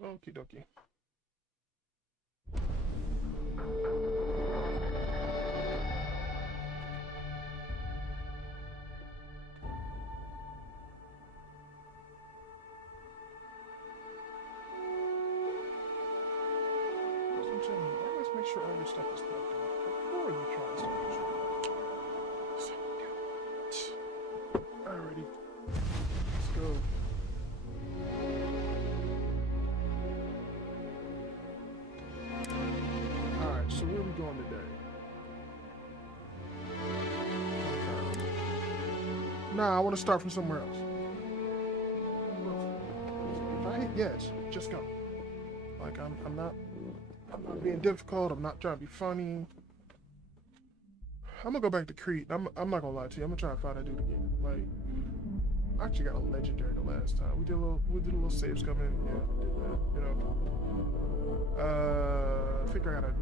Okie dokie. Ladies and gentlemen, always make sure all your stuff is plugged in before you try and start your show. Alrighty. Let's go. Alright, so where are we going today? Nah, I want to start from somewhere else. If I hit yes, just go. Like I'm not being difficult. I'm not trying to be funny. I'm gonna go back to Crete. I'm not gonna lie to you. I'm gonna try to find a dude again. Like, I actually got a legendary the last time. We did a little save scumming. Yeah, did that. You know. I think I gotta.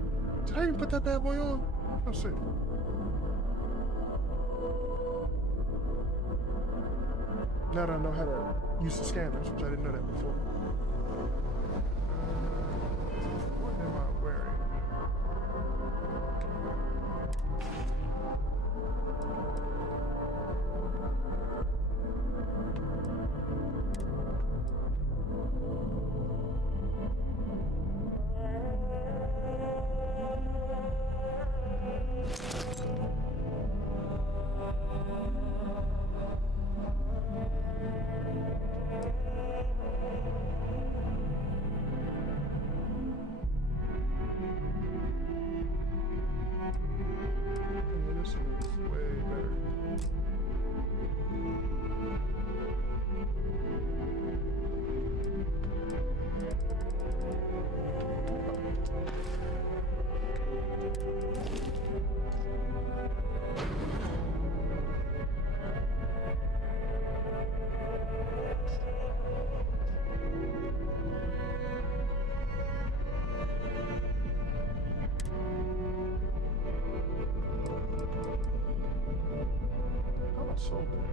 Did I even put that bad boy on? Let's see. Now that I know how to use the scanners, which I didn't know that before. What am I wearing? This is way better. Oh, so bad.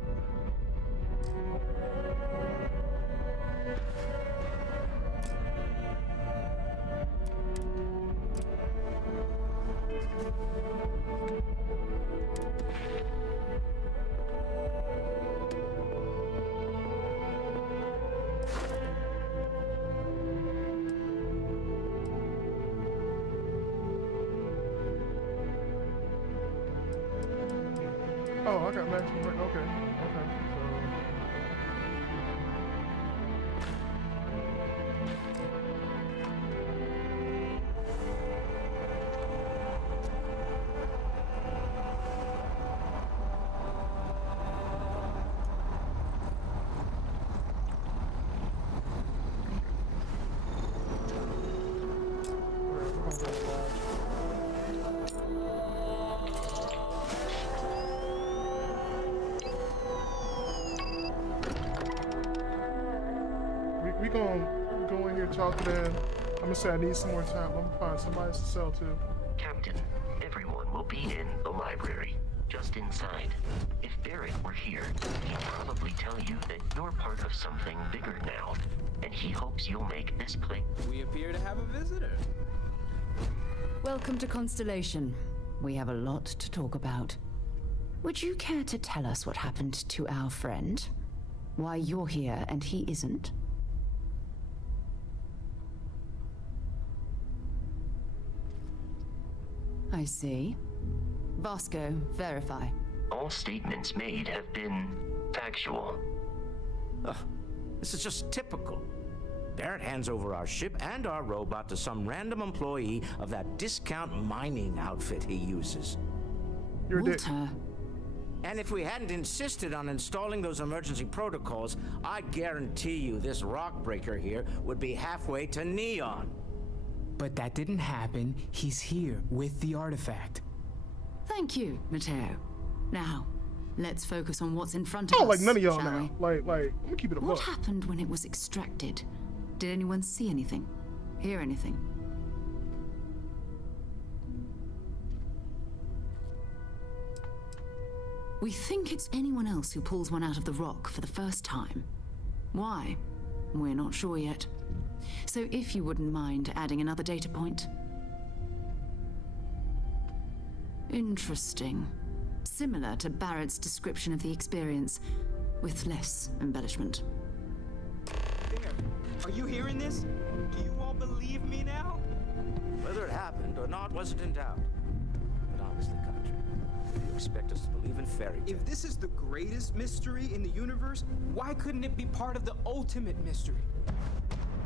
Oh, I got maximum. Okay, okay. So, we're gonna go live. We gonna go in here, talk to them. I'm gonna say I need some more time. I'm gonna find somebody to sell to. Captain, everyone will be in the library, just inside. If Barrett were here, he'd probably tell you that you're part of something bigger now, and he hopes you'll make this place. We appear to have a visitor. Welcome to Constellation. We have a lot to talk about. Would you care to tell us what happened to our friend? Why you're here and he isn't? I see. Vasco, verify. All statements made have been factual. Ugh, this is just typical. Barrett hands over our ship and our robot to some random employee of that discount mining outfit he uses. You're a dick. Walter, And if we hadn't insisted on installing those emergency protocols, I guarantee you this rock breaker here would be halfway to Neon. But that didn't happen. He's here with the artifact. thank you, Matteo. Now, let's focus on what's in front I of don't us, like none of y'all shall now. we? Like, I'm gonna keep it a What buck. happened when it was extracted? Did anyone see anything? Hear anything? We think it's anyone else who pulls one out of the rock for the first time. Why? We're not sure yet. So if you wouldn't mind adding another data point. Interesting. Similar to Barrett's description of the experience, with less embellishment. There. Are you hearing this? Do you all believe me now? Whether it happened or not wasn't in doubt. But honestly, Contra, do you expect us to believe in fairy tales? If this is the greatest mystery in the universe, why couldn't it be part of the ultimate mystery?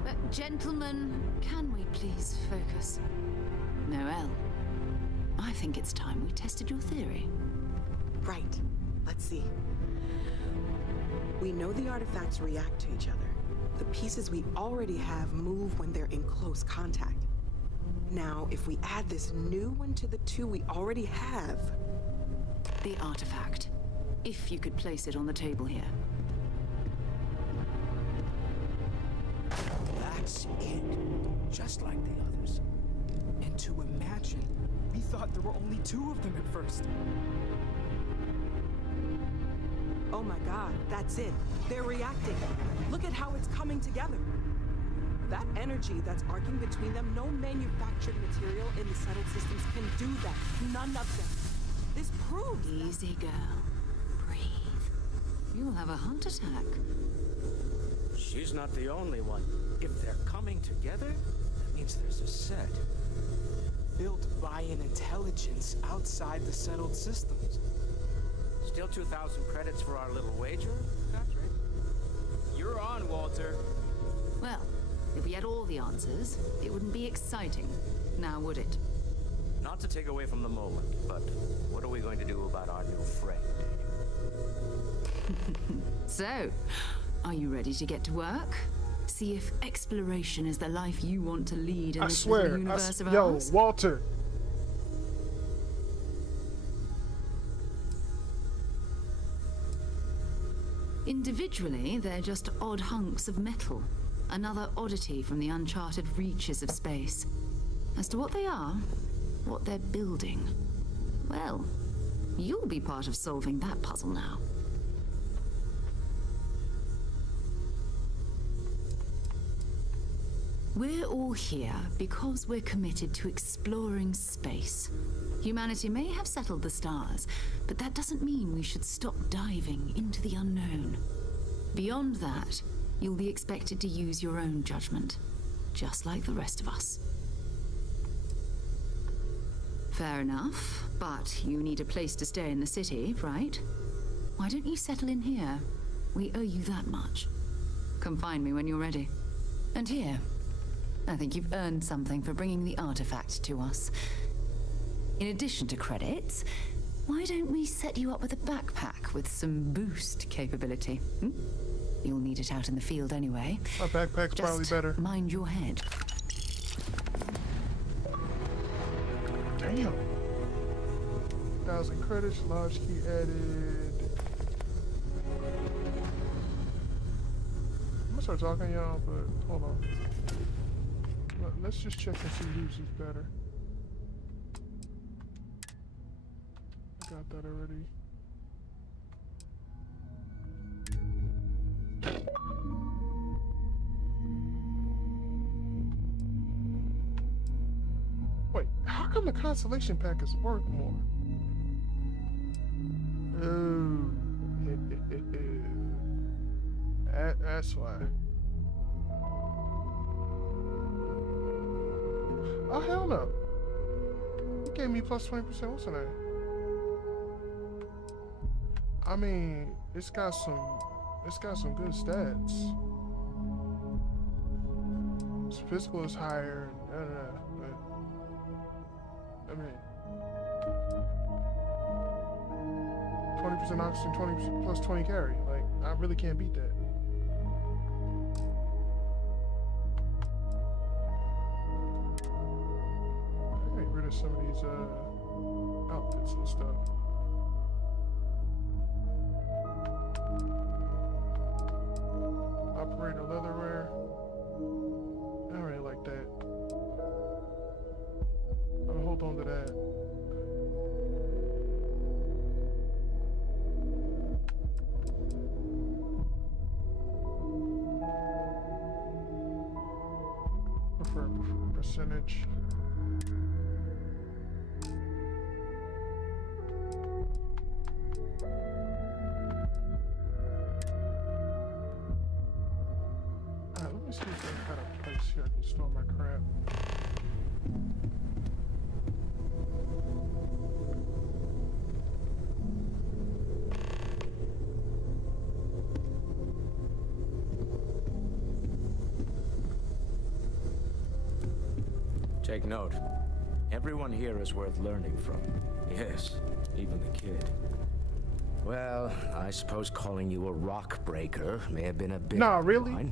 But gentlemen, can we please focus? Noel, I think it's time we tested your theory. Right. Let's see. We know the artifacts react to each other. The pieces we already have move when they're in close contact. Now, if we add this new one to the two we already have... The artifact. If you could place it on the table here. That's it. Just like the others. And to imagine, we thought there were only 2 of them at first. Oh my god, that's it. They're reacting. Look at how it's coming together. That energy that's arcing between them, no manufactured material in the settled systems can do that. None of them. This proves that. Easy, girl. Breathe. You'll have a heart attack. She's not the only one. If they're coming together, that means there's a set. Built by an intelligence outside the settled systems. Still 2,000 credits for our little wager, Contra? You're on, Walter. Well, if we had all the answers, it wouldn't be exciting, now would it? Not to take away from the moment, but what are we going to do about our new friend? So, are you ready to get to work? See if exploration is the life you want to lead in I this little swear. universe of Yo, ours? Walter. Individually, they're just odd hunks of metal. Another oddity from the uncharted reaches of space. As to what they are, what they're building, well, you'll be part of solving that puzzle now. We're all here because we're committed to exploring space. Humanity may have settled the stars, but that doesn't mean we should stop diving into the unknown. Beyond that, you'll be expected to use your own judgment, just like the rest of us. Fair enough, but you need a place to stay in the city, right? Why don't you settle in here? We owe you that much. Come find me when you're ready. And here, I think you've earned something for bringing the artifact to us. In addition to credits, why don't we set you up with a backpack with some boost capability? You'll need it out in the field anyway. My backpack's probably Just better. mind your head. Damn. 1,000 credits, large key added. I'm gonna start talking, y'all, but hold on. Let's just check and see whose is better. I got that already. Wait, how come the constellation pack is worth more? Oh, that's why. Oh hell no! It gave me plus 20%. What's the name? I mean, it's got some good stats. Its physical is higher. But I mean, 20% oxygen, 20% plus 20 carry. Like, I really can't beat that. I get rid of some of these outfits and stuff. Operator leatherware. I don't really like that. I'm gonna hold on to that. Percentage. Alright, let me see if I got a place here I can store my crap. Take note. Everyone here is worth learning from. Yes, even the kid. Well, I suppose calling you a rock breaker may have been a bit. Nah, really? fine.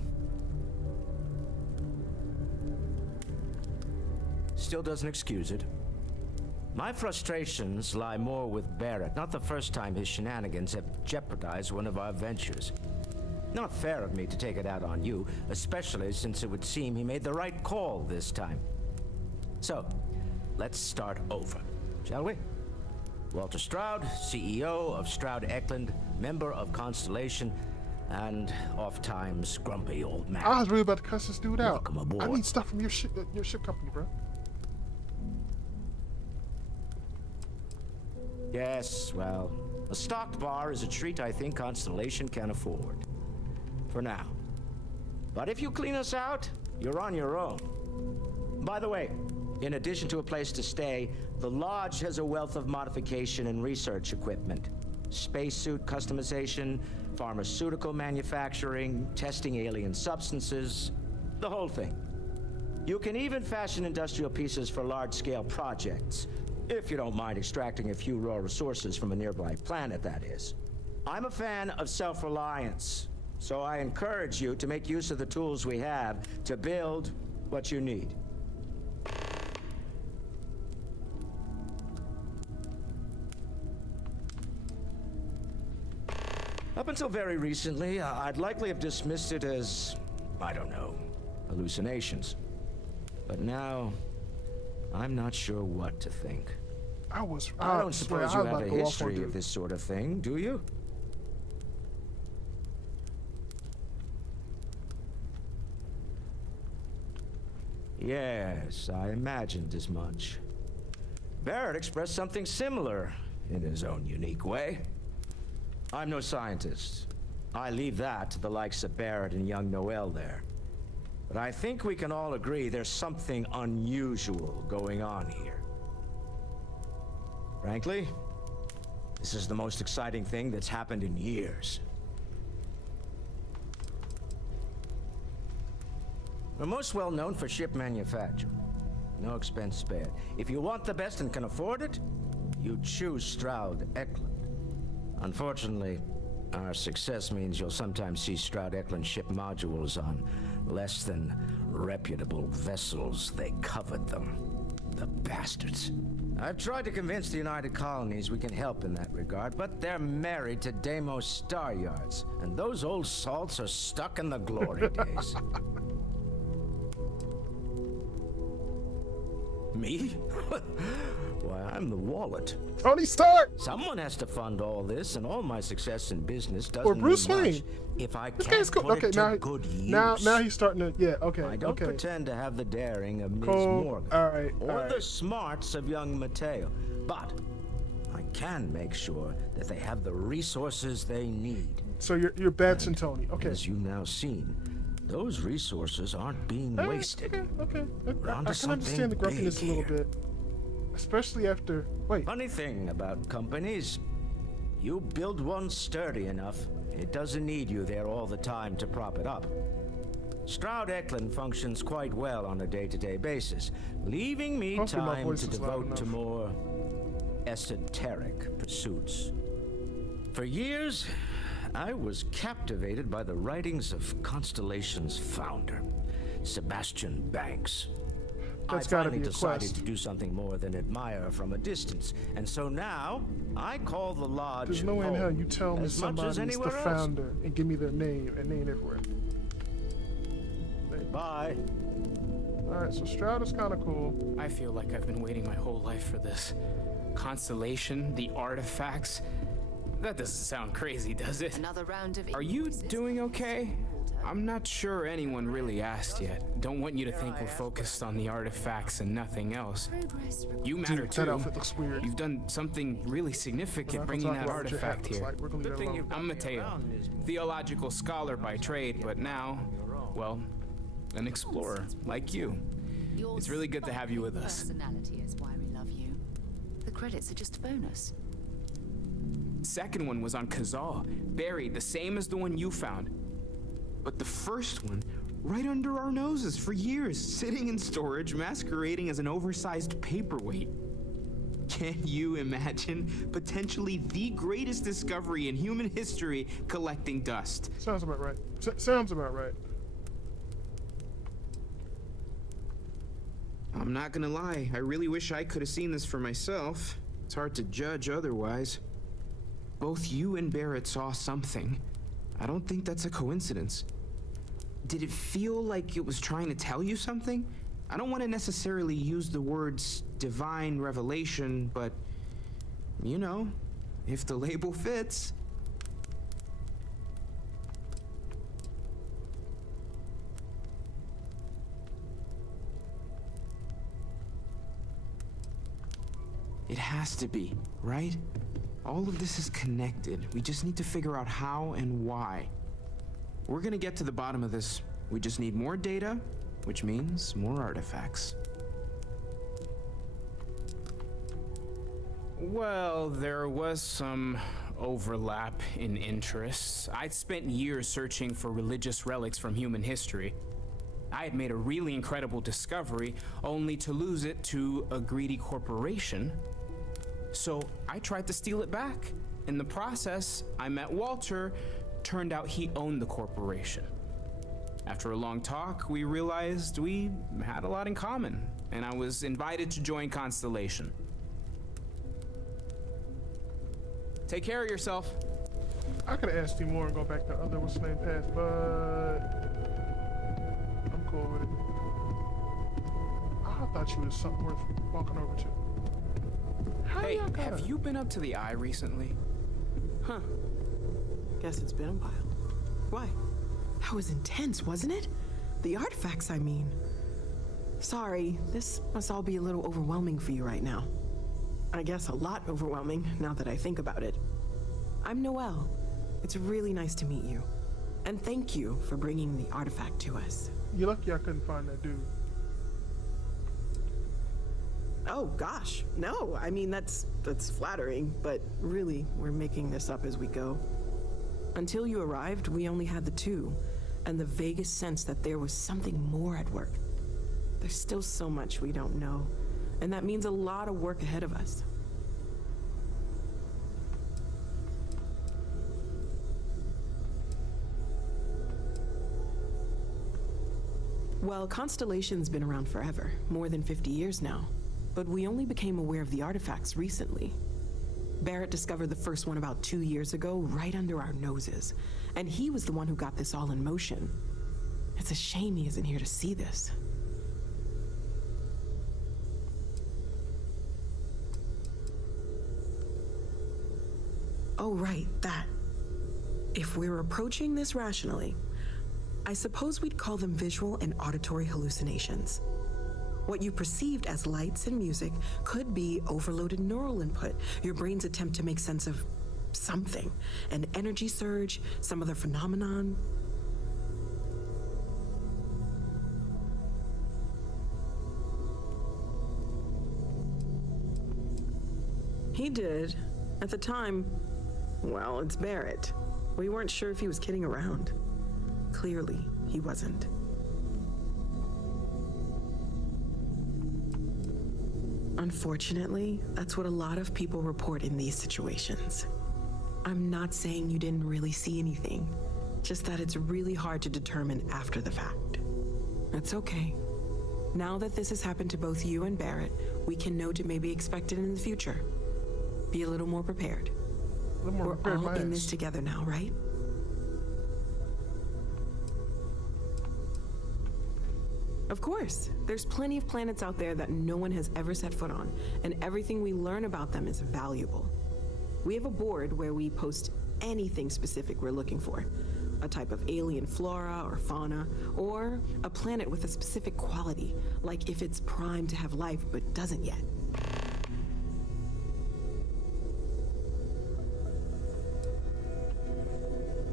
Still doesn't excuse it. My frustrations lie more with Barrett. Not the first time his shenanigans have jeopardized one of our ventures. Not fair of me to take it out on you, especially since it would seem he made the right call this time. So, let's start over, shall we? Walter Stroud, CEO of Stroud Eklund, member of Constellation, and oft-times grumpy old man. I was really about to cuss this dude out. Welcome aboard. I need stuff from your ship company, bro. Yes, well, a stocked bar is a treat I think Constellation can afford. For now. But if you clean us out, you're on your own. By the way, in addition to a place to stay, the Lodge has a wealth of modification and research equipment. Spacesuit customization, pharmaceutical manufacturing, testing alien substances, the whole thing. You can even fashion industrial pieces for large-scale projects, if you don't mind extracting a few raw resources from a nearby planet, that is. I'm a fan of self-reliance, so I encourage you to make use of the tools we have to build what you need. Up until very recently, I'd likely have dismissed it as, I don't know, hallucinations. But now, I'm not sure what to think. I don't suppose you have a history of this sort of thing, do you? Yes, I imagined as much. Barrett expressed something similar in his own unique way. I'm no scientist. I leave that to the likes of Barrett and young Noel there. But I think we can all agree there's something unusual going on here. Frankly, this is the most exciting thing that's happened in years. We're most well known for ship manufacture. No expense spared. If you want the best and can afford it, you choose Stroud Eklund. Unfortunately, our success means you'll sometimes see Stroud Eklund ship modules on less than reputable vessels. They covet them. The bastards. I've tried to convince the United Colonies we can help in that regard, but they're married to Deimos Star Yards, and those old salts are stuck in the glory days. Me? Why, I'm the wallet. Tony Stark! Someone has to fund all this, and all my success in business doesn't Or Bruce mean much Wayne. if I This can't guy's cool. put Okay, it now, to good use. now he's starting to. Yeah, okay. I don't okay. pretend to have the daring of Ms. Cool. Morgan Alright, or alright. the smarts of young Mateo, but I can make sure that they have the resources they need. So you're Batson Tony. Okay. As you've now seen, those resources aren't being Alright, wasted. Okay. We're I onto can something understand the gruffiness a big little here. bit, especially after. Wait. Funny thing about companies, you build one sturdy enough, it doesn't need you there all the time to prop it up. Stroud Eklund functions quite well on a day-to-day basis, leaving me Hopefully my time voice to is loud devote to enough. more esoteric pursuits. For years, I was captivated by the writings of Constellation's founder, Sebastian Banks. That's I gotta finally be a decided quest. to do something more than admire from a distance, and so now I call the lodge There's no way in hell home you tell me as much as somebody's the anywhere else. founder and give me their name and name everywhere. Bye. Alright, so Stroud is kind of cool. I feel like I've been waiting my whole life for this. Constellation, the artifacts. That doesn't sound crazy, does it? Another round of Are you doing okay? I'm not sure anyone really asked yet. Don't want you to think we're focused on the artifacts and nothing else. You matter Dude, too. that outfit looks weird. You've done something really significant We're bringing not that gonna talk about what your artifact hat looks here. like. We're gonna leave that alone. I'm Mateo, theological scholar by trade, but now, well, an explorer like you. It's really good to have you with us. Personality is why we love you. The credits are just a bonus. Second one was on Kazal, buried the same as the one you found. But the first one, right under our noses for years, sitting in storage, masquerading as an oversized paperweight. Can you imagine potentially the greatest discovery in human history collecting dust? Sounds about right. Sounds about right. I'm not gonna lie, I really wish I could have seen this for myself. It's hard to judge otherwise. Both you and Barrett saw something. I don't think that's a coincidence. Did it feel like it was trying to tell you something? I don't want to necessarily use the words divine revelation, but, you know, if the label fits. It has to be, right? All of this is connected. We just need to figure out how and why. We're gonna get to the bottom of this. We just need more data, which means more artifacts. Well, there was some overlap in interests. I'd spent years searching for religious relics from human history. I had made a really incredible discovery, only to lose it to a greedy corporation. So I tried to steal it back. In the process, I met Walter. Turned out he owned the corporation. After a long talk, we realized we had a lot in common, and I was invited to join Constellation. Take care of yourself. I could have asked you more and go back to other what's name path, but I'm cool with it. I thought you was something worth walking over to. Hey, have you been up to the Eye recently? Huh. Guess it's been a while. Why? That was intense, wasn't it? The artifacts, I mean. Sorry, this must all be a little overwhelming for you right now. I guess a lot overwhelming, now that I think about it. I'm Noelle. It's really nice to meet you. And thank you for bringing the artifact to us. You're lucky I couldn't find that dude. Oh, gosh. No, I mean, that's flattering, but really, we're making this up as we go. Until you arrived, we only had the two, and the vaguest sense that there was something more at work. There's still so much we don't know, and that means a lot of work ahead of us. Well, Constellation's been around forever, more than 50 years now, but we only became aware of the artifacts recently. Barrett discovered the first one about 2 years ago, right under our noses. And he was the one who got this all in motion. It's a shame he isn't here to see this. Oh, right, that. If we're approaching this rationally, I suppose we'd call them visual and auditory hallucinations. What you perceived as lights and music could be overloaded neural input, your brain's attempt to make sense of something, an energy surge, some other phenomenon. He did. At the time, well, it's Barrett. We weren't sure if he was kidding around. Clearly, he wasn't. Unfortunately, that's what a lot of people report in these situations. I'm not saying you didn't really see anything, just that it's really hard to determine after the fact. That's okay. Now that this has happened to both you and Barrett, we can know to maybe expect it in the future. Be a little more prepared. We're all in this together now, right? Of course. There's plenty of planets out there that no one has ever set foot on, and everything we learn about them is valuable. We have a board where we post anything specific we're looking for. a type of alien flora or fauna, or a planet with a specific quality, like if it's primed to have life but doesn't yet.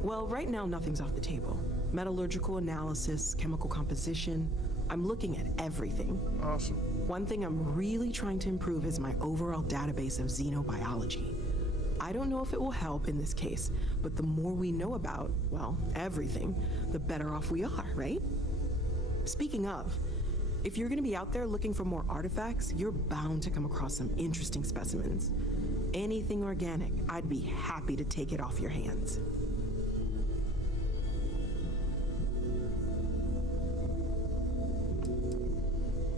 Well, right now nothing's off the table. Metallurgical analysis, chemical composition, I'm looking at everything. Awesome. One thing I'm really trying to improve is my overall database of xenobiology. I don't know if it will help in this case, but the more we know about, well, everything, the better off we are, right? Speaking of, if you're gonna be out there looking for more artifacts, you're bound to come across some interesting specimens. Anything organic, I'd be happy to take it off your hands.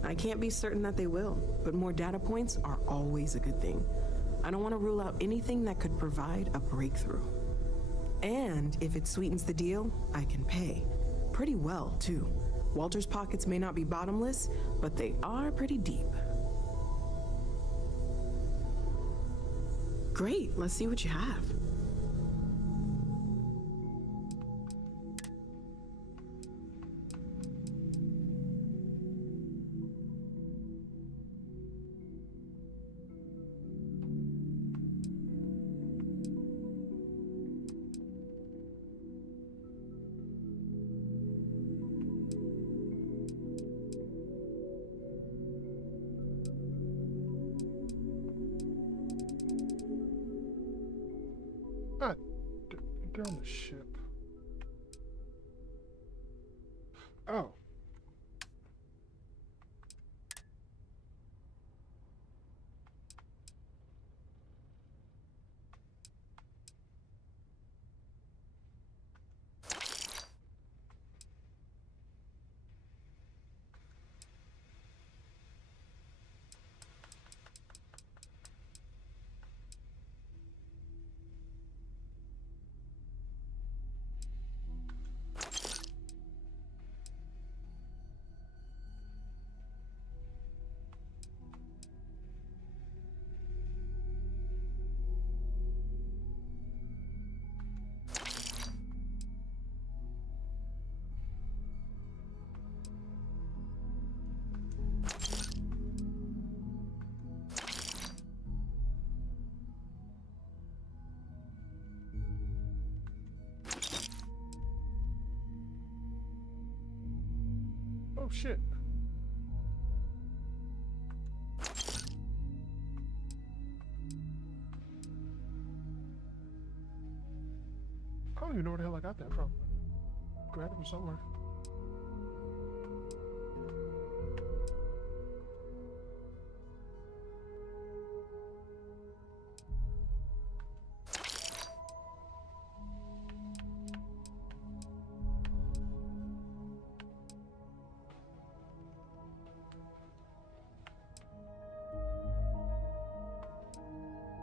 I can't be certain that they will, but more data points are always a good thing. I don't want to rule out anything that could provide a breakthrough. And if it sweetens the deal, I can pay. Pretty well, too. Walter's pockets may not be bottomless, but they are pretty deep. Great, let's see what you have. They're on the ship. Oh. Oh shit. I don't even know where the hell I got that from. Grabbed it from somewhere.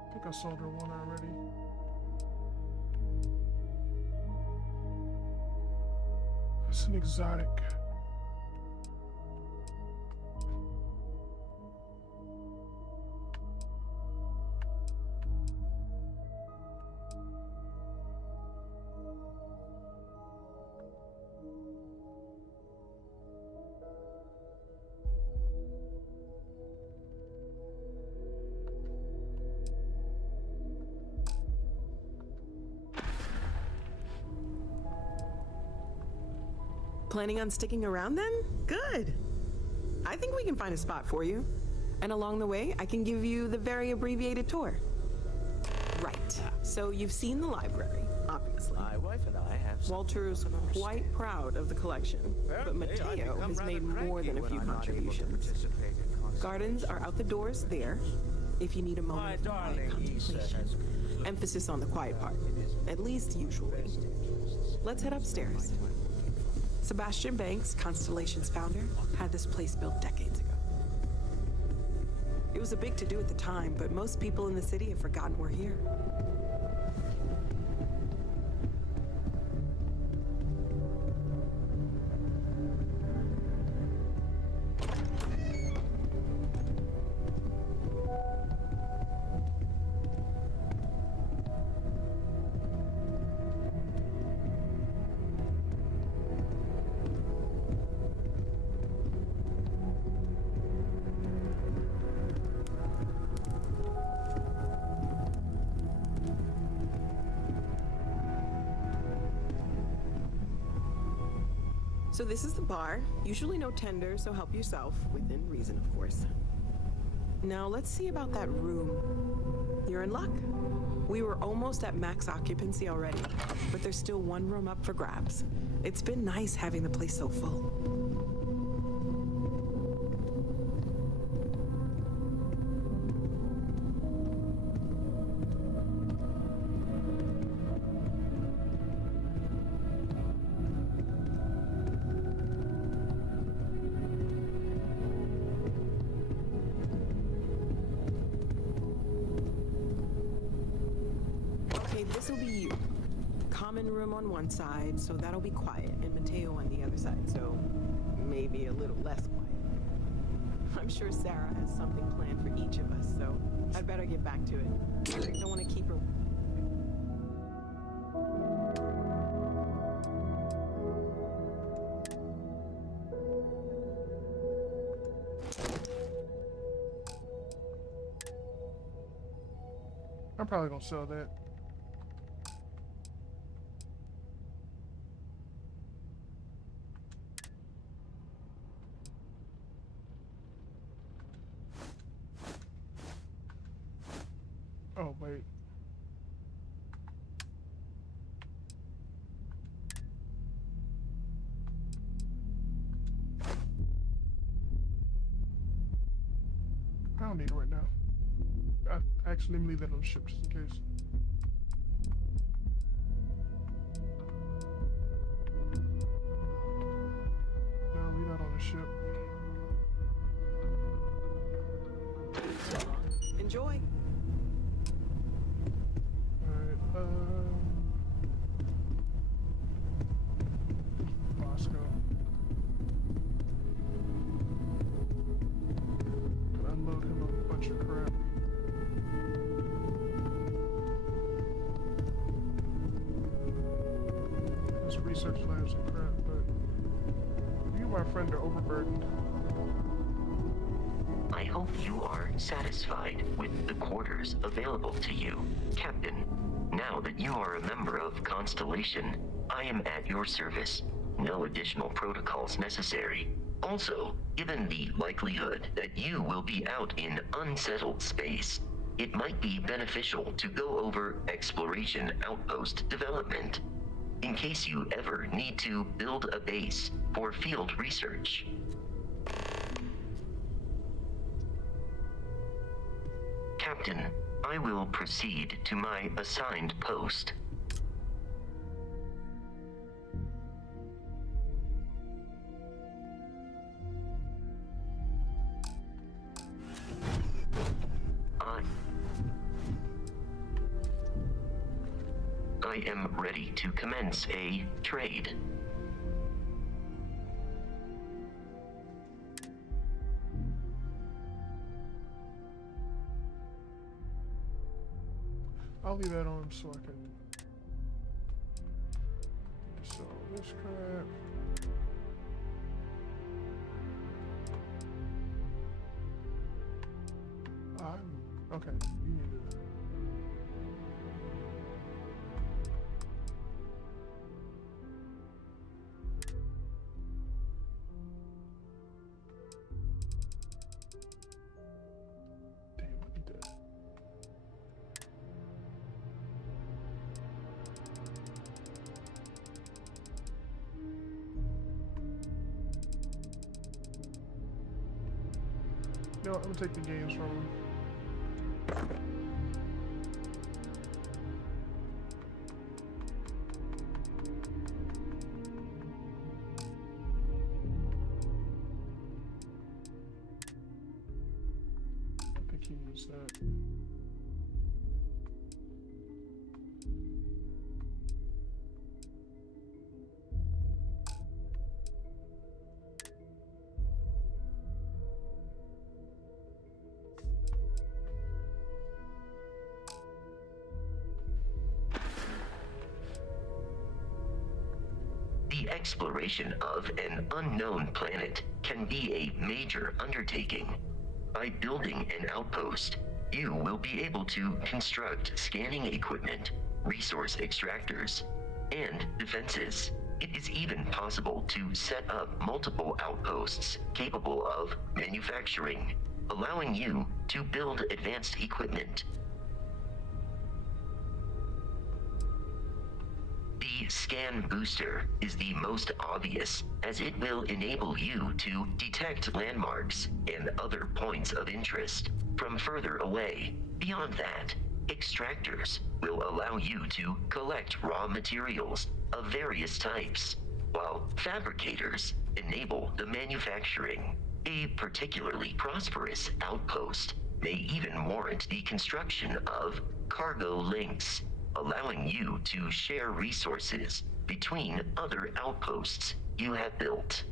I think I sold her one already. It's an exotic. Planning on sticking around then? Good. I think we can find a spot for you. And along the way, I can give you the very abbreviated tour. Right. So you've seen the library, obviously. My wife and I have. Walter's quite proud of the collection, but Mateo has made more than a few contributions. Gardens are out the doors there, if you need a moment of quiet contemplation. Emphasis on the quiet part, at least usually. Let's head upstairs. Sebastian Banks, Constellation's founder, had this place built decades ago. It was a big to-do at the time, but most people in the city have forgotten we're here. So this is the bar. Usually no tender, so help yourself. Within reason, of course. Now let's see about that room. You're in luck. We were almost at max occupancy already, but there's still one room up for grabs. It's been nice having the place so full. This'll be you. Common room on one side, so that'll be quiet, and Mateo on the other side, so maybe a little less quiet. I'm sure Sarah has something planned for each of us, so I'd better get back to it. Don't want to keep her. I'm probably gonna sell that. Oh, wait. I don't need it right now. Actually, let me leave that on the ship just in case. No, leave that on the ship. Enjoy. Alright, Bosco. Can unload him a bunch of crap. There's research labs and crap, but you, my friend, are overburdened. I hope you are satisfied with the quarters available to you, Captain. Now that you are a member of Constellation, I am at your service. No additional protocols necessary. Also, given the likelihood that you will be out in unsettled space, it might be beneficial to go over exploration outpost development, in case you ever need to build a base for field research. Captain, I will proceed to my assigned post. I am ready to commence a trade. I'll leave that on so I can sell this crap. Okay, you need to. Damn, I need that. No, I'm gonna take the games from him. I think he needs that. The exploration of an unknown planet can be a major undertaking. By building an outpost, you will be able to construct scanning equipment, resource extractors, and defenses. It is even possible to set up multiple outposts capable of manufacturing, allowing you to build advanced equipment. The scan booster is the most obvious, as it will enable you to detect landmarks and other points of interest from further away. Beyond that, extractors will allow you to collect raw materials of various types, while fabricators enable the manufacturing. A particularly prosperous outpost may even warrant the construction of cargo links, allowing you to share resources between other outposts you have built.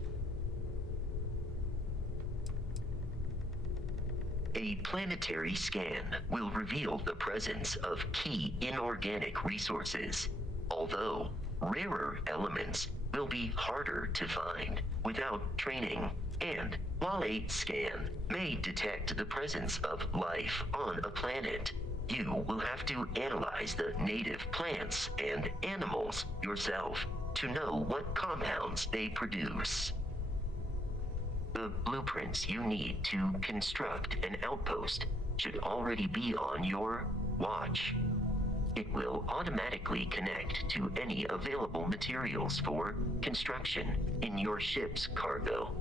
A planetary scan will reveal the presence of key inorganic resources, although rarer elements will be harder to find without training. And while a scan may detect the presence of life on a planet, you will have to analyze the native plants and animals yourself to know what compounds they produce. The blueprints you need to construct an outpost should already be on your watch. It will automatically connect to any available materials for construction in your ship's cargo.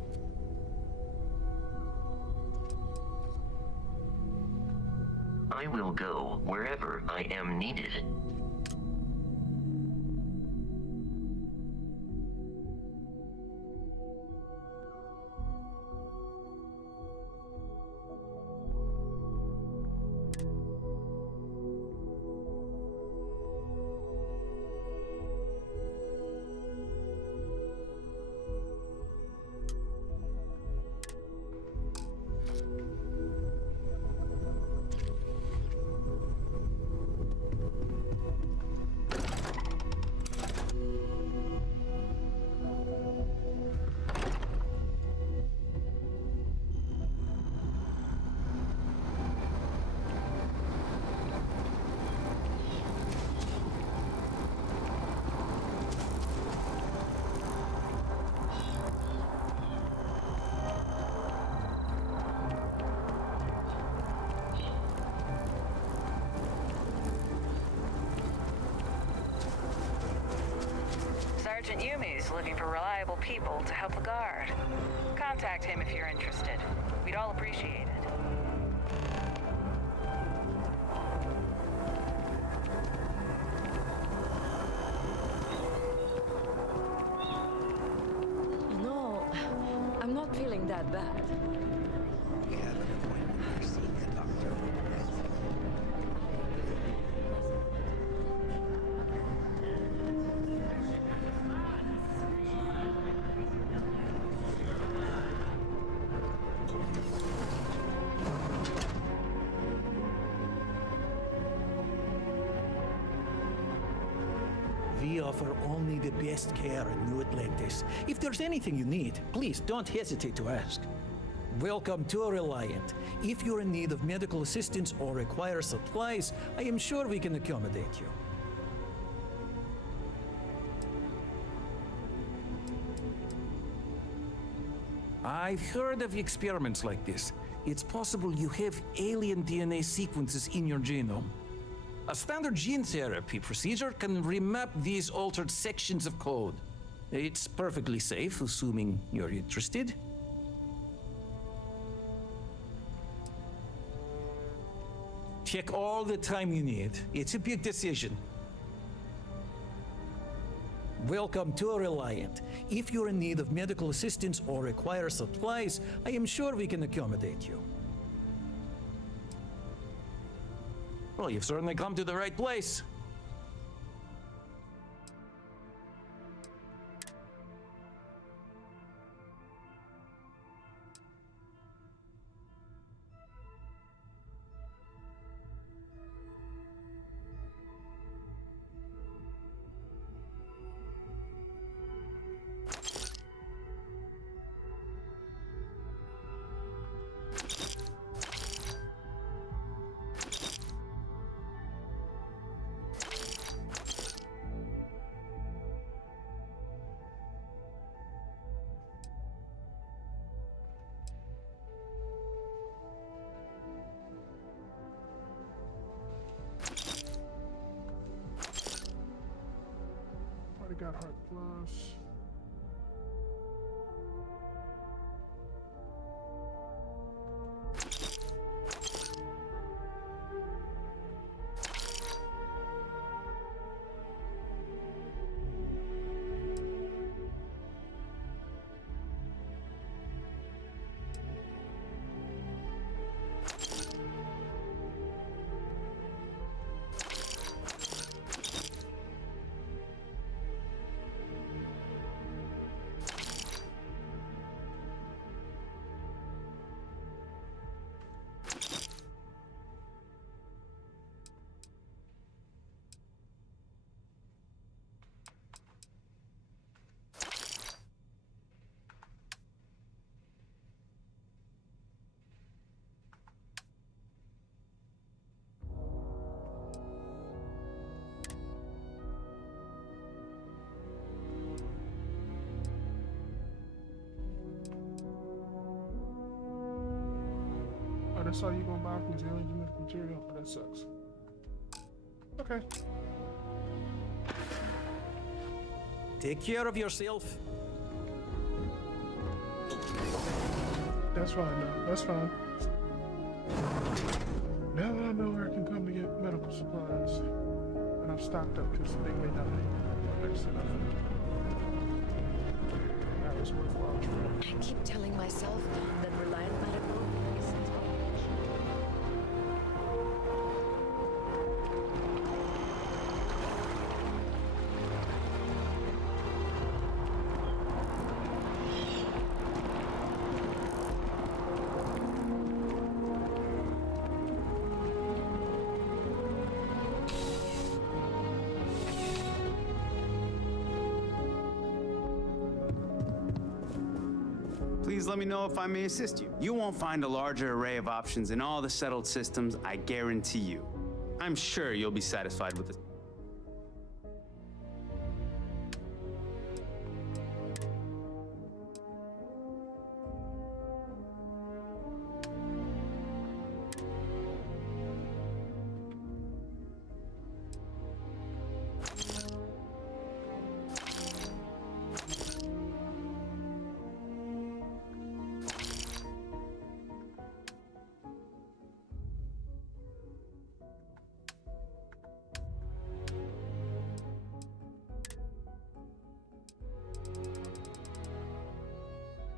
I will go wherever I am needed. Sergeant Yumi's looking for reliable people to help the guard. Contact him if you're interested. We'd all appreciate it. No, I'm not feeling that bad. We have an appointment for seeing the doctor. We offer only the best care in New Atlantis. If there's anything you need, please don't hesitate to ask. Welcome to Reliant. If you're in need of medical assistance or require supplies, I am sure we can accommodate you. I've heard of experiments like this. It's possible you have alien DNA sequences in your genome. A standard gene therapy procedure can remap these altered sections of code. It's perfectly safe, assuming you're interested. Take all the time you need. It's a big decision. Welcome to Reliant. If you're in need of medical assistance or require supplies, I am sure we can accommodate you. Well, you've certainly come to the right place. got Heart Plus. Oh, that's all you gonna buy from Alien Genetic Material? Oh, that sucks. Okay. Take care of yourself. That's fine, though. That's fine. Now that I know where I can come to get medical supplies, and I'm stocked up because they may not be next to nothing. That was worthwhile trip. I keep telling myself that Reliant Medical isn't. Please let me know if I may assist you. You won't find a larger array of options in all the settled systems, I guarantee you. I'm sure you'll be satisfied with this.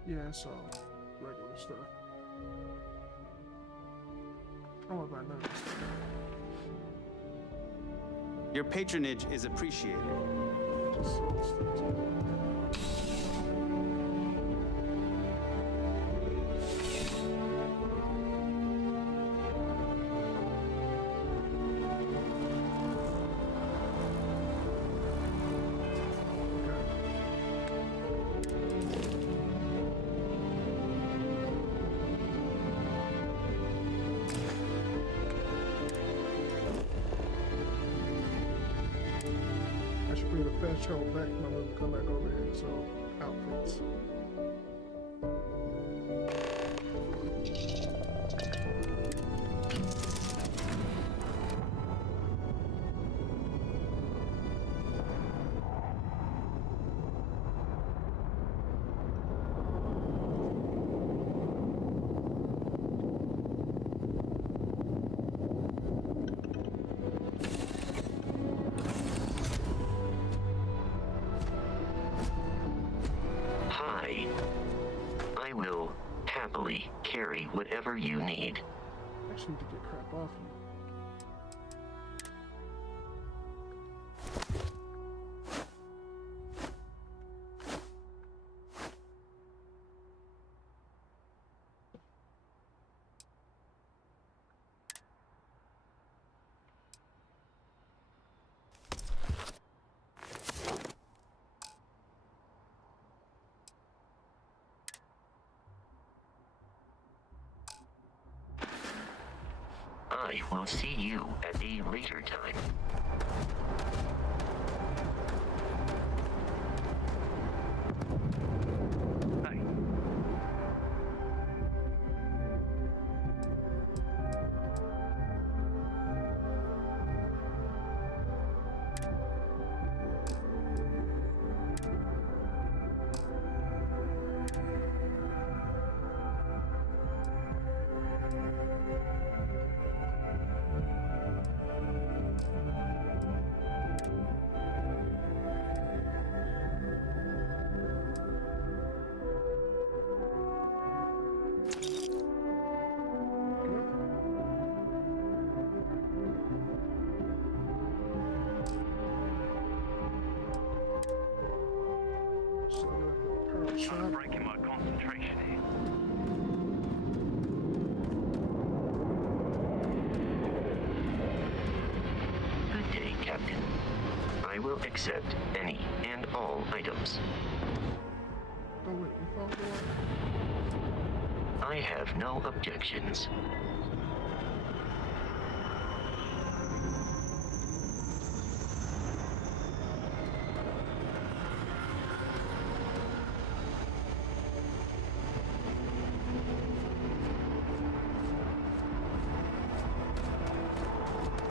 Yeah, it's all regular stuff. I don't worry about none of this stuff. Your patronage is appreciated. Just little stuff too. I should create a fast travel back when I'm gonna come back over here. So outfits. Hi. I will happily carry whatever you need. I actually need to get crap off you. I will see you at a later time. will accept any and all items. Oh wait, you found one? I have no objections.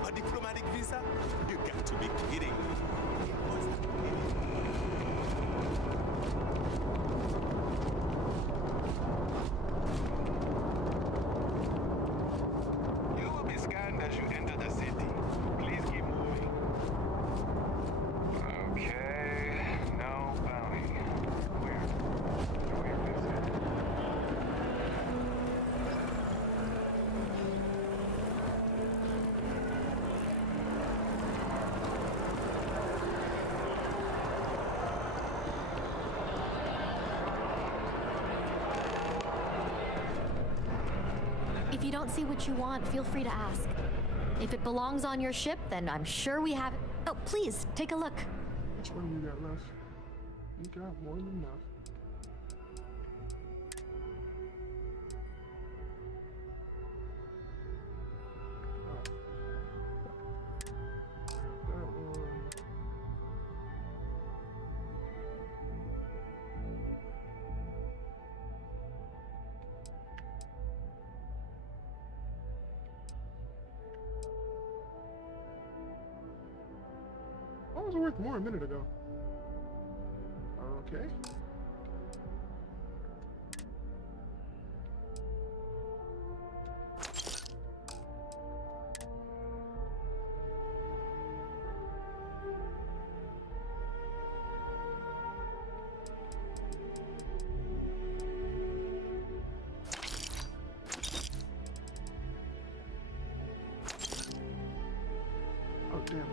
A diplomatic visa? You got to be kidding me. You will be scanned as you enter the city. Please keep moving. Okay, no bounty. Weird. Weird visit. If you don't see what you want, feel free to ask. If it belongs on your ship, then I'm sure we have it. Oh, please, take a look. Which one you got left? You got more than enough. That one. I was worth more a minute ago. Okay. Oh, damn.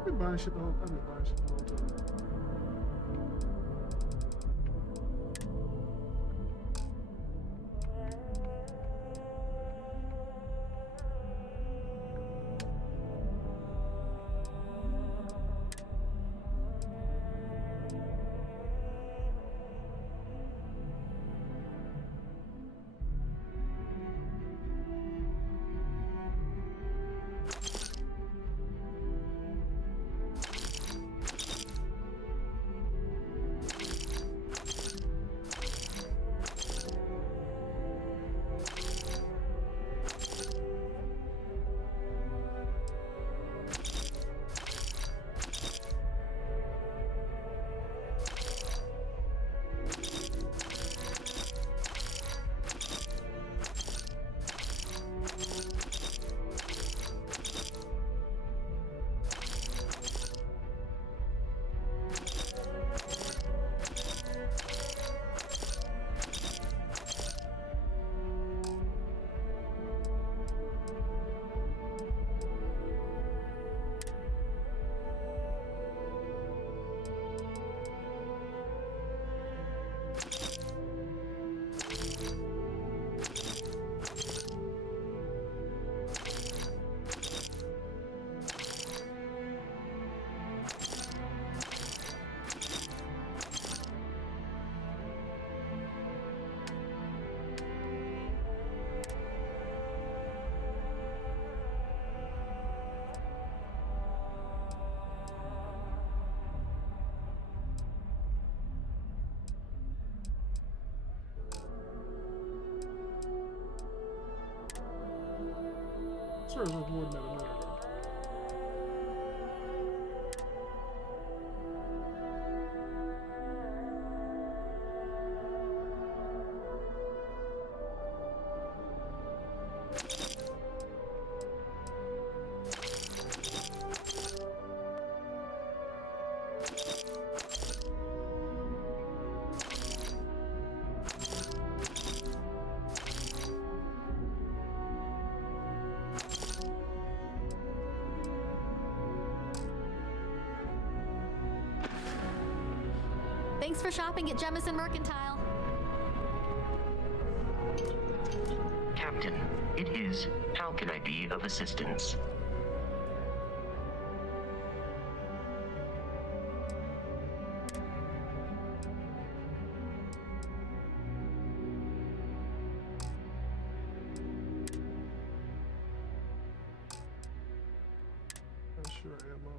I've been buying shit the whole time. Sure, it was more than that a minute ago. Thanks for shopping at Jemison Mercantile. Captain, it is. How can I be of assistance? Sure, ammo.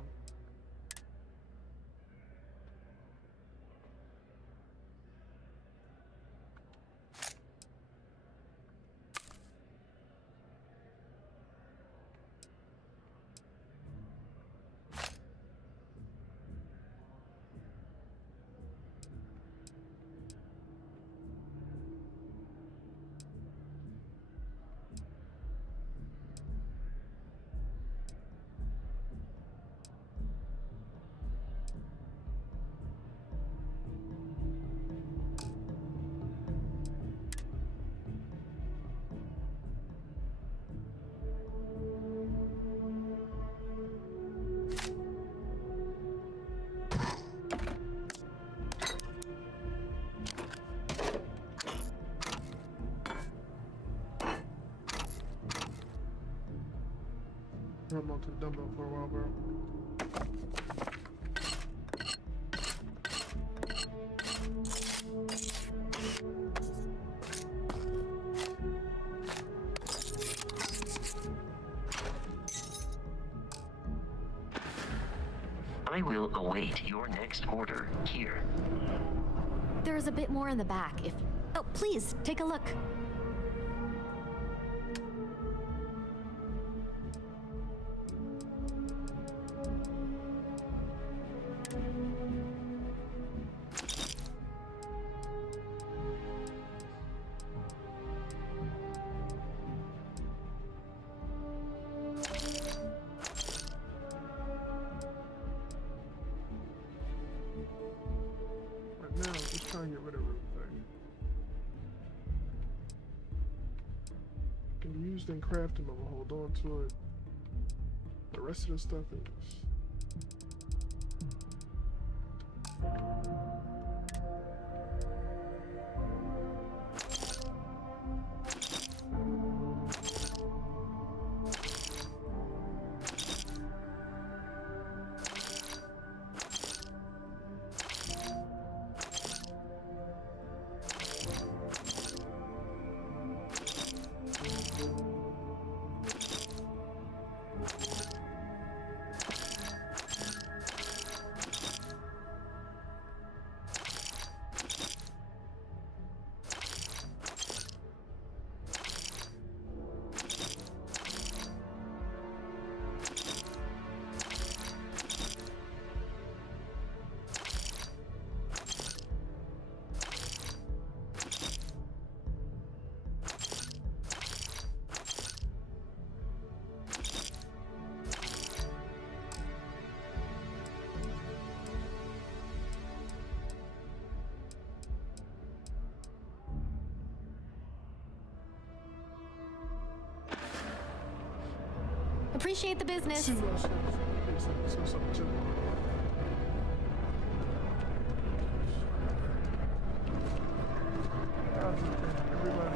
I'm on to the dumbbell for a while, bro. I will await your next order here. There's a bit more in the back if... Oh, please, take a look. Now, just trying to get rid of everything. Can be used in crafting, but we'll hold on to it. The rest of the stuff is... Appreciate the business. Everybody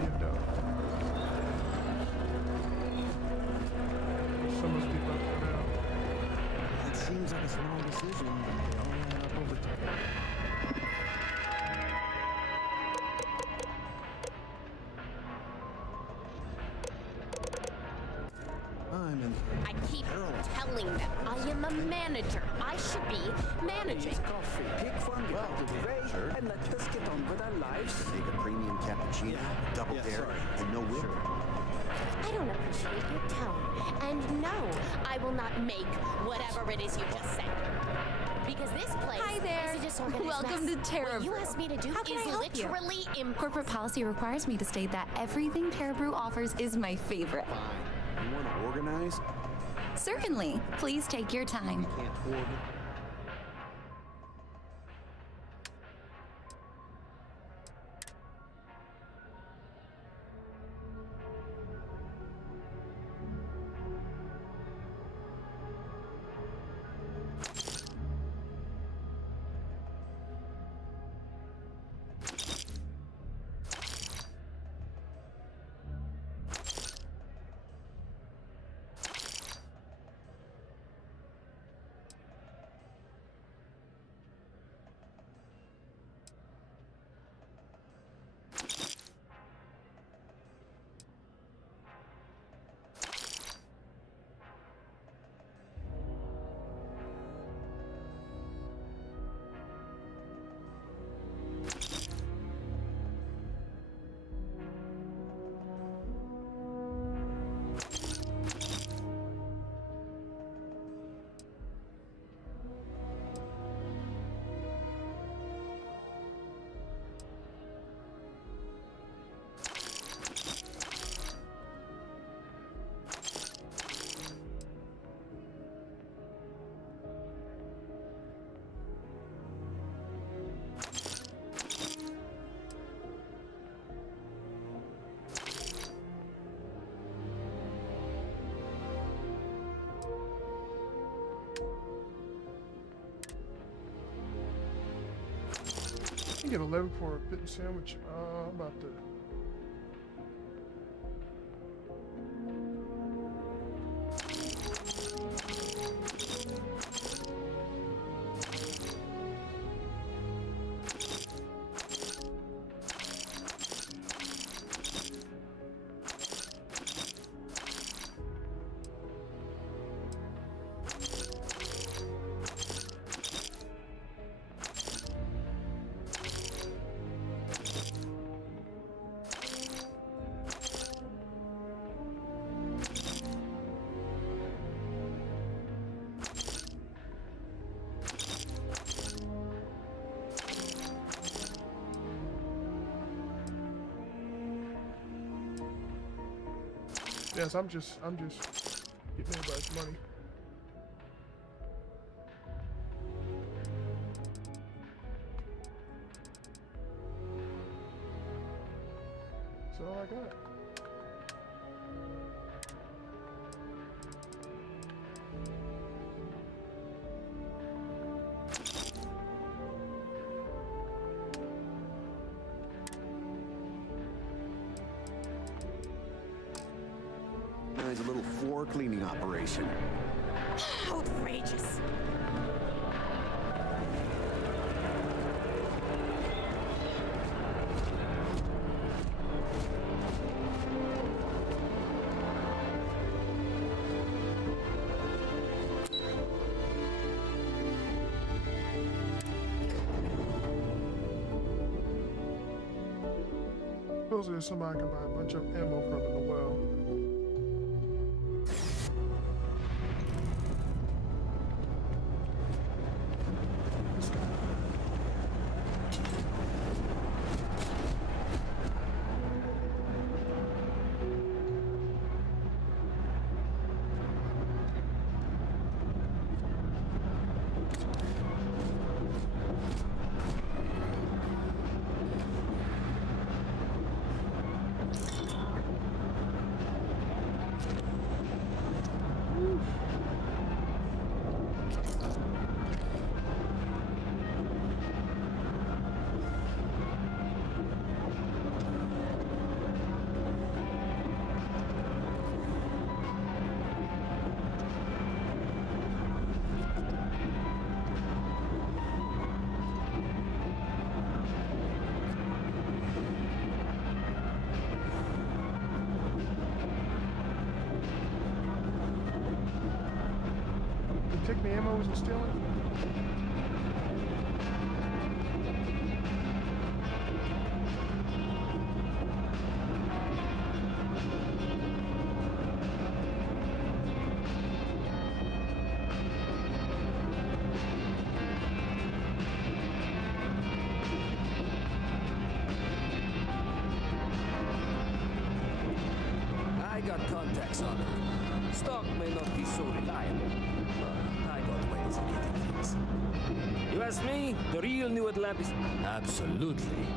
in doubt. So much people up for now. It seems like a small decision, but it only add up over time. I keep telling them I am a manager. I should be managing. Coffee. Pick from the Ray and let us get on with our lives. Make a premium cappuccino, double dare, and no whip. I don't appreciate your tone. And no, I will not make whatever it is you just said. Because this place Hi there. is a disorganized Welcome mess. to Terra What you Brew. asked me to do How can is I help you? literally Corporate policy requires me to state that everything Terra Brew offers is my favorite. Fine. You want to organize? Certainly. Please take your time. Can't order. I get 11 for a fitness sandwich. I'm about to. Yes, I'm just getting everybody's money. That's all I got. It's a little floor cleaning operation. outrageous. Supposedly somebody can buy a bunch of ammo from in the well. Take the ammo and steal it? thanks, Honor. Stock may not be so reliable, but I got ways of getting things. You ask me, the real New Atlantis? Absolutely.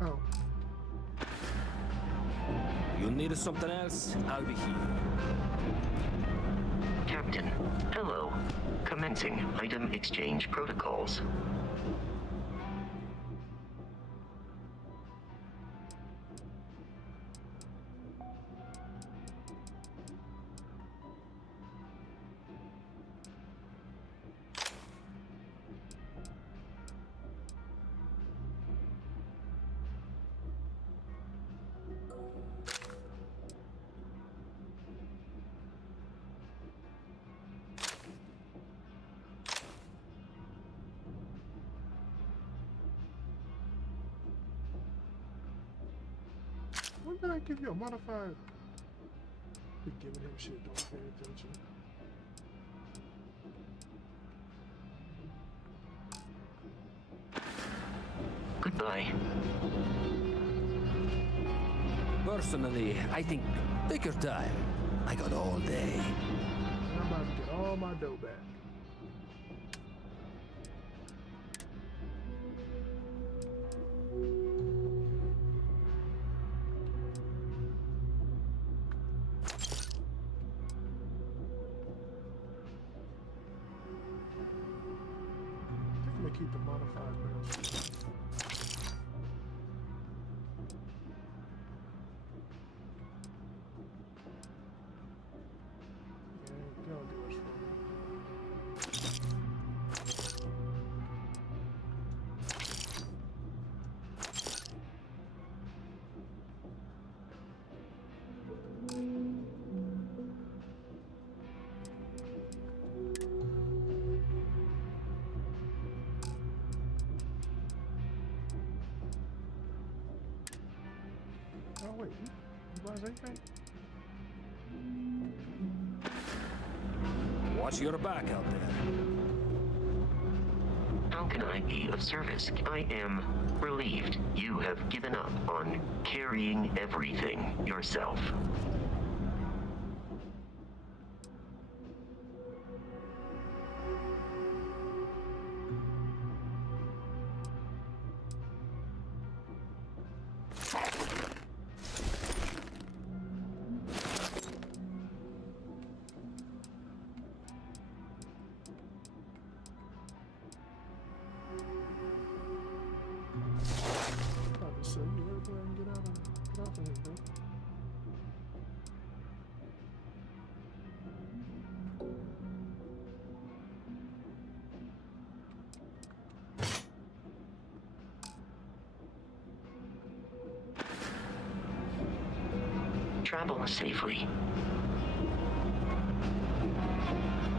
Oh. You need something else? I'll be here. Captain, hello. Commencing item exchange protocols. When did I give you a modified? Be giving him shit, don't pay attention. Goodbye. Personally, I think take your time. I got all day. And I'm about to get all my dough back. I'm gonna keep the modified version. They'll do it for me. Oh wait, you buy anything? Watch your back out there. How can I be of service? I am relieved you have given up on carrying everything yourself. About to say, you ready to get out and get off of here, bro? Travel safely.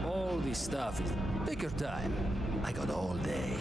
All this stuff is... Take your time. I got all day.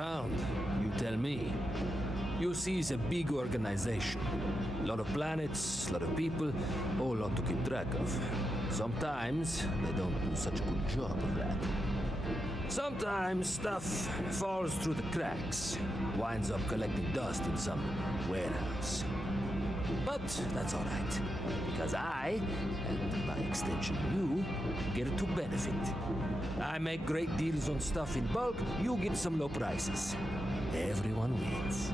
around? You tell me. UC is a big organization. A lot of planets, a lot of people, whole lot to keep track of. Sometimes they don't do such a good job of that. Sometimes stuff falls through the cracks, winds up collecting dust in some warehouse. But that's all right, because I, and by extension you, get to benefit. I make great deals on stuff in bulk, you get some low prices. Everyone wins.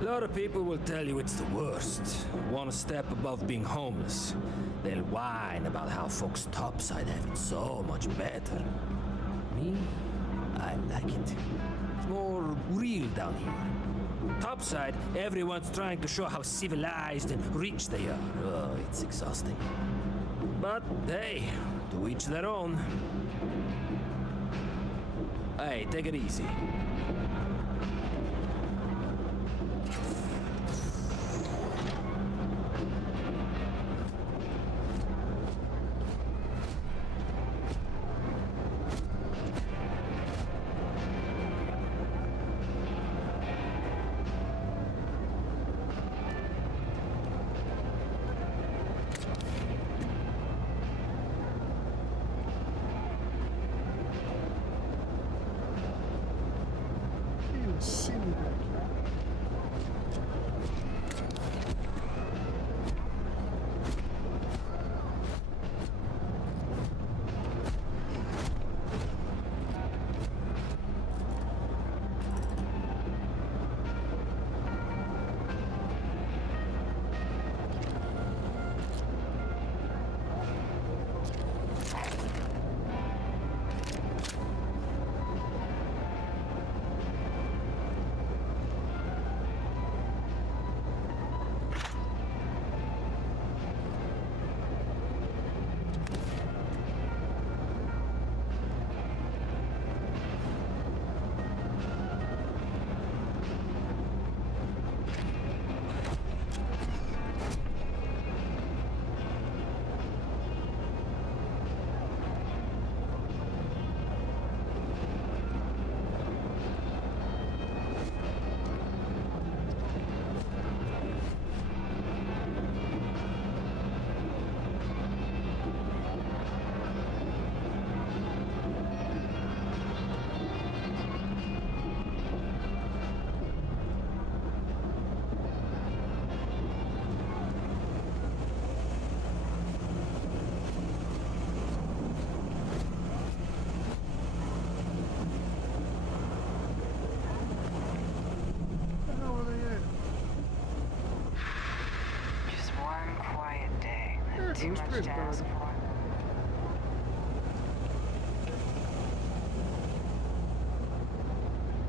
A lot of people will tell you it's the worst. One step above being homeless. They'll whine about how folks topside have it so much better. Me, I like it. It's more real down here. Topside, everyone's trying to show how civilized and rich they are. Oh, it's exhausting. But hey, to each their own. Hey, take it easy. See me back here. Too much to ask for.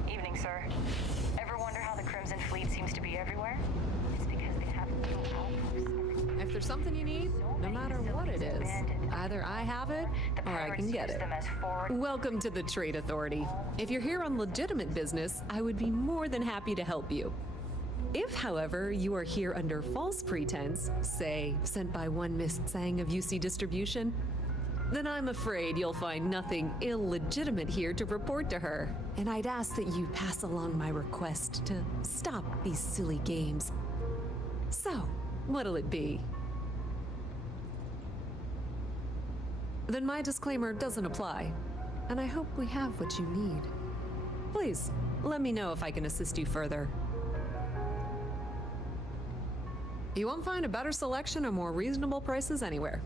Evening, sir. Ever wonder how the Crimson Fleet seems to be everywhere? It's because they have little outposts. If there's something you need, no matter what it is, either I have it or I can get it. Welcome to the Trade Authority. If you're here on legitimate business, I would be more than happy to help you. If, however, you are here under false pretense, say, sent by one Miss Tsang of UC Distribution, then I'm afraid you'll find nothing illegitimate here to report to her. And I'd ask that you pass along my request to stop these silly games. So, what'll it be? Then my disclaimer doesn't apply, and I hope we have what you need. Please, let me know if I can assist you further. You won't find a better selection or more reasonable prices anywhere.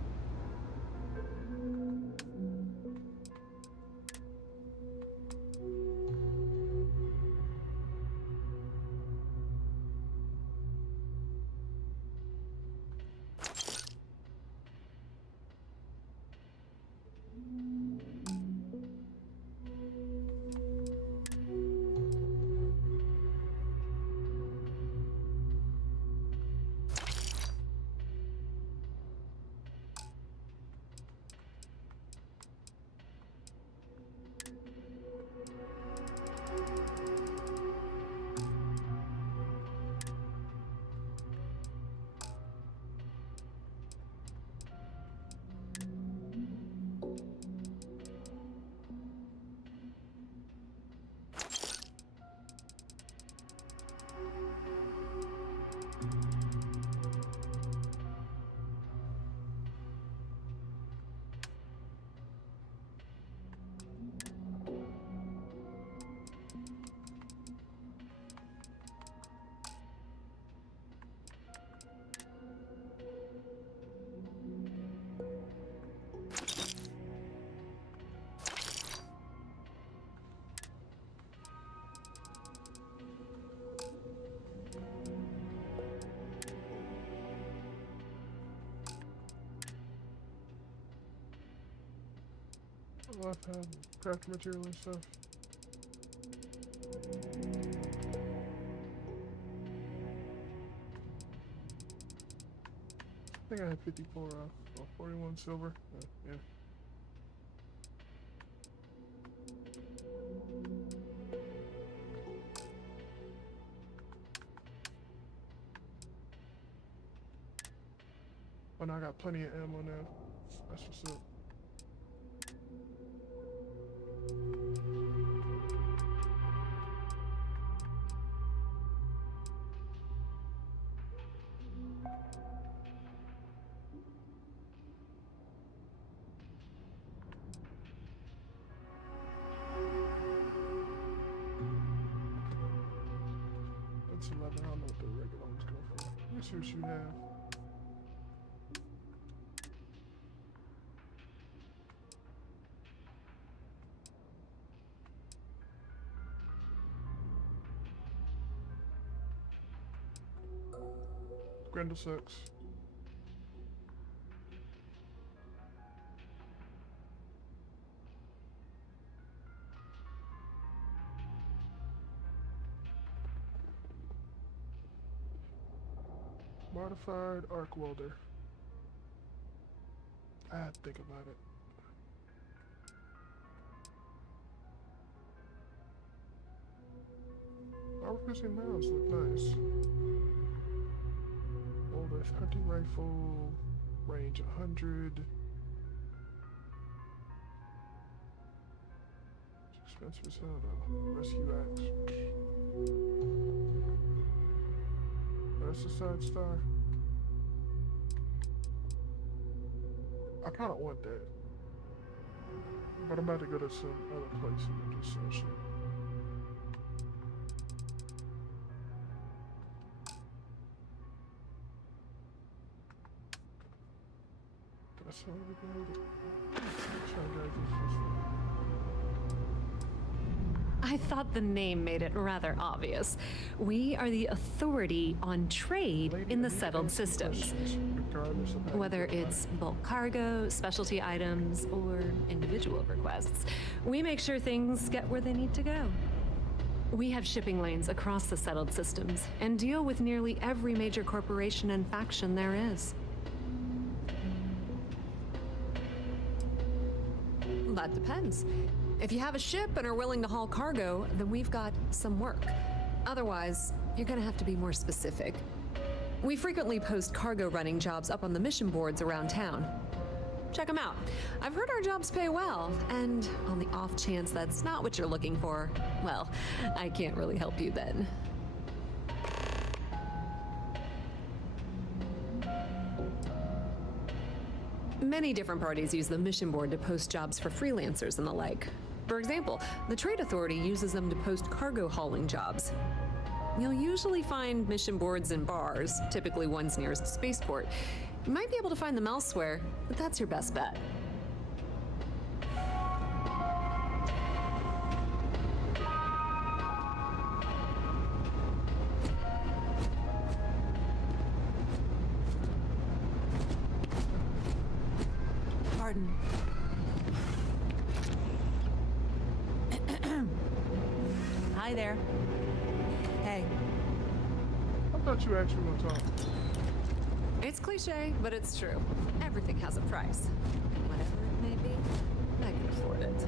I love having craft material and stuff. I think I had 54 or 41 silver. Yeah. Oh, now I got plenty of ammo now. That's what's up. That's 11. I don't know what the regular ones go for. Let's see what you have. Grendel sucks. Modified arc welder. I had to think about it. Our piercing mounts look nice. Older hunting rifle, range 100. It's expensive as hell though. Rescue axe. That's a side star. I kind of want that, but I'm about to go to some other places and just sell shit. Did I sell everything? I thought the name made it rather obvious. We are the authority on trade in the settled systems. Whether it's bulk cargo, specialty items, or individual requests, we make sure things get where they need to go. We have shipping lanes across the settled systems and deal with nearly every major corporation and faction there is. That depends. If you have a ship and are willing to haul cargo, then we've got some work. Otherwise, you're gonna have to be more specific. We frequently post cargo running jobs up on the mission boards around town. Check them out. I've heard our jobs pay well, and on the off chance that's not what you're looking for, well, I can't really help you then. Many different parties use the mission board to post jobs for freelancers and the like. For example, the Trade Authority uses them to post cargo hauling jobs. You'll usually find mission boards in bars, typically ones nearest a spaceport. You might be able to find them elsewhere, but that's your best bet. Pardon. Hi there. Hey. I thought you actually were gonna talk. It's cliche, but it's true. Everything has a price. Whatever it may be, I can afford it.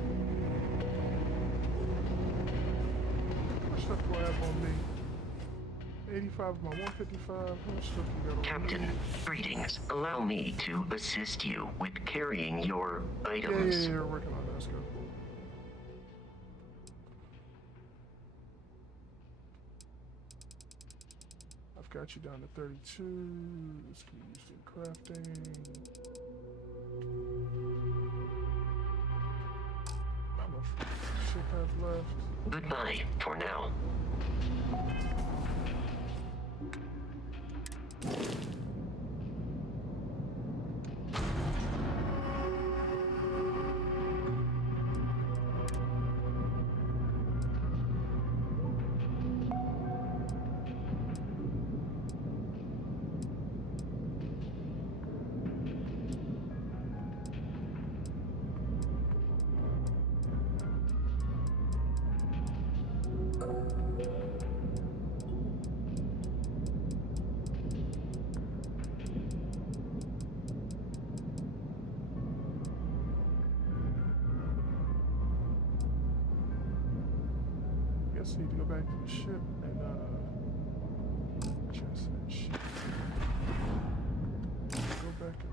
How much stuff do I have on me? 85 of my 155. How much stuff you got on Captain, me? greetings. Allow me to assist you with carrying your items. Yeah, we're working on that. Let's go. I've got you down to 32. This can be used in crafting. How much ship I have left? Goodbye for now. Guess I need to go back to the ship and transfer that shit. Go back and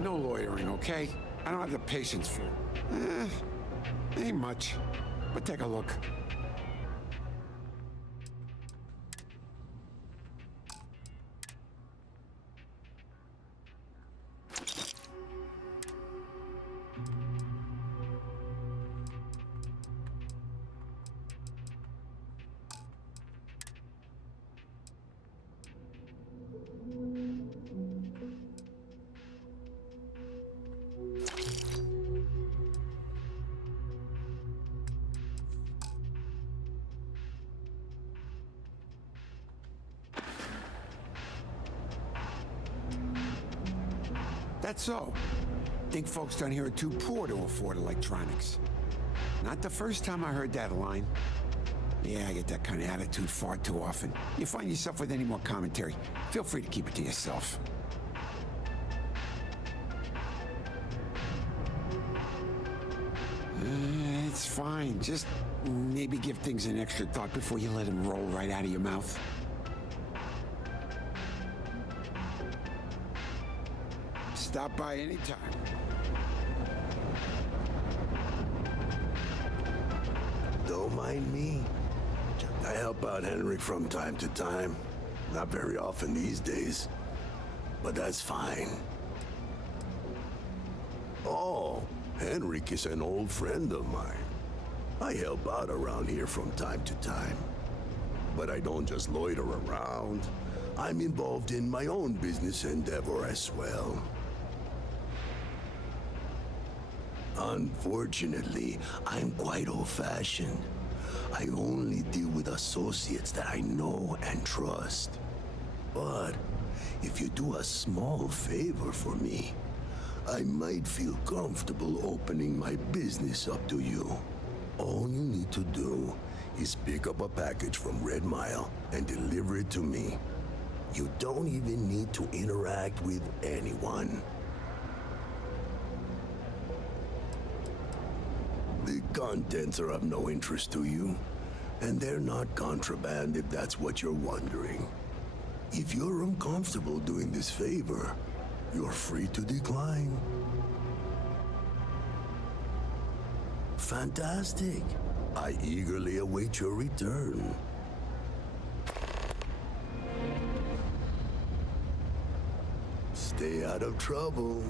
No lawyering, okay? I don't have the patience for it. Ain't much. But take a look. That's so. Think folks down here are too poor to afford electronics. Not the first time I heard that line. Yeah, I get that kind of attitude far too often. You find yourself with any more commentary, feel free to keep it to yourself. It's fine. Just maybe give things an extra thought before you let them roll right out of your mouth. Stop by anytime. Don't mind me. I help out Henry from time to time. Not very often these days. But that's fine. Oh, Henrik is an old friend of mine. I help out around here from time to time. But I don't just loiter around. I'm involved in my own business endeavor as well. Unfortunately, I'm quite old-fashioned. I only deal with associates that I know and trust. But if you do a small favor for me, I might feel comfortable opening my business up to you. All you need to do is pick up a package from Red Mile and deliver it to me. You don't even need to interact with anyone. The contents are of no interest to you, and they're not contraband if that's what you're wondering. If you're uncomfortable doing this favor, you're free to decline. Fantastic. I eagerly await your return. Stay out of trouble.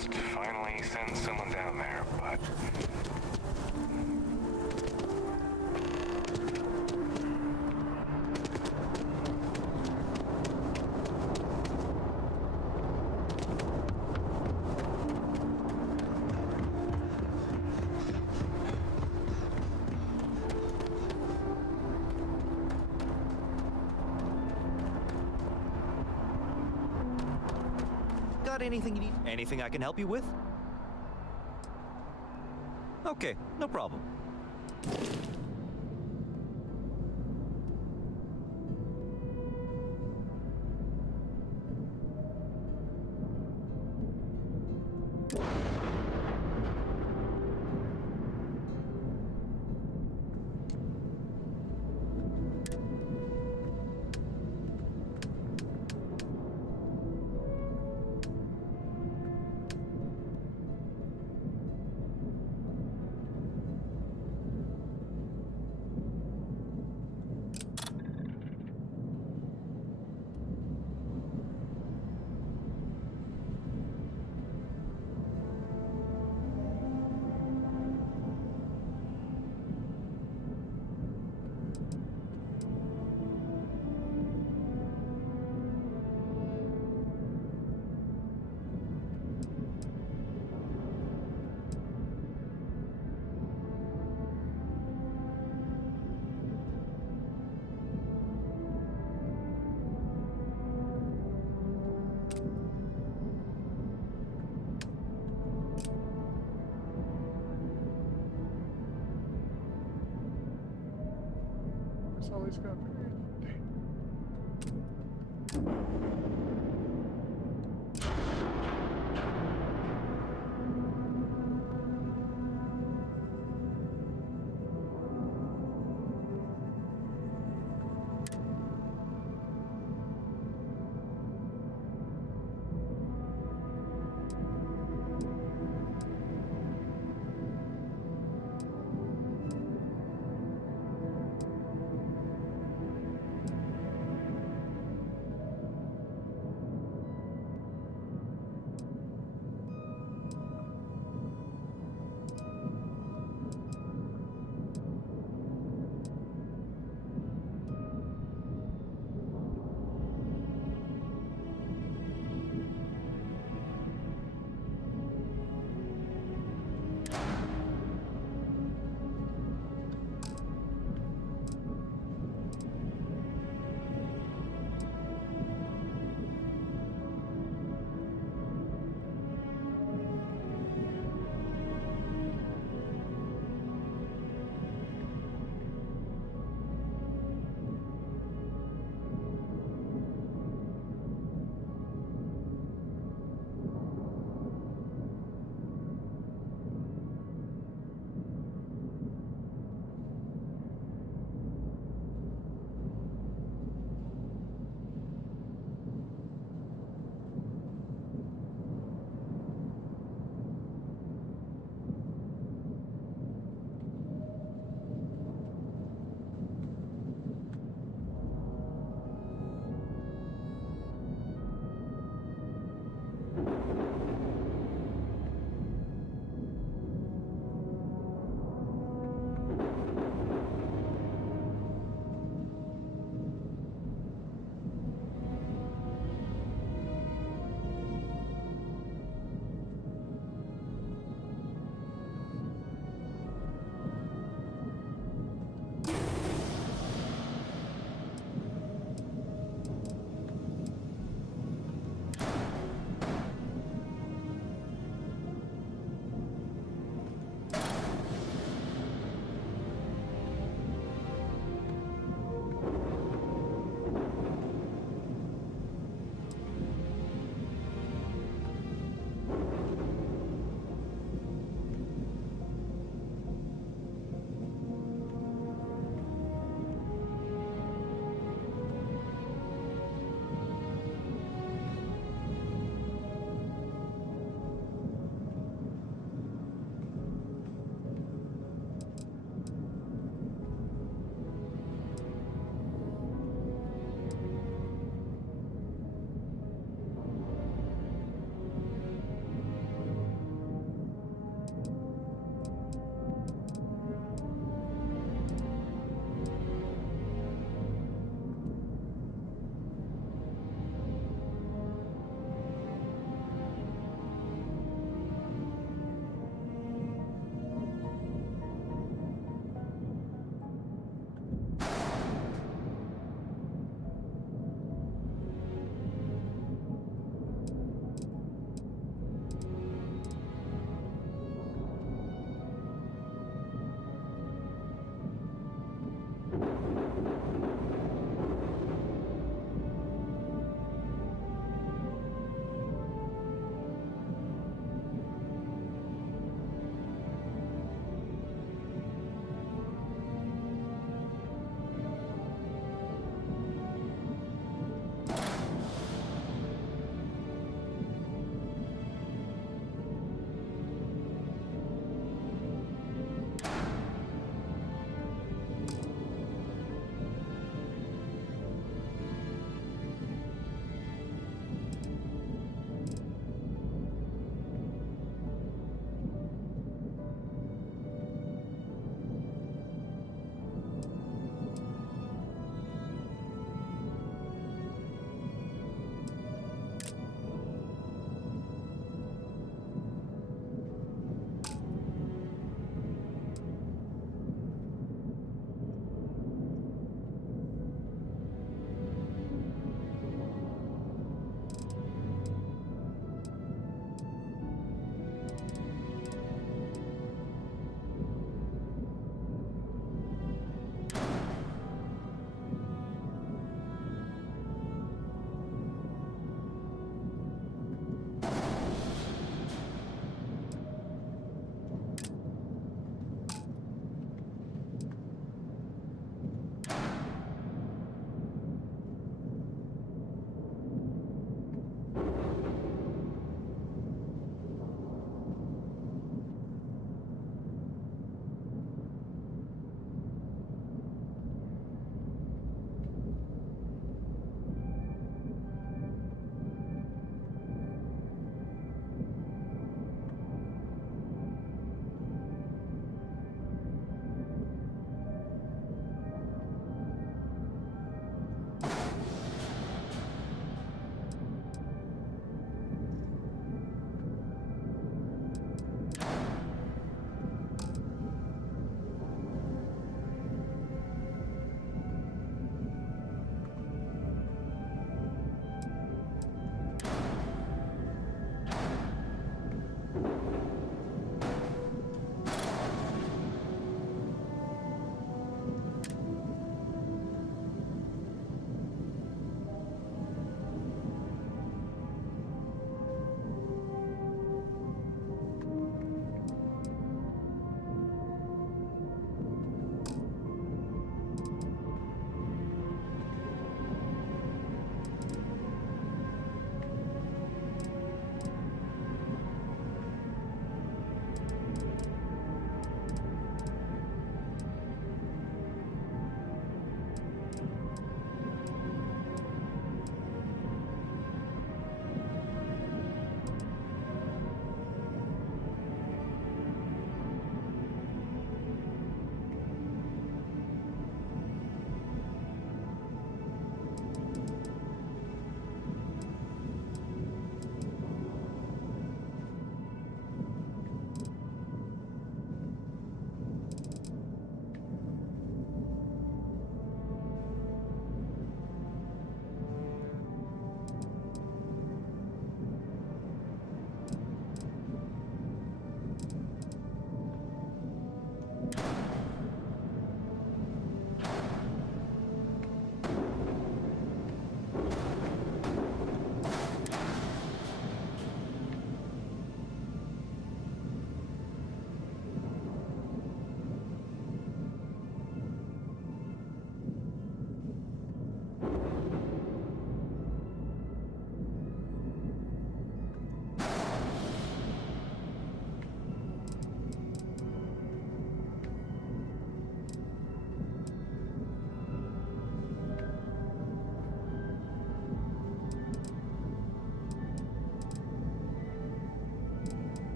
must finally send someone down there, but... Got anything you need? Anything I can help you with? Okay, no problem. That's all he's got.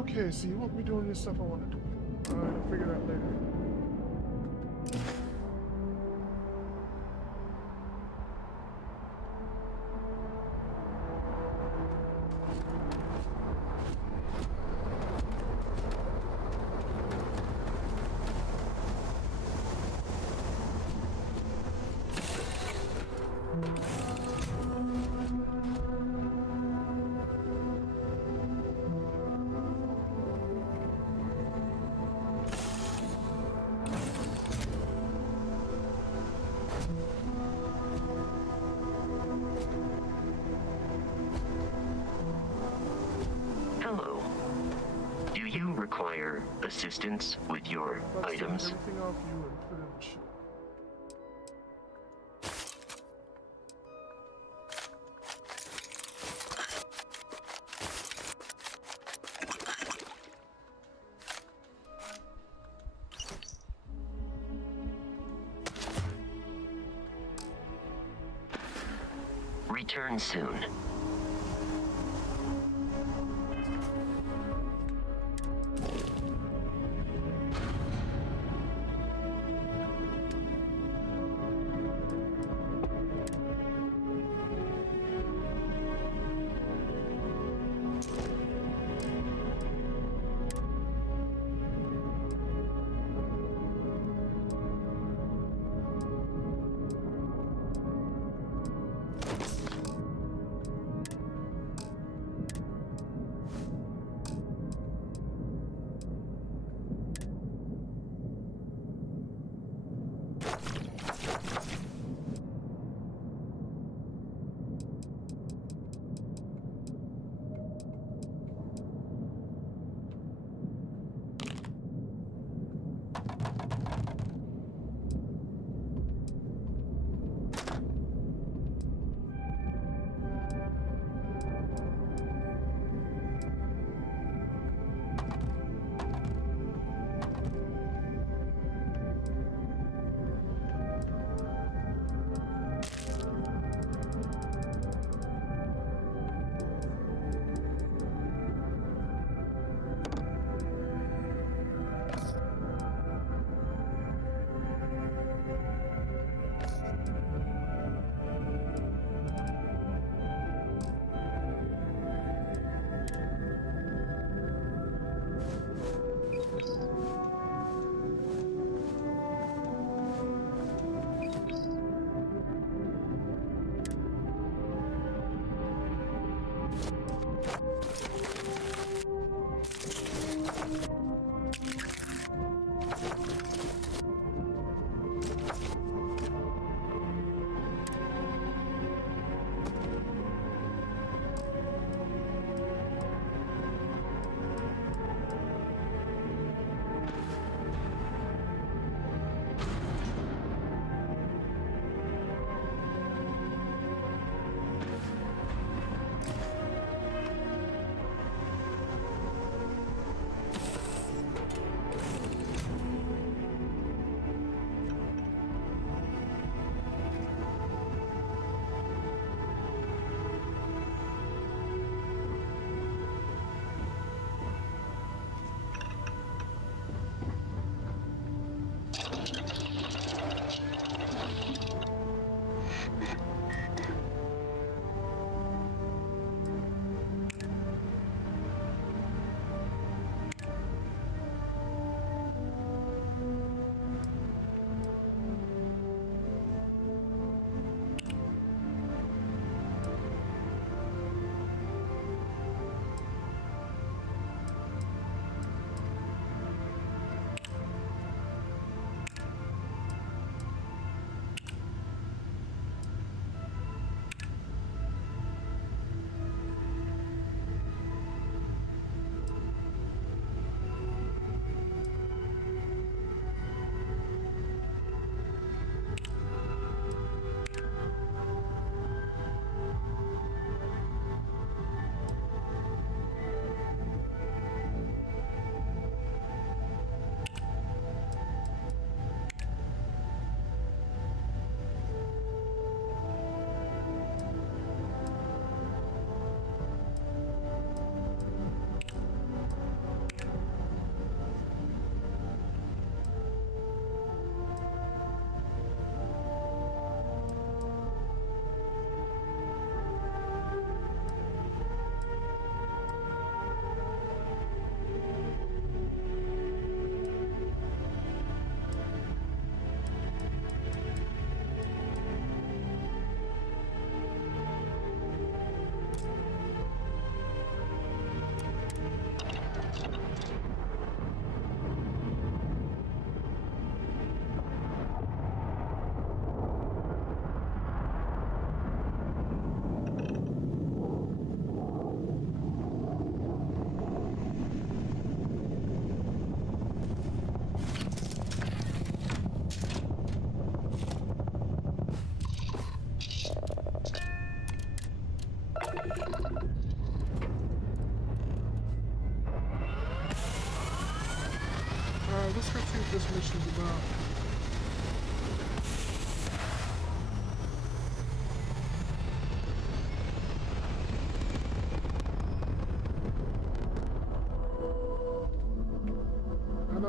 Okay, so you won't be doing this stuff I want to do. Alright, I'll figure it out later. Hello. Do you require assistance with your items? Everything off you and put it in the ship. Return soon.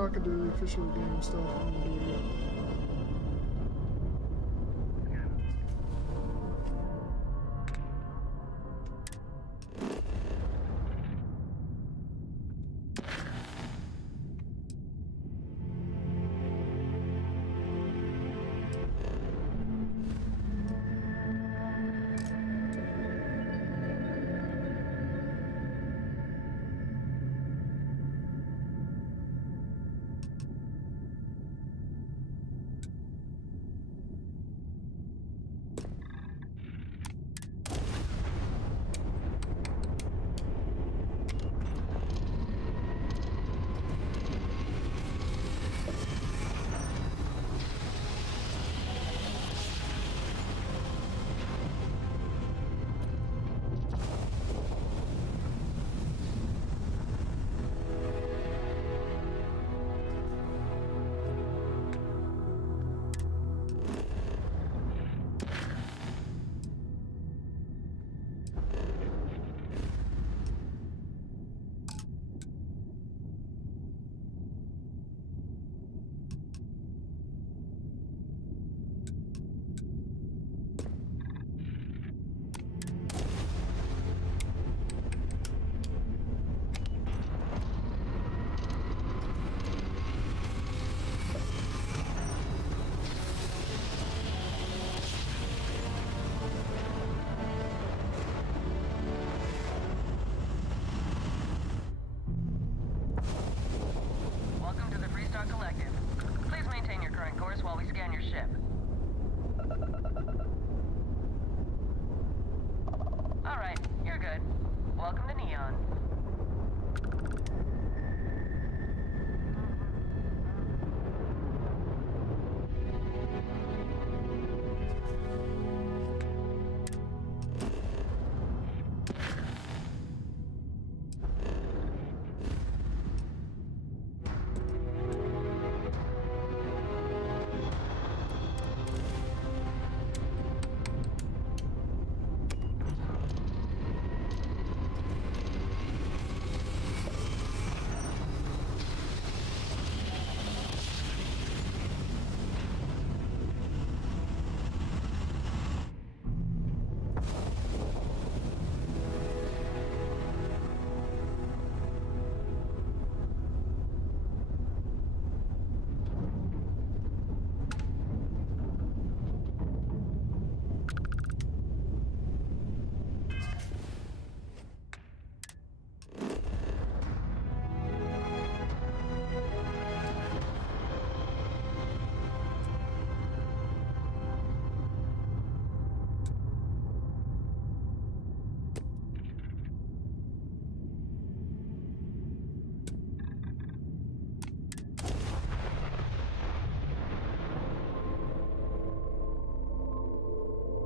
know I can do the official game stuff. I'm gonna do it again.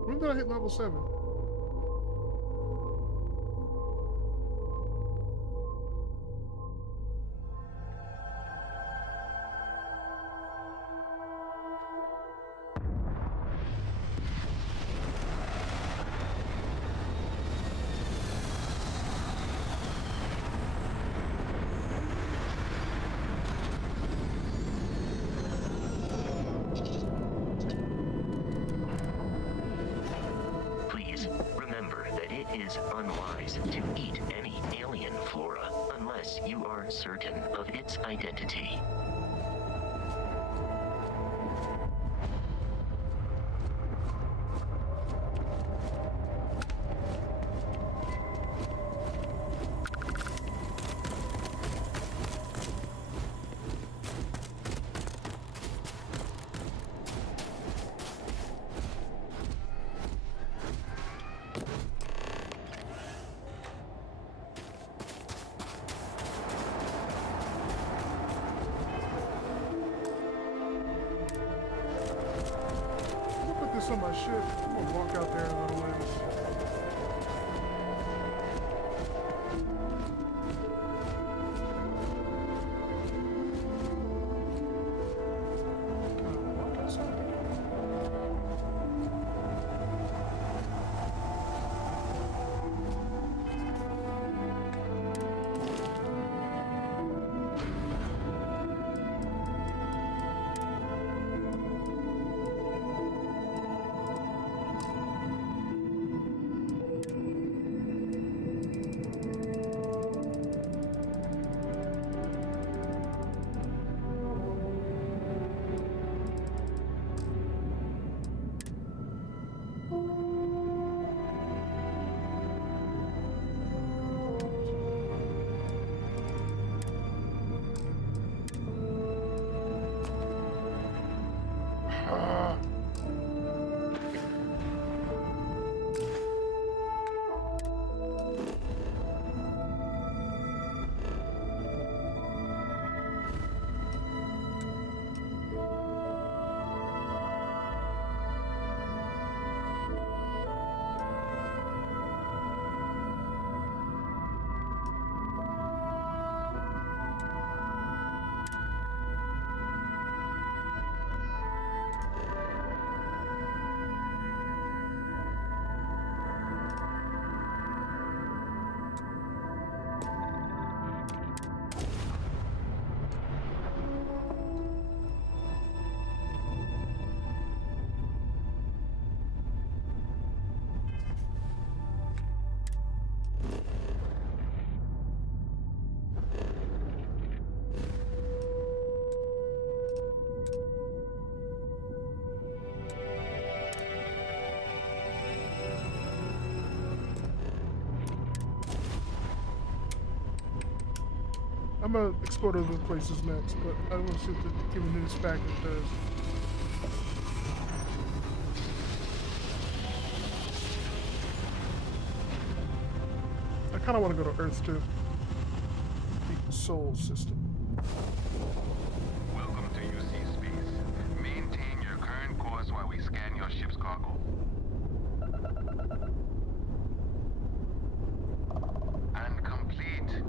When did I hit level 7? Is unwise to eat any alien flora unless you are certain of its identity. On my ship. I'm gonna walk out there in a little ways. I'm gonna explore those other places next, but I want to see what the human news package does. I kind of want to go to Earth too. The Sol system. Welcome to UC Space. Maintain your current course while we scan your ship's cargo. And complete.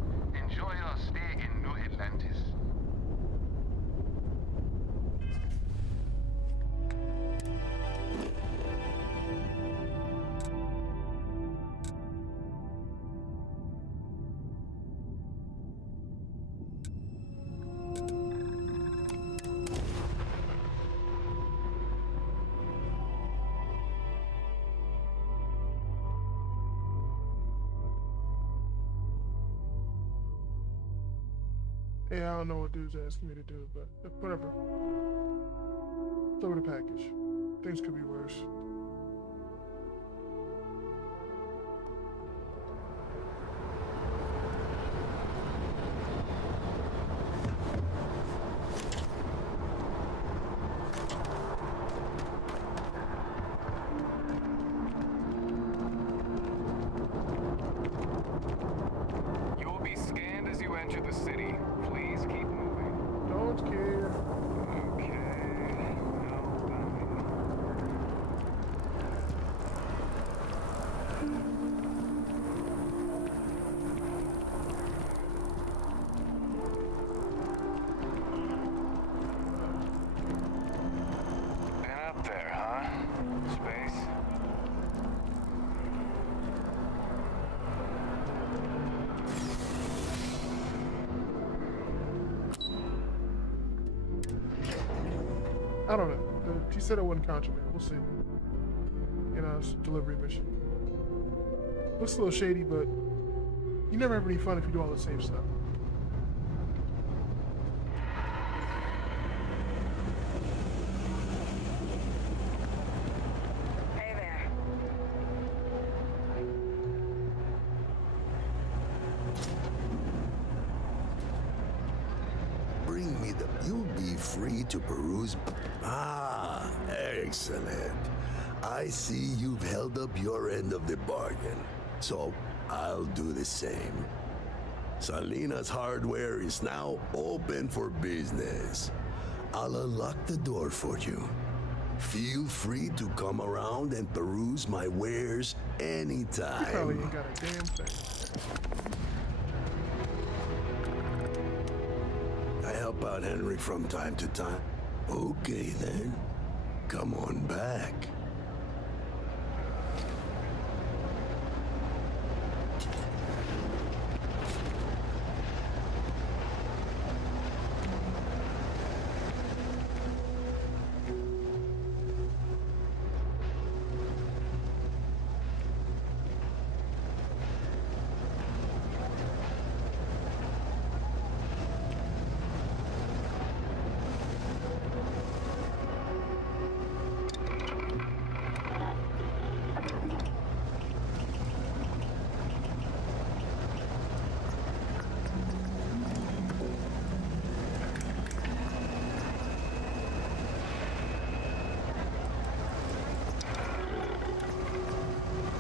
Enjoy your stay in New Atlantis. Yeah, I don't know what dude's asking me to do, but whatever. It's over the package. Things could be worse. You will be scanned as you enter the city. Please keep moving. Don't care. Okay. No, been up there, huh? Space? I don't know. He said it wasn't contraband. We'll see. You know, it's a delivery mission. Looks a little shady, but you never have any fun if you do all the same stuff. Hey there. Bring me the... You'll be free to peruse... Ah, excellent. I see you've held up your end of the bargain. So, I'll do the same. Salina's hardware is now open for business. I'll unlock the door for you. Feel free to come around and peruse my wares He probably anytime. ain't got a damn thing. I help out Henry from time to time. Okay then. Come on back.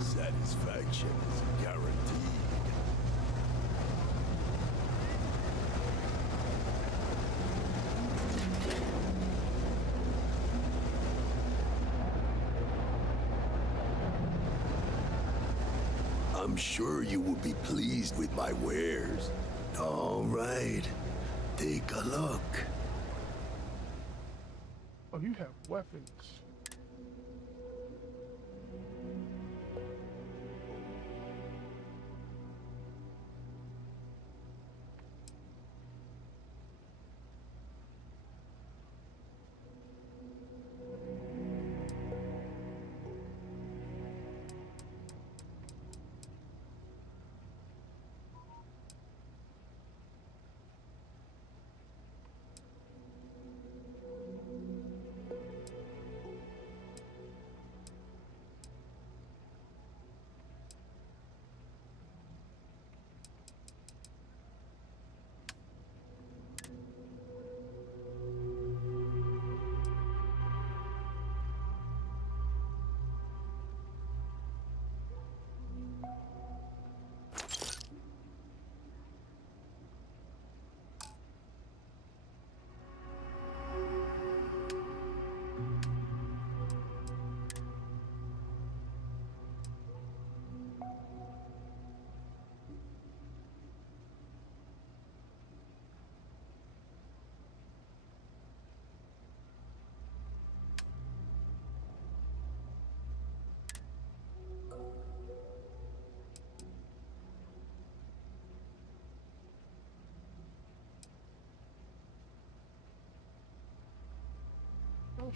Satisfaction is guaranteed. I'm sure you will be pleased with my wares. All right, take a look. Oh, you have weapons.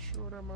sure that my...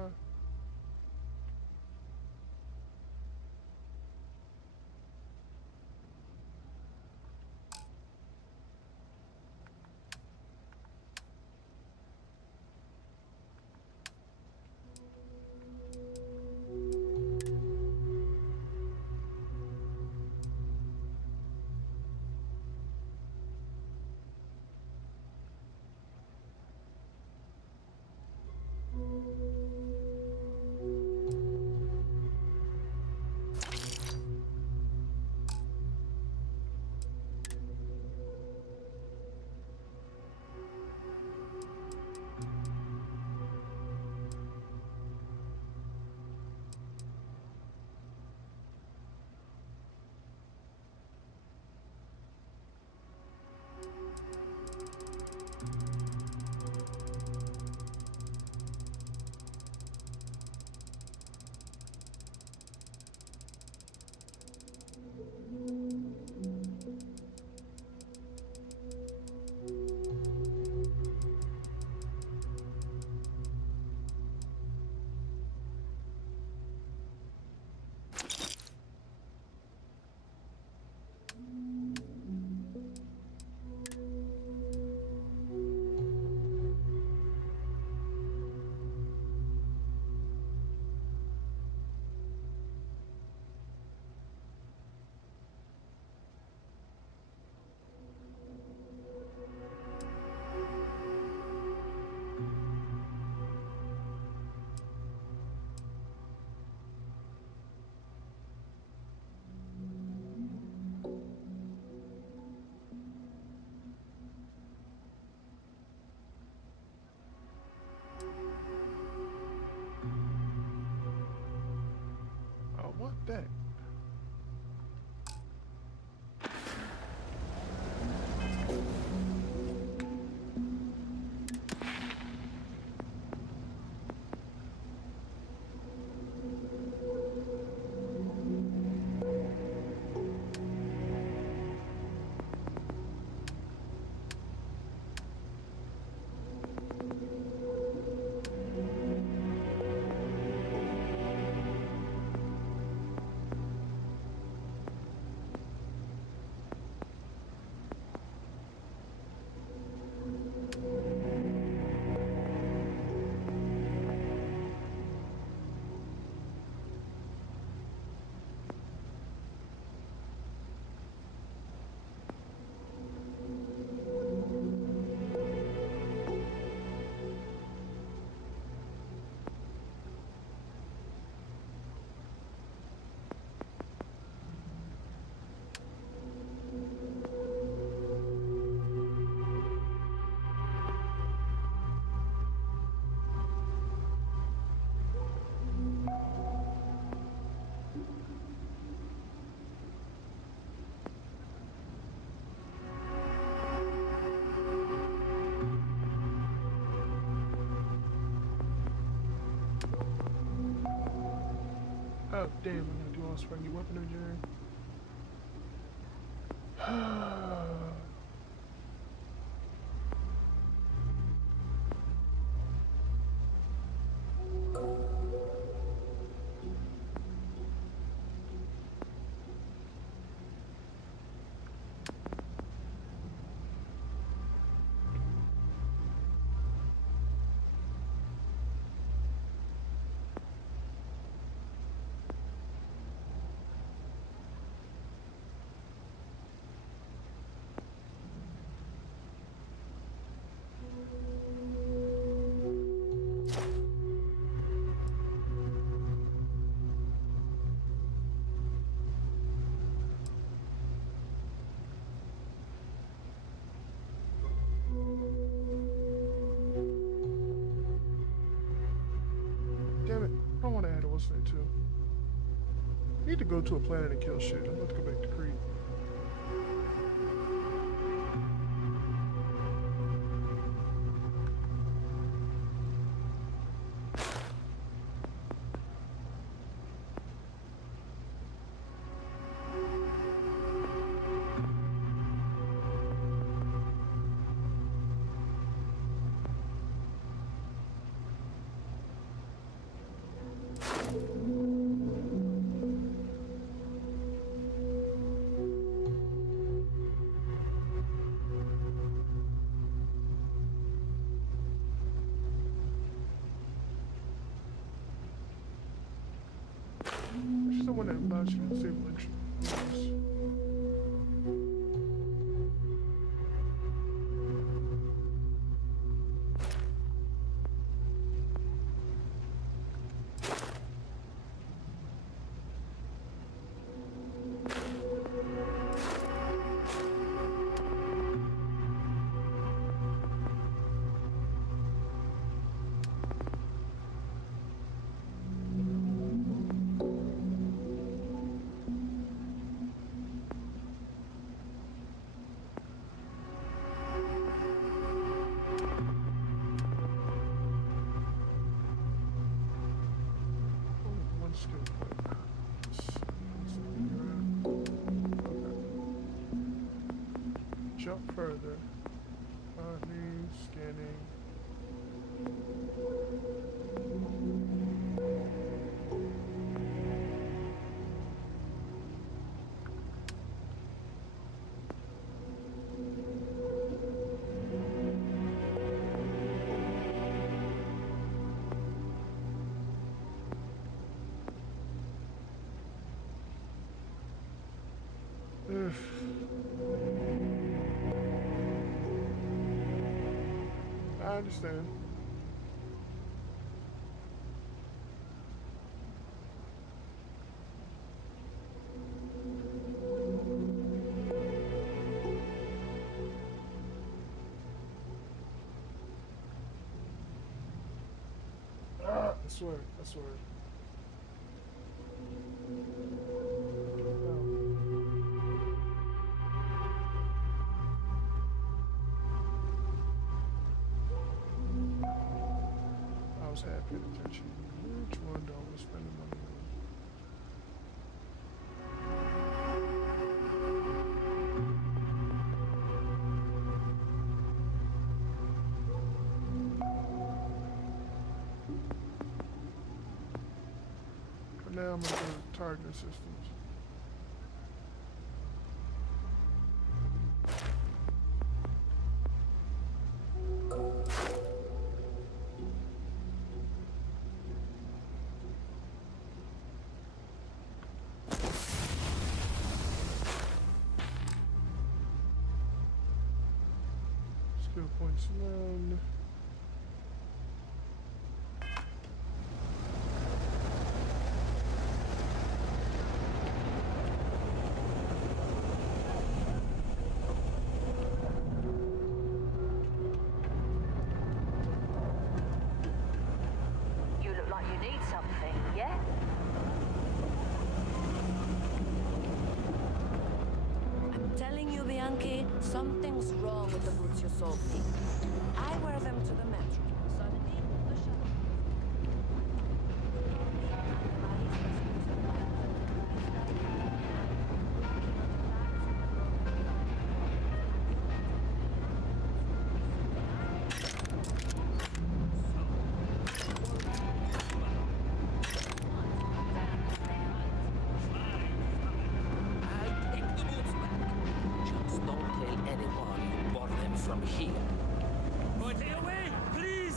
That. Oh, damn, I'm gonna do all this fucking weapon engineering. Damn it, I don't want to add what's there too. I need to go to a planet and kill shit. I'm about to go back to Crete. one that allows you to disable entries. Jump further. Currently scanning. I understand. I swear. I was half paying attention. Which one do I was spending money on? For now, I'm gonna go to target systems. Skill points around. You look like you need something, yeah? I'm telling you, Bianchi, something's wrong with the boots you sold me. I wear them to the metro. Suddenly, the shuttle. I'll take the boots back. Just don't tell anyone you bought them from here. Stay away, please!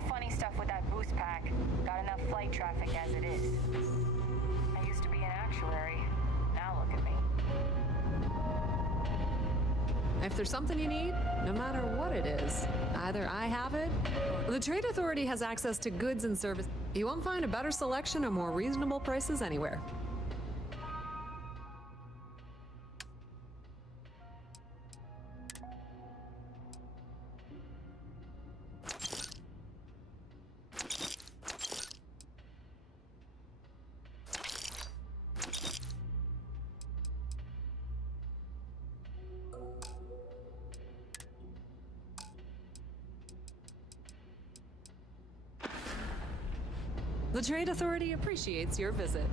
No funny stuff with that boost pack. Got enough flight traffic as it is. I used to be an actuary. Now look at me. If there's something you need, no matter what it is, either I have it, or the Trade Authority has access to goods and services. You won't find a better selection or more reasonable prices anywhere. The Trade Authority appreciates your visit.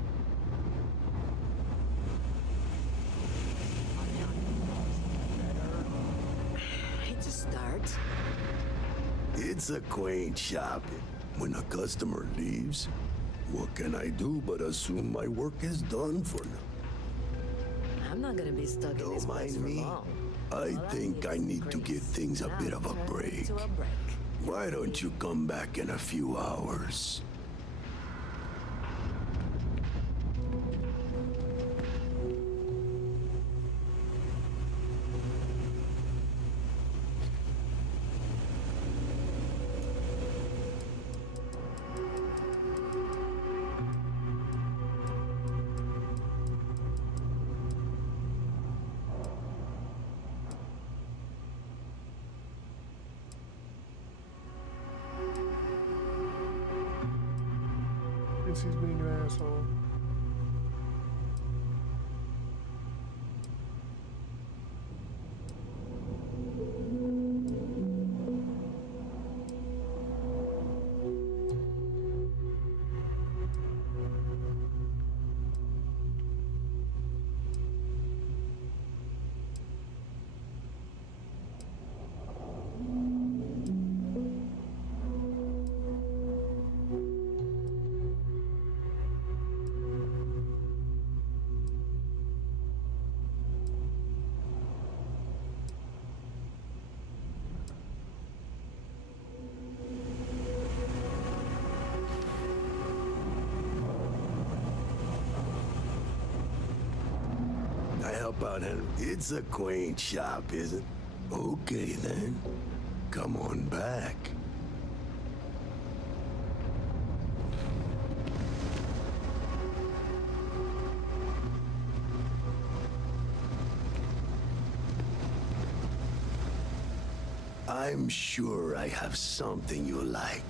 Hate to start. It's a quaint shop. When a customer leaves, what can I do but assume my work is done for now? I'm not gonna be stuck in this place for long. I think I need to give things a bit of a break. Why don't you come back in a few hours? He's being an asshole. About him. It's a quaint shop, isn't it? Okay, then. Come on back. I'm sure I have something you like.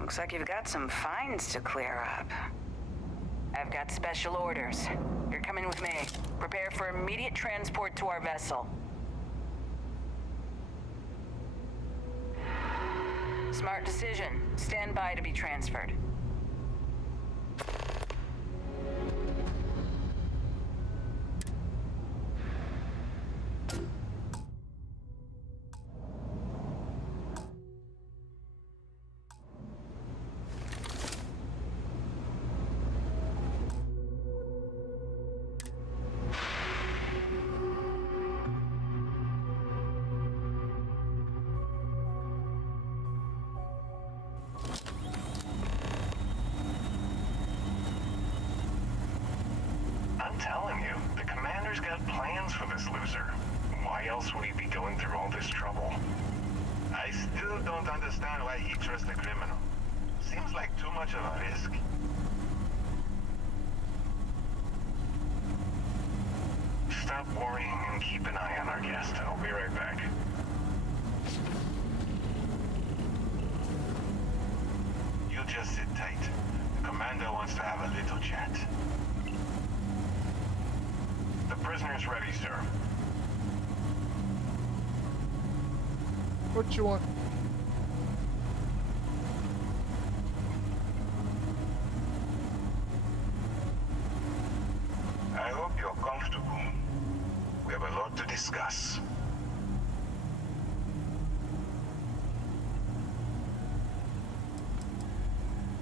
Looks like you've got some fines to clear up. I've got special orders. You're coming with me. Prepare for immediate transport to our vessel. Smart decision. Stand by to be transferred. I'm telling you, the commander's got plans for this loser. Why else would he be going through all this trouble? I still don't understand why he trusts a criminal. Seems like too much of a risk. Stop worrying and keep an eye on our guest. I'll be right back. You just sit tight. The commander wants to have a little chat. The prisoner's ready, sir. What you want? I hope you're comfortable. We have a lot to discuss.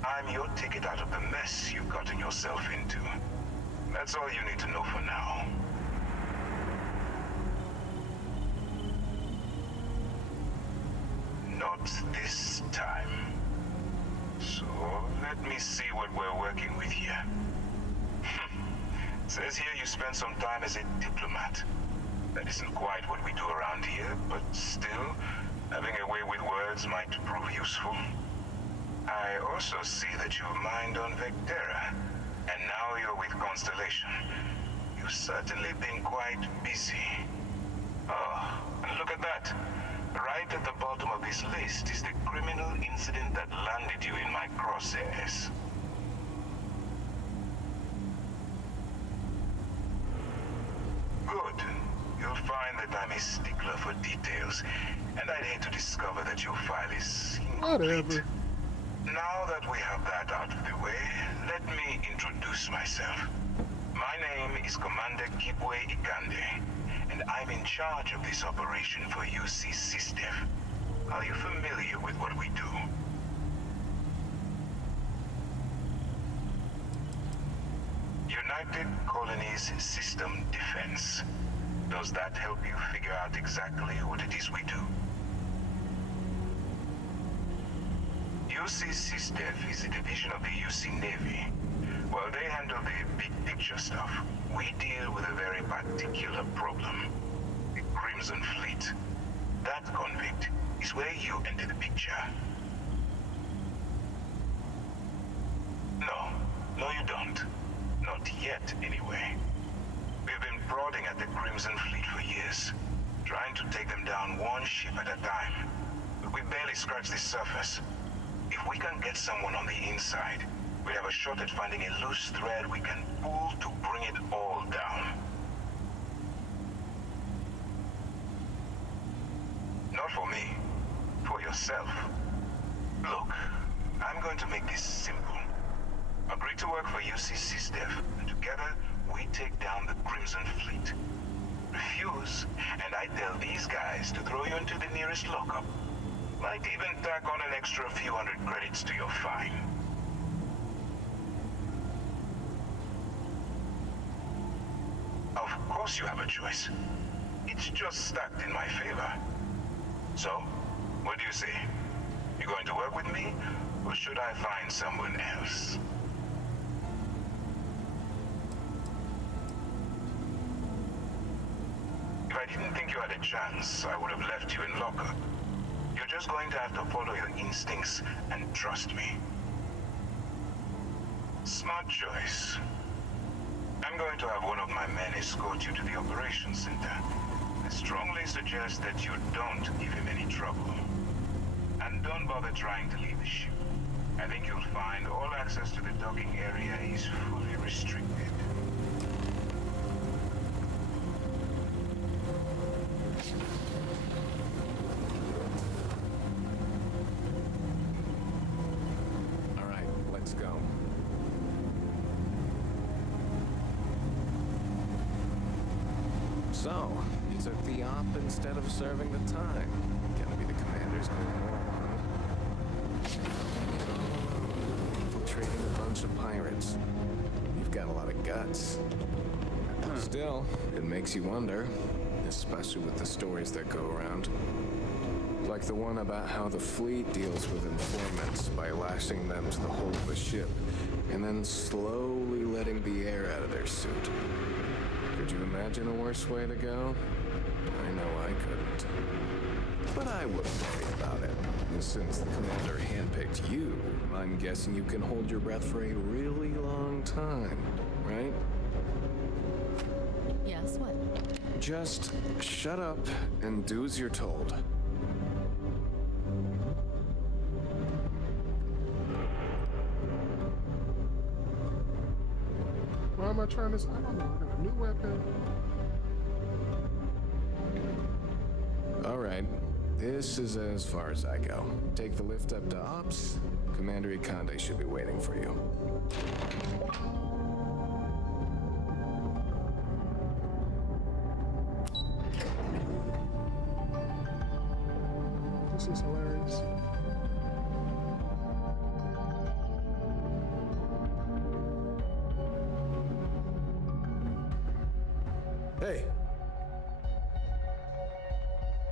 I'm your ticket out of the mess you've gotten yourself into. That's all you need to know for now. Not this time. So, let me see what we're working with here. Says here you spent some time as a diplomat. That isn't quite what we do around here, but still, having a way with words might prove useful. I also see that you've mined on Vectera, and now you're with Constellation. You've certainly been quite busy. Oh, and look at that. Right at the bottom of this list is the criminal incident that landed you in my crosshairs. Good. You'll find that I'm a stickler for details, and I'd hate to discover that your file is incomplete. Whatever. Now that we have that out of the way, let me introduce myself. My name is Commander Kibwe Ikande, and I'm in charge of this operation for UC SysDef. Are you familiar with what we do? United Colonies System Defense. Does that help you figure out exactly what it is we do? UC SysDef is a division of the UC Navy. While they handle the big picture stuff, we deal with a very particular problem. The Crimson Fleet. That convict is where you enter the picture. No, you don't. Not yet, anyway. We've been prodding at the Crimson Fleet for years, trying to take them down one ship at a time. But we barely scratched the surface. If we can get someone on the inside, we have a shot at finding a loose thread we can pull to bring it all down. Not for me. For yourself. Look, I'm going to make this simple. Agree to work for UC SysDef, and together we take down the Crimson Fleet. Refuse, and I tell these guys to throw you into the nearest lockup. Might even tack on an extra few hundred credits to your fine. Of course you have a choice. It's just stacked in my favor. So, what do you say? You going to work with me, or should I find someone else? If I didn't think you had a chance, I would have left you in lockup. You're just going to have to follow your instincts and trust me. Smart choice. I'm going to have one of my men escort you to the operations center. I strongly suggest that you don't give him any trouble. And don't bother trying to leave the ship. I think you'll find all access to the docking area is fully restricted. Let's go. So, you took the op instead of serving the time. Gonna be the commander's new role, huh? Infiltrating a bunch of pirates. You've got a lot of guts. Still, it makes you wonder, especially with the stories that go around. Like the one about how the fleet deals with informants by lashing them to the hull of a ship, and then slowly letting the air out of their suit. Could you imagine a worse way to go? I know I couldn't. But I wouldn't worry about it. And since the commander handpicked you, I'm guessing you can hold your breath for a really long time, right? Yes, what? Just shut up and do as you're told. Why am I trying this? I don't know. I got a new weapon. All right. This is as far as I go. Take the lift up to Ops. Commander Ikande should be waiting for you. This is hilarious. Hey.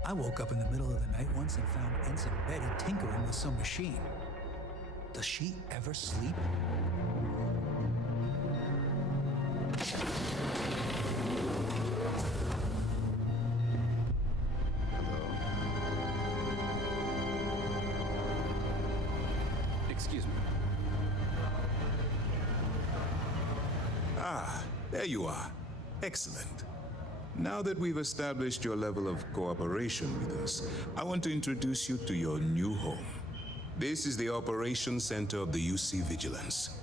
I woke up in the middle of the night once and found Ensign Betty tinkering with some machine. Does she ever sleep? Excuse me. Ah, there you are. Excellent. Now that we've established your level of cooperation with us, I want to introduce you to your new home. This is the Operations Center of the UC Vigilance,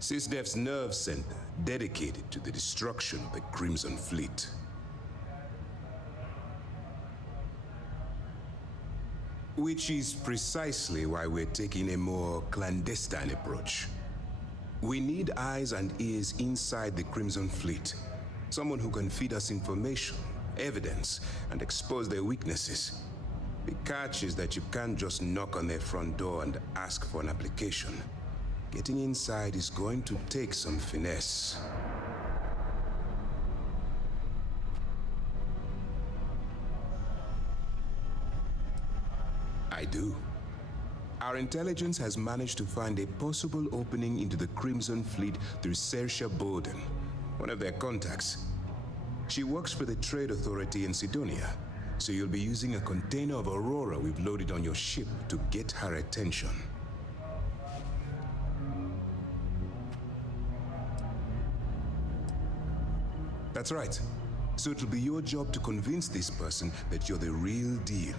SysDef's nerve center dedicated to the destruction of the Crimson Fleet. Which is precisely why we're taking a more clandestine approach. We need eyes and ears inside the Crimson Fleet. Someone who can feed us information, evidence, and expose their weaknesses. The catch is that you can't just knock on their front door and ask for an application. Getting inside is going to take some finesse. I do. Our intelligence has managed to find a possible opening into the Crimson Fleet through Saoirse Bolden, one of their contacts. She works for the Trade Authority in Sidonia, so you'll be using a container of Aurora we've loaded on your ship to get her attention. That's right. So it'll be your job to convince this person that you're the real deal.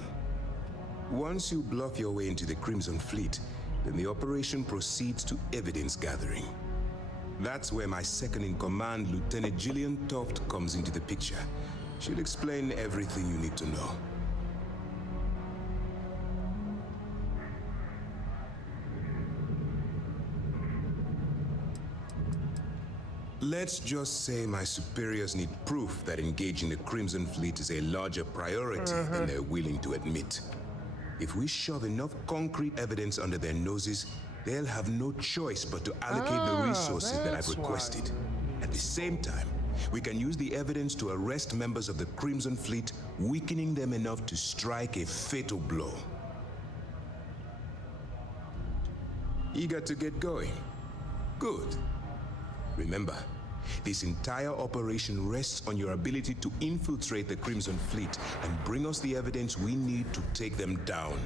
Once you bluff your way into the Crimson Fleet, then the operation proceeds to evidence gathering. That's where my second-in-command, Lieutenant Gillian Toft, comes into the picture. She'll explain everything you need to know. Let's just say my superiors need proof that engaging the Crimson Fleet is a larger priority than they're willing to admit. If we shove enough concrete evidence under their noses, they'll have no choice but to allocate the resources that I've requested. At the same time, we can use the evidence to arrest members of the Crimson Fleet, weakening them enough to strike a fatal blow. Eager to get going? Good. Remember, this entire operation rests on your ability to infiltrate the Crimson Fleet and bring us the evidence we need to take them down.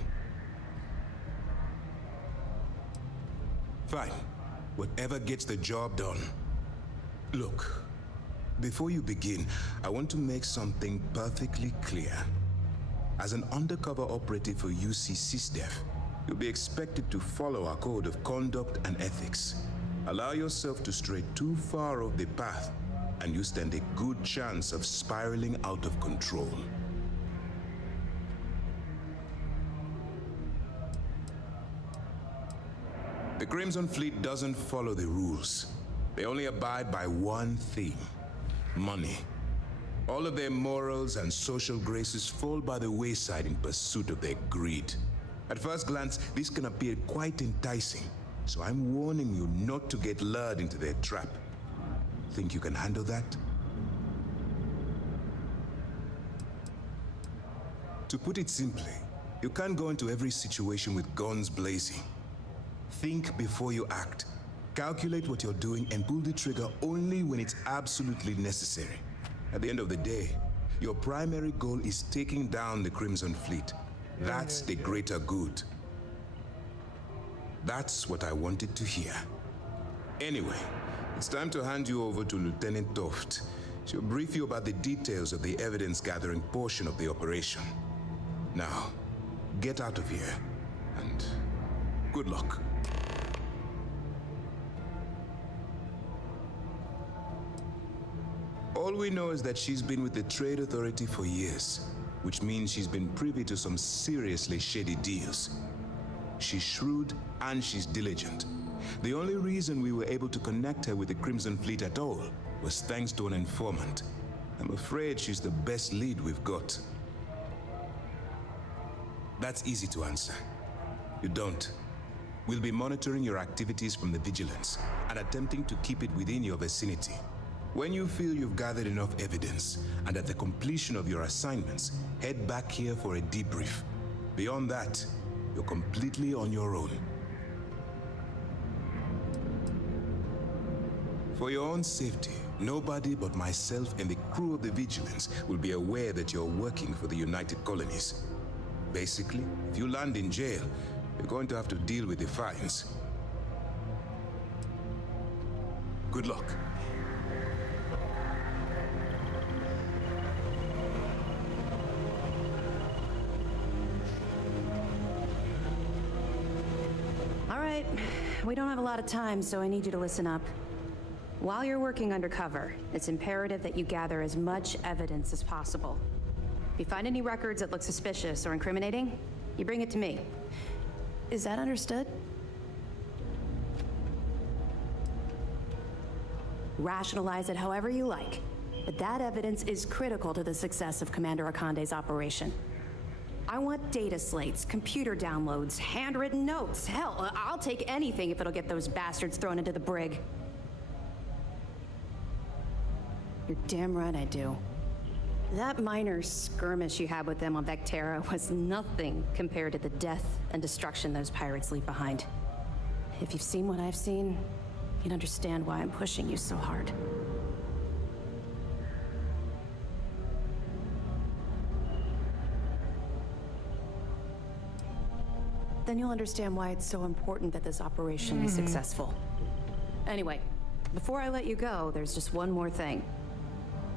Fine. Whatever gets the job done. Look, before you begin, I want to make something perfectly clear. As an undercover operative for UC SysDef, you'll be expected to follow our code of conduct and ethics. Allow yourself to stray too far off the path, and you stand a good chance of spiraling out of control. The Crimson Fleet doesn't follow the rules. They only abide by one theme: money. All of their morals and social graces fall by the wayside in pursuit of their greed. At first glance, this can appear quite enticing, so I'm warning you not to get lured into their trap. Think you can handle that? To put it simply, you can't go into every situation with guns blazing. Think before you act. Calculate what you're doing and pull the trigger only when it's absolutely necessary. At the end of the day, your primary goal is taking down the Crimson Fleet. That's the greater good. That's what I wanted to hear. Anyway, it's time to hand you over to Lieutenant Toft. She'll brief you about the details of the evidence-gathering portion of the operation. Now, get out of here, and good luck. All we know is that she's been with the Trade Authority for years, which means she's been privy to some seriously shady deals. She's shrewd and she's diligent. The only reason we were able to connect her with the Crimson Fleet at all was thanks to an informant. I'm afraid she's the best lead we've got. That's easy to answer. You don't. We'll be monitoring your activities from the Vigilance and attempting to keep it within your vicinity. When you feel you've gathered enough evidence, and at the completion of your assignments, head back here for a debrief. Beyond that, you're completely on your own. For your own safety, nobody but myself and the crew of the Vigilance will be aware that you're working for the United Colonies. Basically, if you land in jail, you're going to have to deal with the fines. Good luck. All right, we don't have a lot of time, so I need you to listen up. While you're working undercover, it's imperative that you gather as much evidence as possible. If you find any records that look suspicious or incriminating, you bring it to me. Is that understood? Rationalize it however you like, but that evidence is critical to the success of Commander Akande's operation. I want data slates, computer downloads, handwritten notes. Hell, I'll take anything if it'll get those bastards thrown into the brig. You're damn right I do. That minor skirmish you had with them on Vectera was nothing compared to the death and destruction those pirates leave behind. If you've seen what I've seen, you'd understand why I'm pushing you so hard. Then you'll understand why it's so important that this operation is successful. Anyway, before I let you go, there's just one more thing.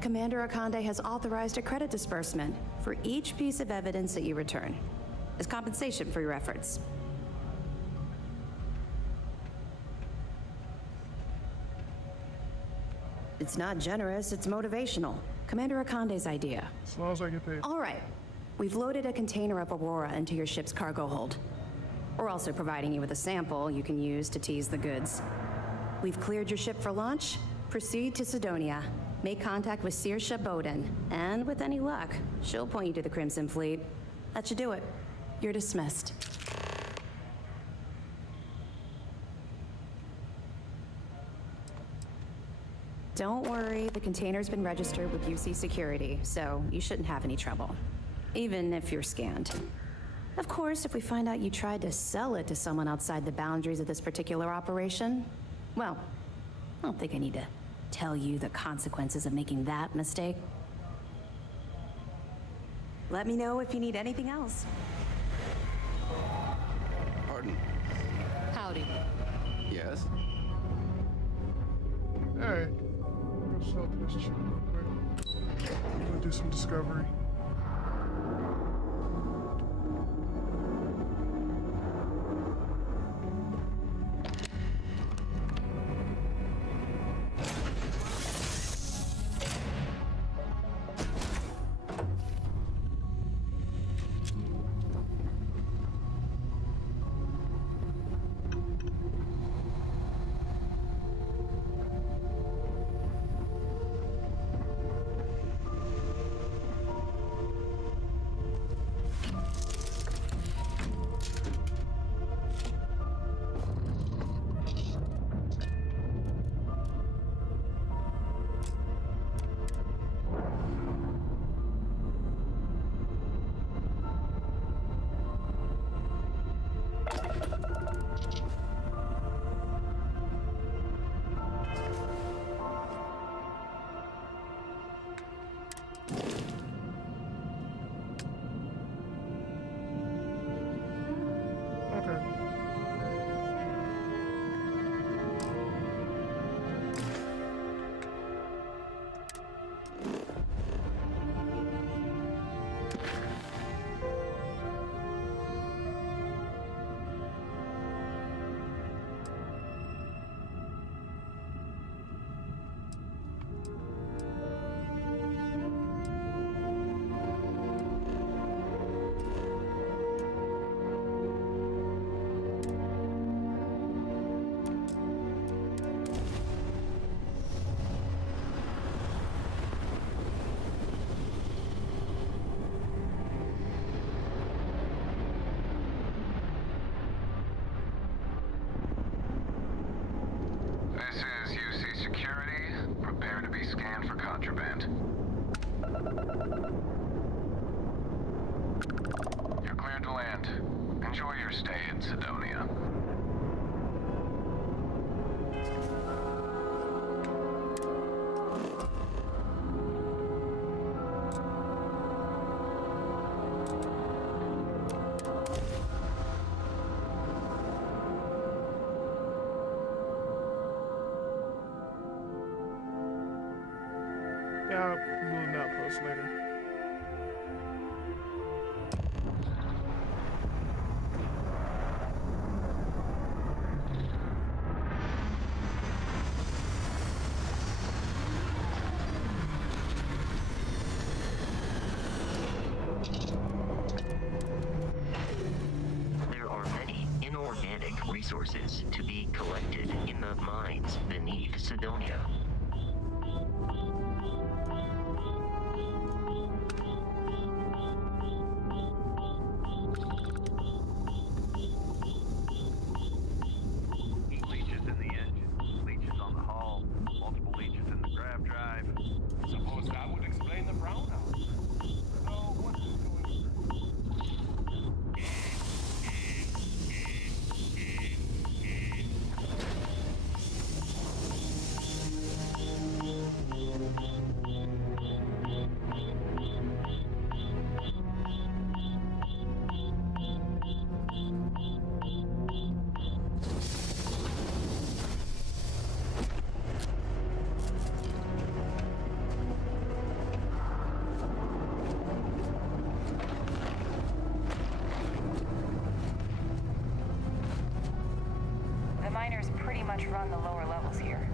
Commander Akande has authorized a credit disbursement for each piece of evidence that you return, as compensation for your efforts. It's not generous, it's motivational. Commander Akande's idea. As long as I get paid. All right. We've loaded a container of Aurora into your ship's cargo hold. We're also providing you with a sample you can use to tease the goods. We've cleared your ship for launch. Proceed to Sidonia. Make contact with Saoirse Bowden, and with any luck, she'll point you to the Crimson Fleet. That should do it. You're dismissed. Don't worry, the container's been registered with UC Security, so you shouldn't have any trouble, even if you're scanned. Of course, if we find out you tried to sell it to someone outside the boundaries of this particular operation, well, I don't think I need to tell you the consequences of making that mistake. Let me know if you need anything else. Pardon? Howdy. Yes? Alright. I'm gonna sell this shit real quick. I'm gonna do some discovery. contraband. You're cleared to land. Enjoy your stay in Sidonia. Yeah, we'll not post later. There are many inorganic resources to be collected in the mines beneath Sidonia. Leeches in the engine, leeches on the hull, multiple leeches in the grav drive. Suppose that would explain the brownouts. So what is going The miners pretty much run the lower levels here.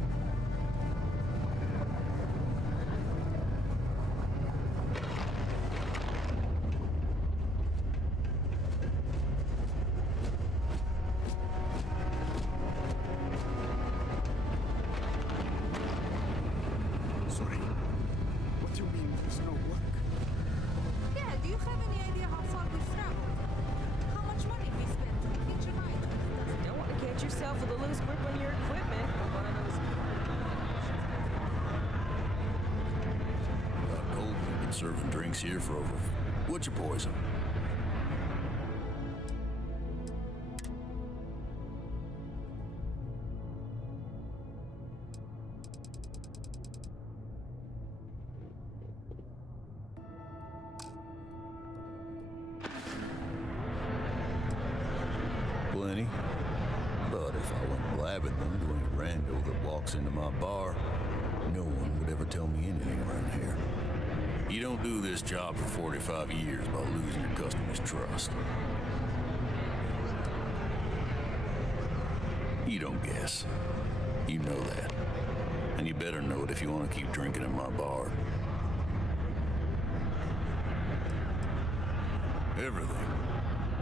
Sorry. What do you mean there's no work? Yeah, do you have any idea how far we've traveled? How much money we spent to get your mind? Don't want to catch yourself with a loose grip on your equipment. One of those. Cole, we've been serving drinks here for over. What's your poison? Plenty. But if I went blabbing them to any rando that walks into my bar, no one would ever tell me anything around here. You don't do this job for 45 years by losing your customers' trust. You don't guess. You know that. And you better know it if you want to keep drinking in my bar. Everything.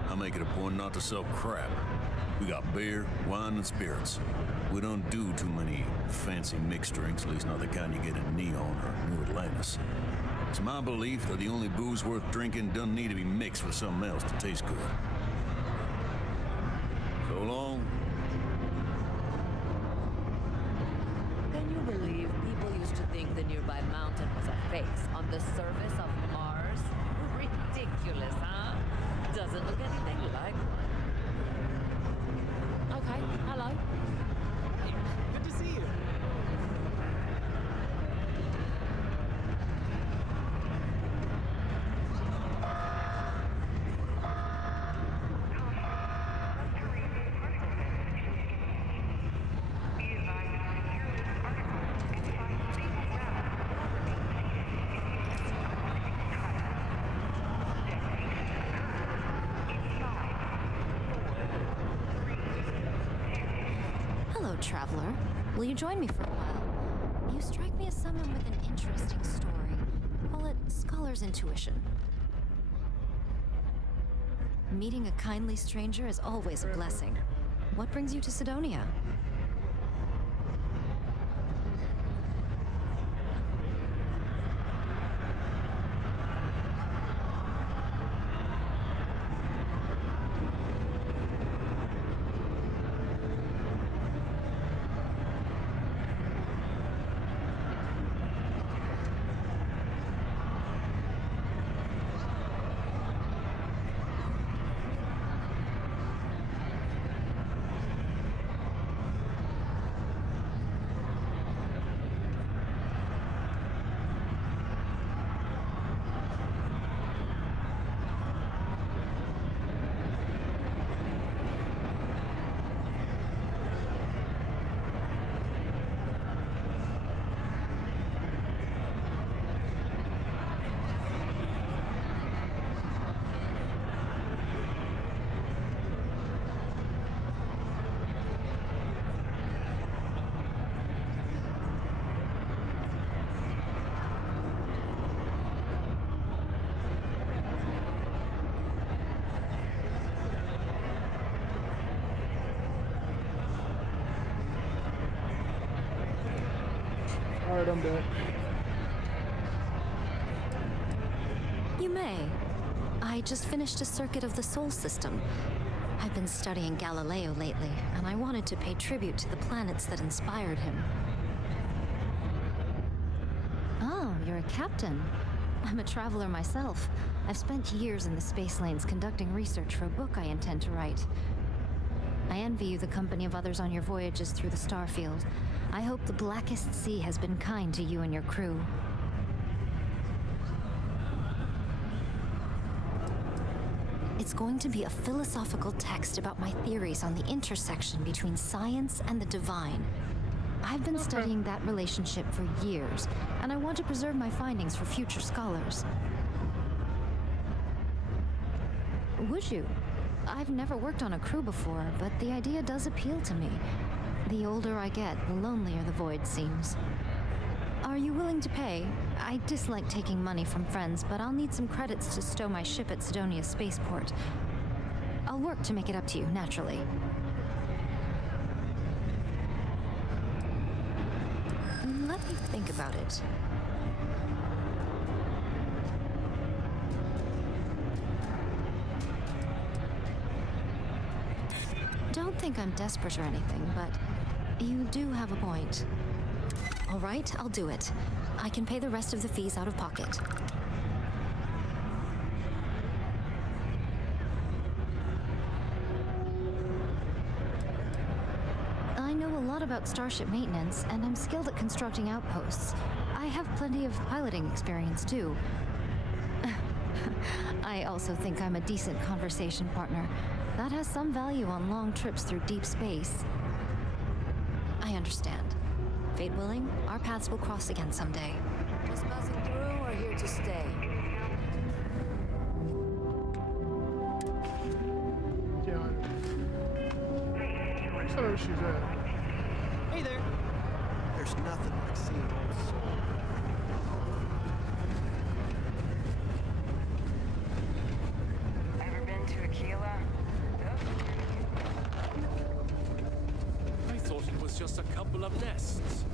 I make it a point not to sell crap. We got beer, wine, and spirits. We don't do too many fancy mixed drinks, at least not the kind you get in Neon or New Atlantis. It's my belief that the only booze worth drinking doesn't need to be mixed with something else to taste good. So long. Can you believe people used to think the nearby mountain was a face on the surface of Mars? Ridiculous, huh? Doesn't look anything like one. Okay, hello. Good to see you. Traveler, will you join me for a while? You strike me as someone with an interesting story. Call it scholar's intuition. Meeting a kindly stranger is always a blessing. What brings you to Sidonia? Alright, I'm dead. You may. I just finished a circuit of the Sol system. I've been studying Galileo lately, and I wanted to pay tribute to the planets that inspired him. Oh, you're a captain. I'm a traveler myself. I've spent years in the space lanes conducting research for a book I intend to write. I envy you the company of others on your voyages through the starfield. I hope the Blackest Sea has been kind to you and your crew. It's going to be a philosophical text about my theories on the intersection between science and the divine. I've been studying that relationship for years, and I want to preserve my findings for future scholars. Would you? I've never worked on a crew before, but the idea does appeal to me. The older I get, the lonelier the void seems. Are you willing to pay? I dislike taking money from friends, but I'll need some credits to stow my ship at Sidonia Spaceport. I'll work to make it up to you, naturally. Let me think about it. Don't think I'm desperate or anything, but you do have a point. All right, I'll do it. I can pay the rest of the fees out of pocket. I know a lot about starship maintenance, and I'm skilled at constructing outposts. I have plenty of piloting experience, too. I also think I'm a decent conversation partner. That has some value on long trips through deep space. I understand. Fate willing, our paths will cross again someday. Just passing through or here to stay? Yeah. I don't know where she's at. Hey there. There's nothing like seeing old Sol. Ever been to Aquila? I thought it was just a couple of nests.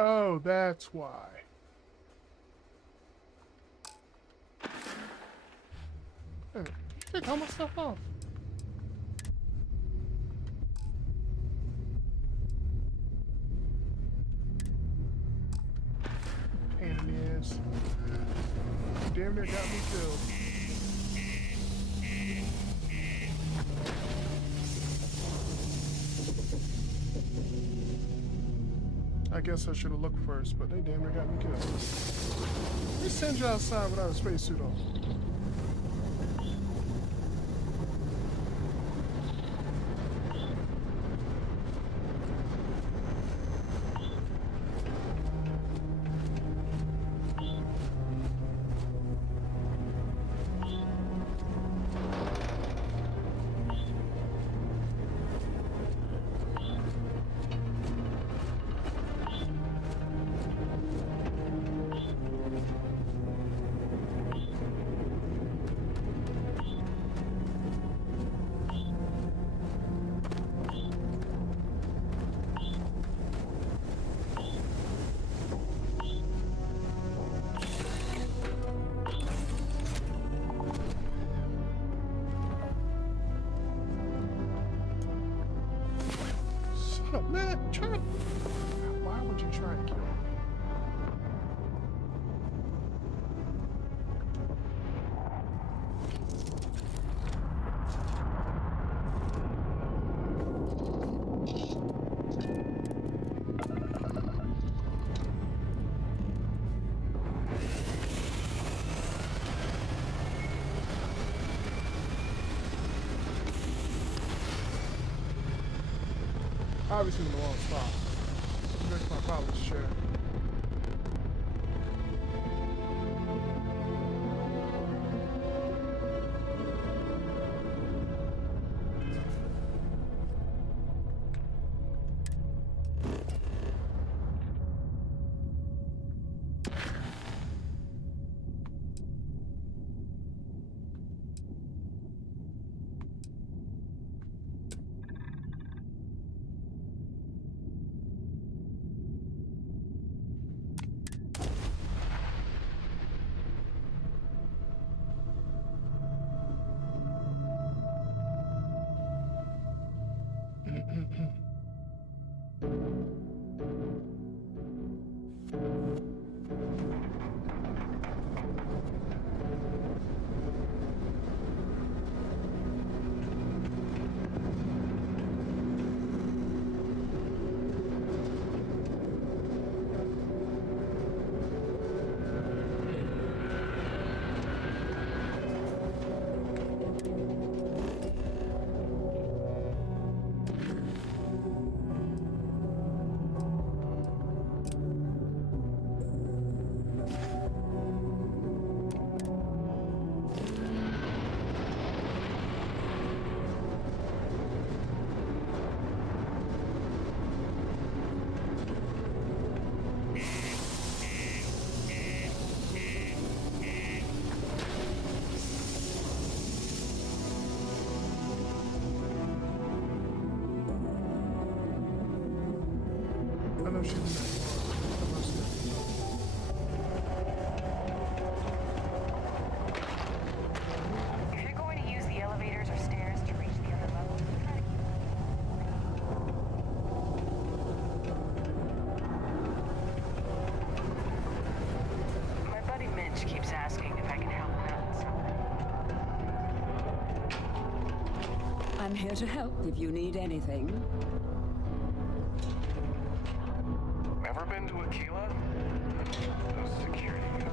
Oh, that's why. Hey, take all my stuff off. Pain in the ass. Damn near got me killed. I guess I should have looked first, but they damn near got me killed. They send you outside without a spacesuit on. Man, try. Why would you try and kill me? Obviously in the wrong spot. It makes my problems share. shooting If you're going to use the elevators or stairs to reach the other levels, my buddy Mitch keeps asking if I can help him out with something. I'm here to help if you need anything. Ever been to Aquila? Those security guys.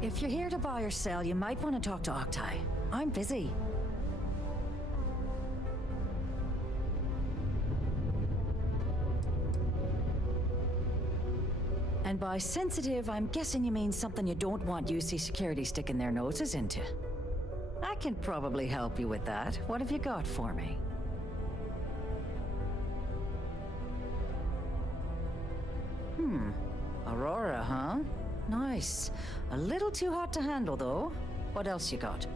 If you're here to buy or sell, you might want to talk to Octai. I'm busy. And by sensitive, I'm guessing you mean something you don't want UC Security sticking their noses into. I can probably help you with that. What have you got for me? Aurora, huh? Nice. A little too hot to handle, though. What else you got?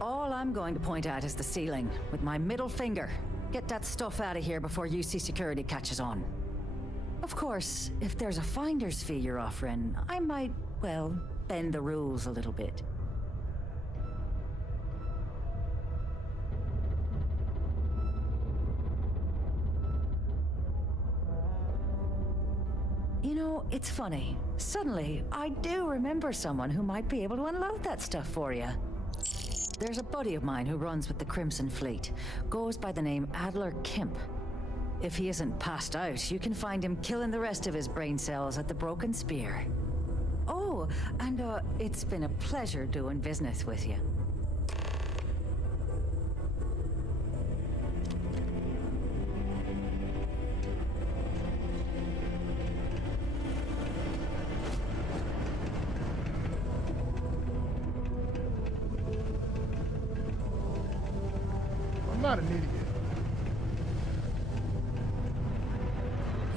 All I'm going to point at is the ceiling, with my middle finger. Get that stuff out of here before UC Security catches on. Of course, if there's a finder's fee you're offering, I might, well, bend the rules a little bit. You know, it's funny. Suddenly, I do remember someone who might be able to unload that stuff for you. There's a buddy of mine who runs with the Crimson Fleet. Goes by the name Adler Kemp. If he isn't passed out, you can find him killing the rest of his brain cells at the Broken Spear. Oh, and it's been a pleasure doing business with you. I'm not an idiot.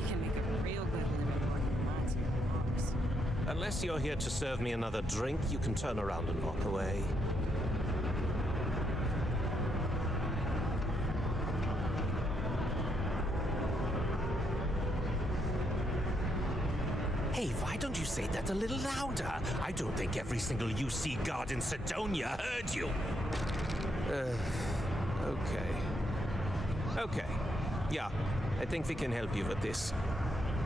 You can make a real good living working lots of bars. Unless you're here to serve me another drink, you can turn around and walk away. Hey, why don't you say that a little louder? I don't think every single UC guard in Sidonia heard you. Okay. Yeah, I think we can help you with this.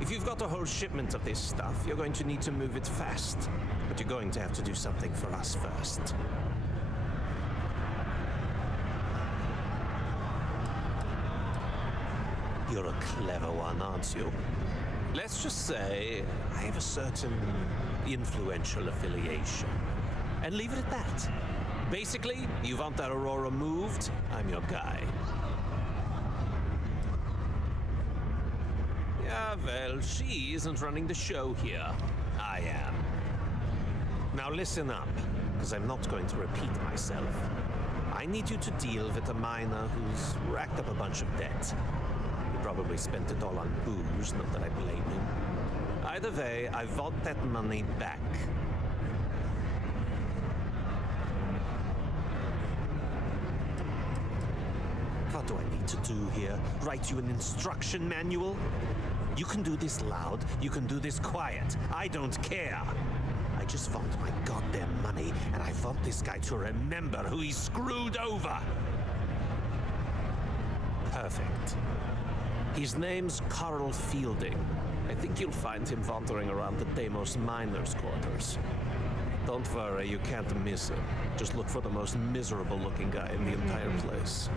If you've got a whole shipment of this stuff, you're going to need to move it fast. But you're going to have to do something for us first. You're a clever one, aren't you? Let's just say I have a certain influential affiliation. And leave it at that. Basically, you want that Aurora moved, I'm your guy. Yeah, well, she isn't running the show here. I am. Now listen up, because I'm not going to repeat myself. I need you to deal with a miner who's racked up a bunch of debt. He probably spent it all on booze, not that I blame him. Either way, I want that money back. What do I need to do here? Write you an instruction manual? You can do this loud, you can do this quiet. I don't care. I just want my goddamn money, and I want this guy to remember who he screwed over. Perfect. His name's Carl Fielding. I think you'll find him wandering around the Deimos miners' quarters. Don't worry, you can't miss him. Just look for the most miserable-looking guy in the entire place.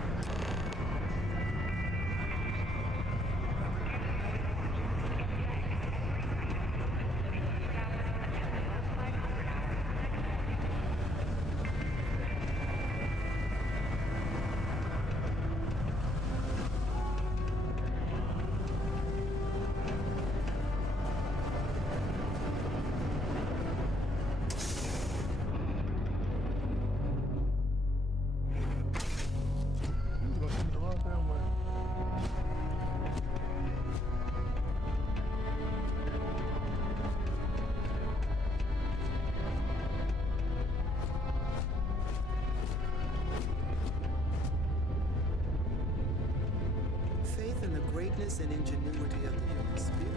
greatness and ingenuity of the human spirit.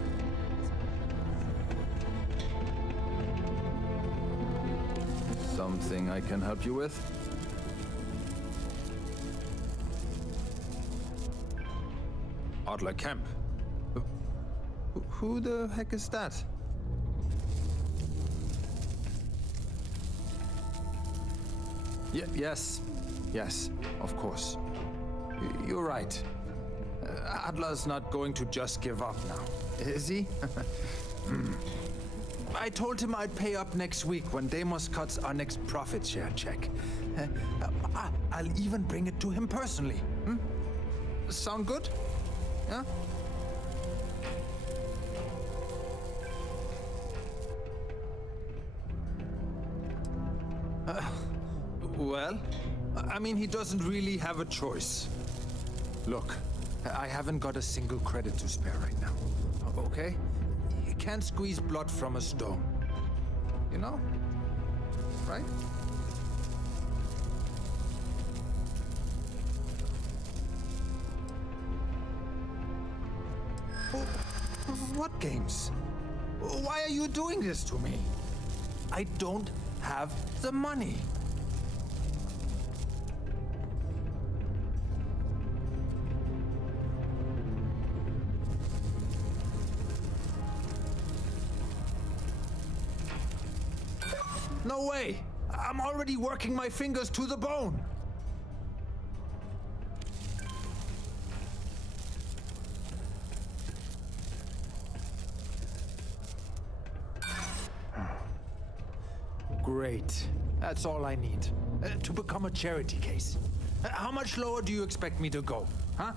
Something I can help you with? Adler Kemp. Who the heck is that? Yes, of course. You're right. Adler's not going to just give up now, is he? I told him I'd pay up next week when Deimos cuts our next profit share check. I'll even bring it to him personally. Sound good? Yeah? Well, I mean, he doesn't really have a choice. Look, I haven't got a single credit to spare right now, okay? You can't squeeze blood from a stone. You know? Right? What games? Why are you doing this to me? I don't have the money. No way! I'm already working my fingers to the bone! Great. That's all I need. To become a charity case. How much lower do you expect me to go, huh?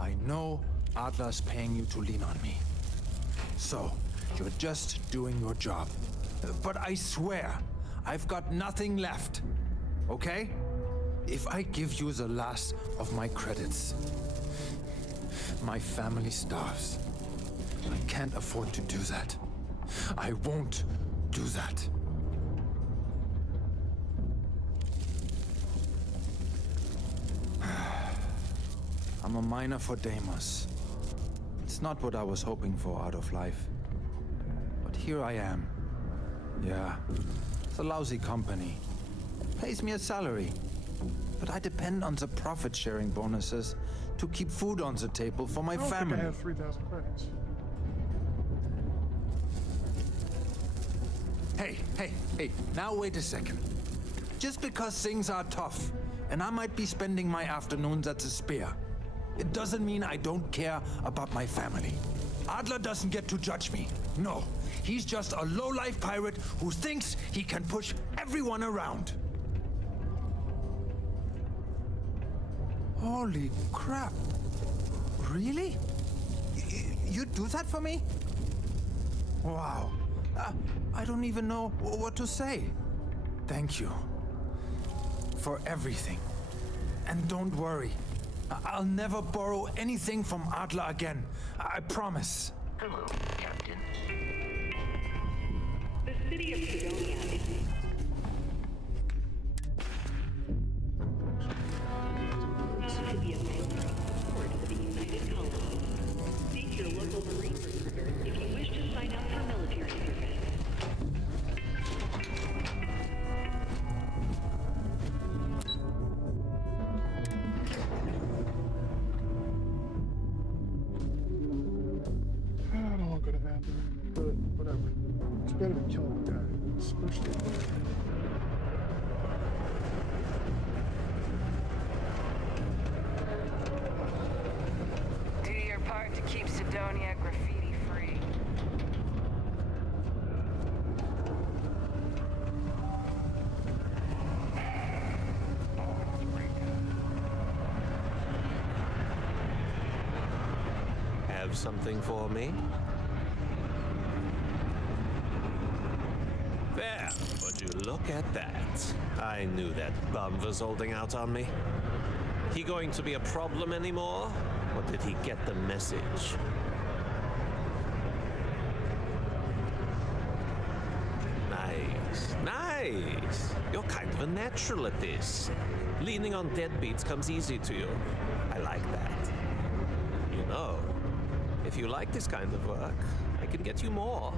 I know Adler's paying you to lean on me. So, you're just doing your job. But I swear, I've got nothing left. Okay? If I give you the last of my credits, my family starves. I can't afford to do that. I won't do that. I'm a miner for Deimos. It's not what I was hoping for out of life. But here I am. Yeah, it's a lousy company. Pays me a salary. But I depend on the profit-sharing bonuses to keep food on the table for my family. I have 3,000 credits. Hey, now wait a second. Just because things are tough, and I might be spending my afternoons at the Spear, it doesn't mean I don't care about my family. Adler doesn't get to judge me. No, he's just a low-life pirate who thinks he can push everyone around. Holy crap. Really? You'd do that for me? Wow. I don't even know what to say. Thank you. For everything. And don't worry. I'll never borrow anything from Adler again. I promise. Hello, Captain. The city of Sidonia is... to be a port of the United Colonies. Seek your local Marine recruiter if you wish to sign up for military service. But whatever. It's better than killing the guy, especially Do your part to keep Sidonia graffiti free. Have something for me? There, would you look at that? I knew that bum was holding out on me. He going to be a problem anymore? Or did he get the message? Nice, nice. You're kind of a natural at this. Leaning on deadbeats comes easy to you. I like that. You know, if you like this kind of work, I can get you more.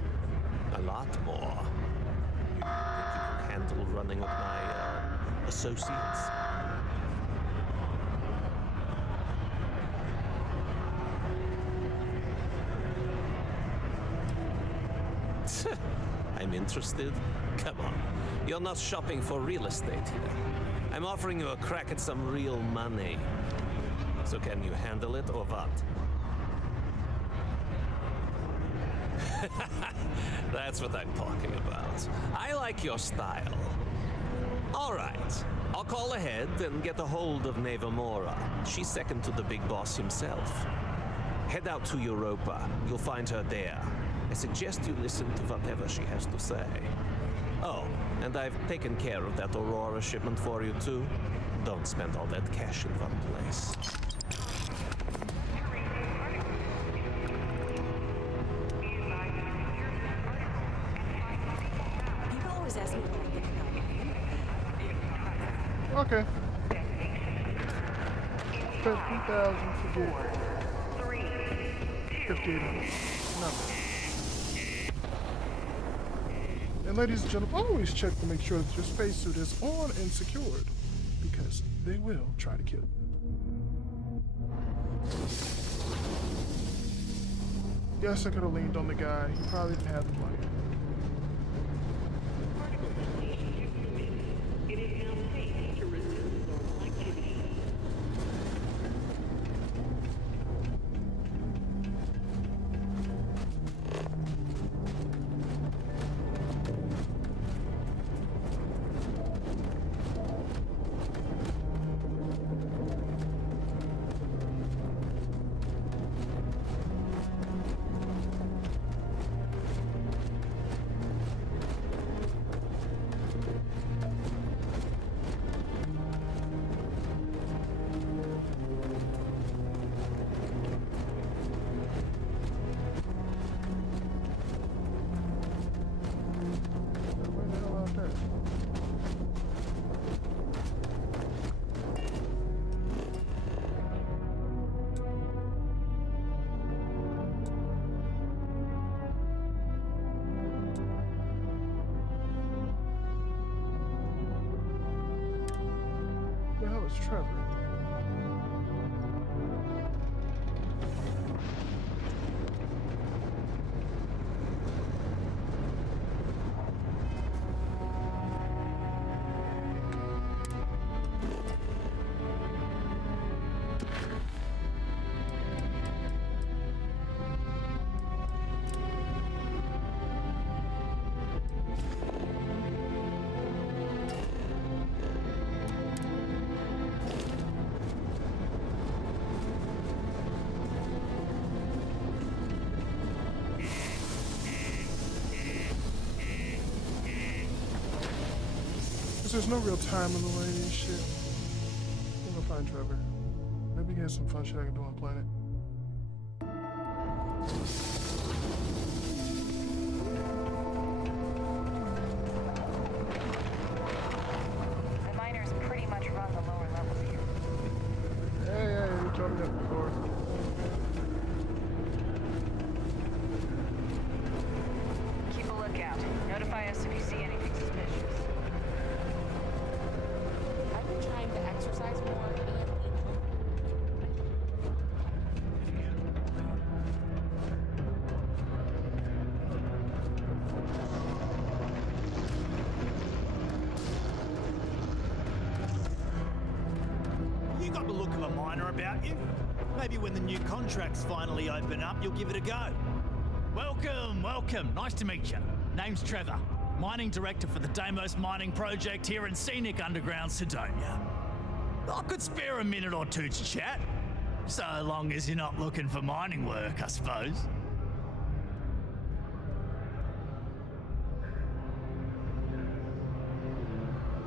A lot more. You think you can handle running with my associates? I'm interested? Come on. You're not shopping for real estate here. I'm offering you a crack at some real money. So can you handle it or what? That's what I'm talking about. I like your style. All right. I'll call ahead and get a hold of Neva Mora. She's second to the big boss himself. Head out to Europa. You'll find her there. I suggest you listen to whatever she has to say. Oh, and I've taken care of that Aurora shipment for you too. Don't spend all that cash in one place. People always ask me what I think about mine. Okay. Spent 3,000 to get 5,800. Nothing. And ladies and gentlemen, always check to make sure that your spacesuit is on and secured, because they will try to kill you. Yes, I could have leaned on the guy. He probably didn't have the money. It is now safe to resume normal activity. Where the hell is Trevor? There's no real time in the way and shit. I'm gonna find Trevor. Maybe he has some fun shit I can do on planet. The miners pretty much run the lower levels here. Hey, you told me that before. Keep a lookout. Notify us if you see anything suspicious. I've been trying to exercise more. You got the look of a miner about you. Maybe when the new contracts finally open up, you'll give it a go. Welcome, welcome. Nice to meet you. Name's Trevor, mining director for the Deimos Mining Project here in scenic underground Cydonia. I could spare a minute or two to chat, so long as you're not looking for mining work, I suppose.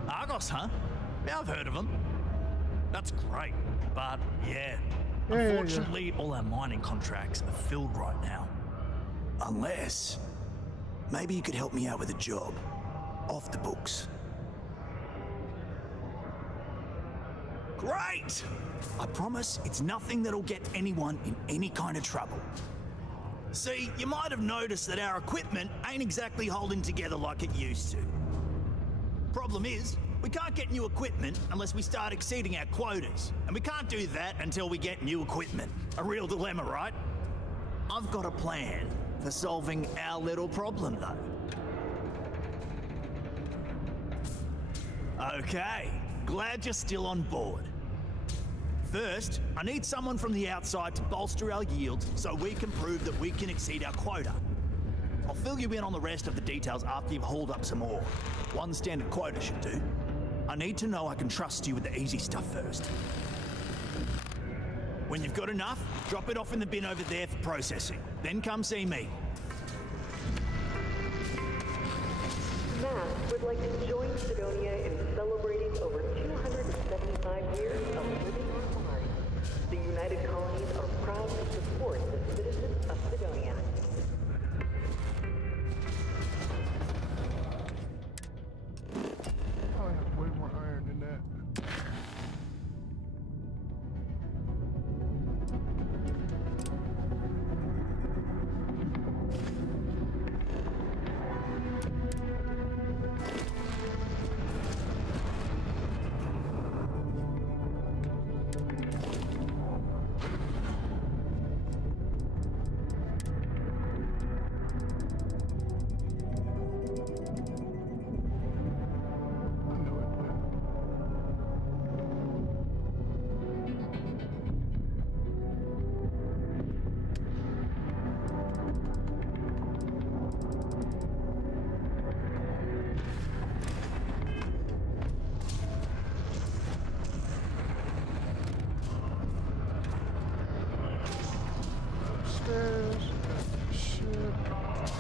Argos, huh? Yeah, I've heard of them. That's great. But yeah, unfortunately, all our mining contracts are filled right now. Unless, maybe you could help me out with a job. Off the books. Great! I promise it's nothing that'll get anyone in any kind of trouble. See, you might have noticed that our equipment ain't exactly holding together like it used to. Problem is, we can't get new equipment unless we start exceeding our quotas. And we can't do that until we get new equipment. A real dilemma, right? I've got a plan for solving our little problem, though. Okay, glad you're still on board. First, I need someone from the outside to bolster our yield so we can prove that we can exceed our quota. I'll fill you in on the rest of the details after you've hauled up some ore. One standard quota should do. I need to know I can trust you with the easy stuff first. When you've got enough, drop it off in the bin over there for processing. Then come see me. Matt would like to join Sidonia in celebrating over 275 years of living on Mars. The United Colonies are proud to support the citizens of Sidonia. I have way more iron than that.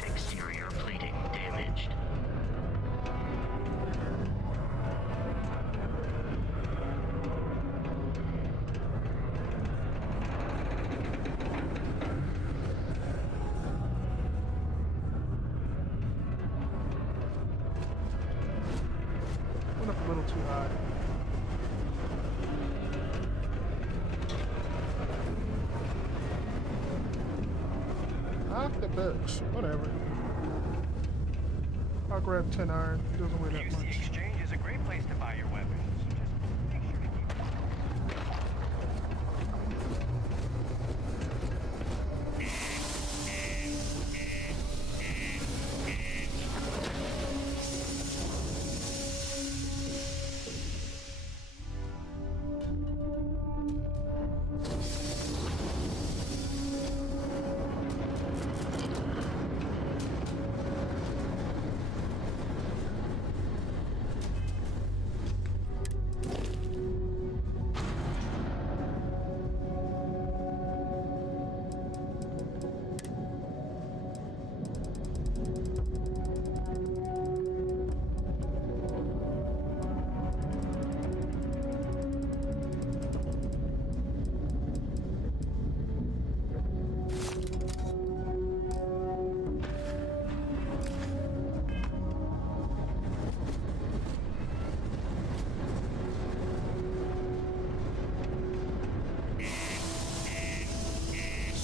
Exterior plating damaged. Went up a little too high. Half the bucks, whatever. I'll grab 10 iron. It doesn't weigh that much. Exchange is a great place to buy your weapons.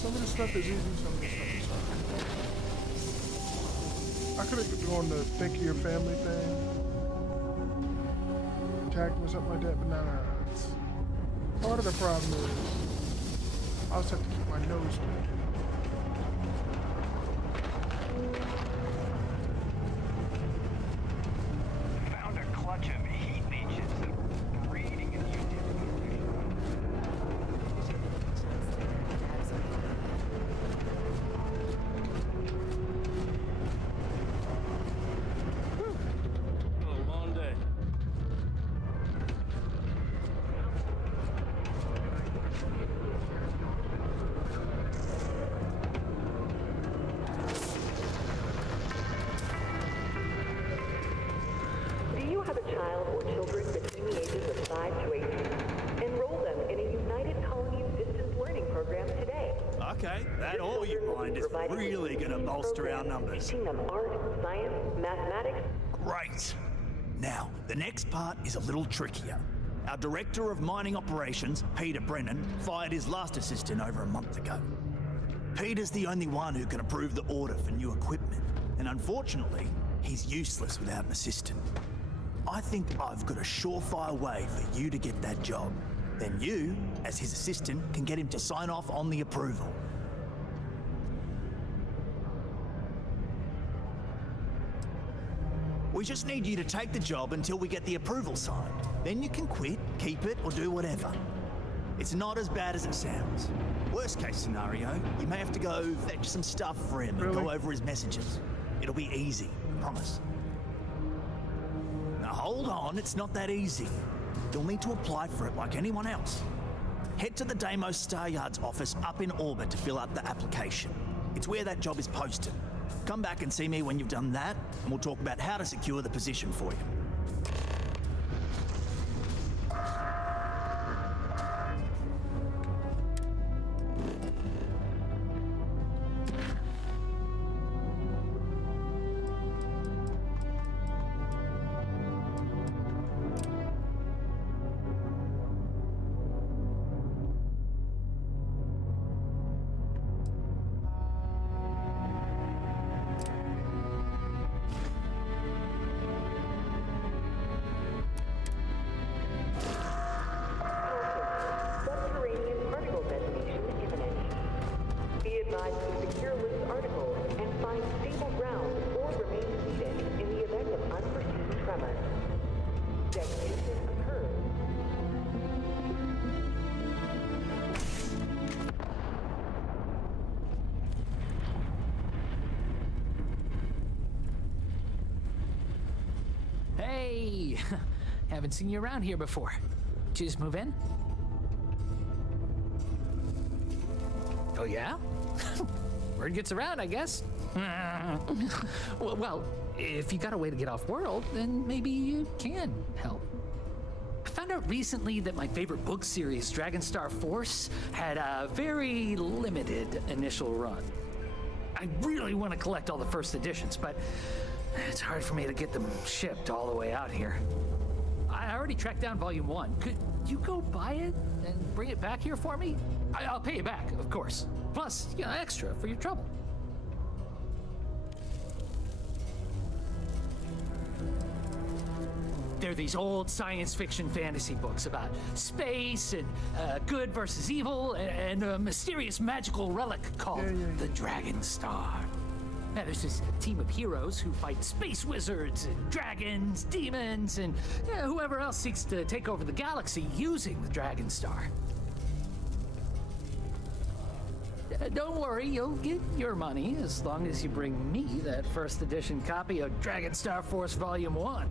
Some of the stuff is easy, some of the stuff is hard. I could have gone the think of your family thing, tag or something like that, but nah. Part of the problem is I also have to keep my nose clean. Found a clutch of heat leeches breeding in Do you have a child or children between the ages of 5 to 18? Enroll them in a United Okay, that all you mind is really gonna bolster our numbers. Teaching them art, science, mathematics. Great. Now, the next part is a little trickier. Our Director of Mining Operations, Peter Brennan, fired his last assistant over a month ago. Peter's the only one who can approve the order for new equipment, and unfortunately, he's useless without an assistant. I think I've got a surefire way for you to get that job. Then you, as his assistant, can get him to sign off on the approval. We just need you to take the job until we get the approval signed. Then you can quit, keep it, or do whatever. It's not as bad as it sounds. Worst case scenario, you may have to go fetch some stuff for him and go over his messages. It'll be easy, I promise. Now hold on, it's not that easy. You'll need to apply for it like anyone else. Head to the Deimos Star Yards office up in Orbit to fill out the application. It's where that job is posted. Come back and see me when you've done that, and we'll talk about how to secure the position for you. Hey! Haven't seen you around here before. Did you just move in? Oh, yeah? Word gets around, I guess. Well, if you got a way to get off world, then maybe you can help. I found out recently that my favorite book series, Dragonstar Force, had a very limited initial run. I really want to collect all the first editions, but it's hard for me to get them shipped all the way out here. I already tracked down Volume 1. Could you go buy it and bring it back here for me? I'll pay you back, of course. Plus, extra for your trouble. They're these old science fiction fantasy books about space and good versus evil and a mysterious magical relic called the Dragonstar. Now, there's this team of heroes who fight space wizards and dragons, demons, and whoever else seeks to take over the galaxy using the Dragonstar. Don't worry, you'll get your money as long as you bring me that first edition copy of Dragonstar Force Volume 1.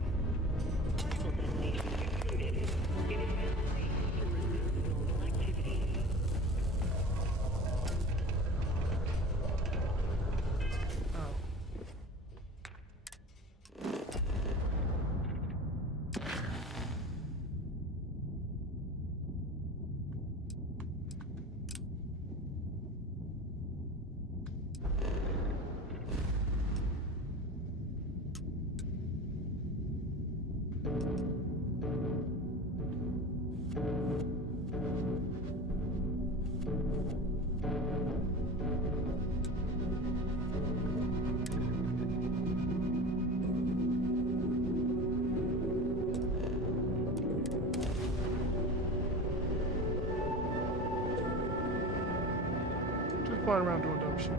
Flying around doing dumb shit.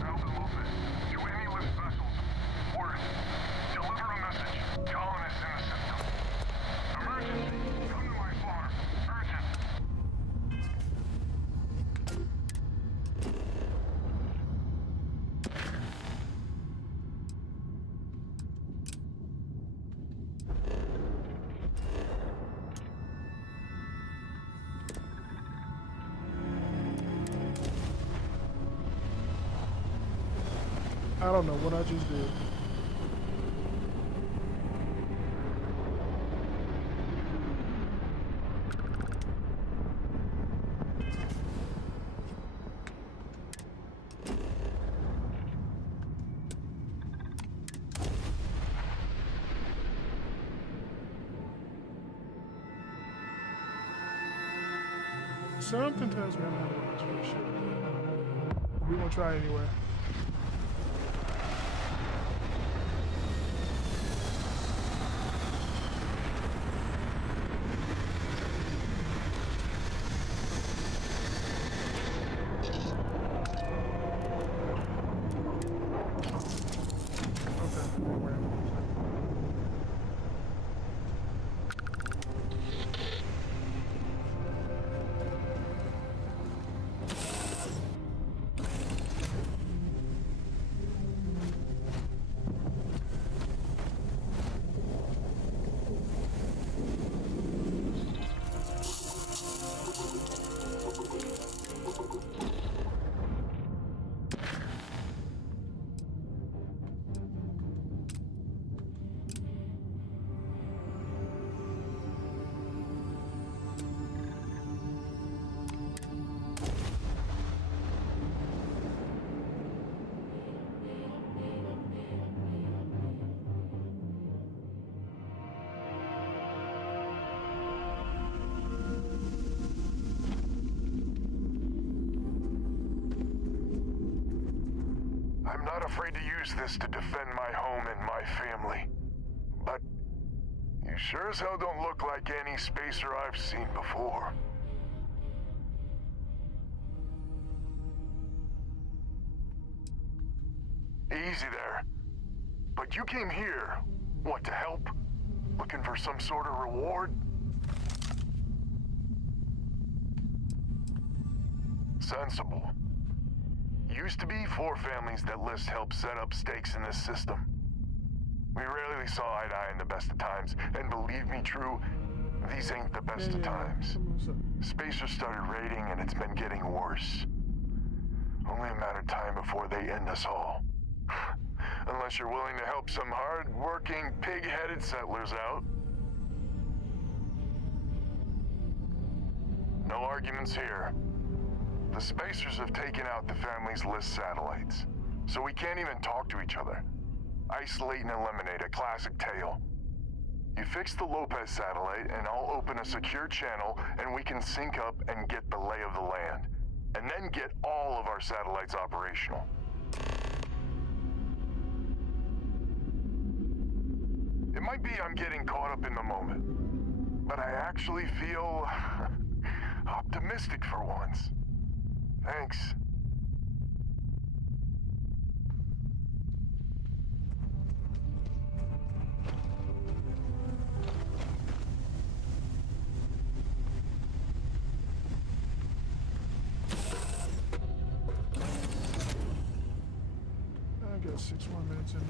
Alpha Lopez, to any lift vessels. Word. Deliver a message. Colonists in the system. Emergency. Come to my farm. Urgent. I don't know what I just did. Something tells me I'm not gonna watch this shit. We're gonna try anyway. I'm not afraid to use this to defend my home and my family. But you sure as hell don't look like any spacer I've seen before. Easy there. But you came here, what, to help? Looking for some sort of reward? Sensible. Used to be 4 families that List helped set up stakes in this system. We rarely saw eye to eye in the best of times, and believe me, True, these ain't the best of times. Spacers started raiding, and it's been getting worse. Only a matter of time before they end us all. Unless you're willing to help some hard-working, pig-headed settlers out. No arguments here. The Spacers have taken out the family's List satellites, so we can't even talk to each other. Isolate and eliminate, a classic tale. You fix the Lopez satellite, and I'll open a secure channel, and we can sync up and get the lay of the land. And then get all of our satellites operational. It might be I'm getting caught up in the moment, but I actually feel optimistic for once. Thanks. I got 6 more minutes in me.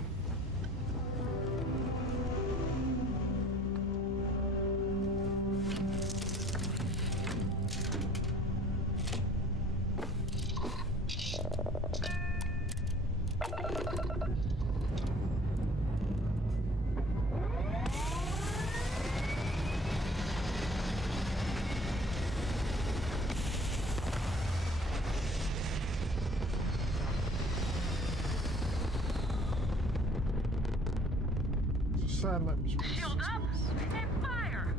Satellite was Shield up and fire!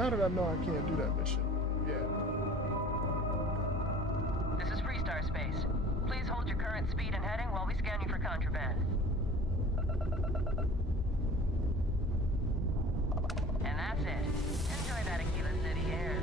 How did I know I can't do that mission? Yeah. This is Freestar Space. Please hold your current speed and heading while we scan you for contraband. And that's it. Enjoy that Aquila City air.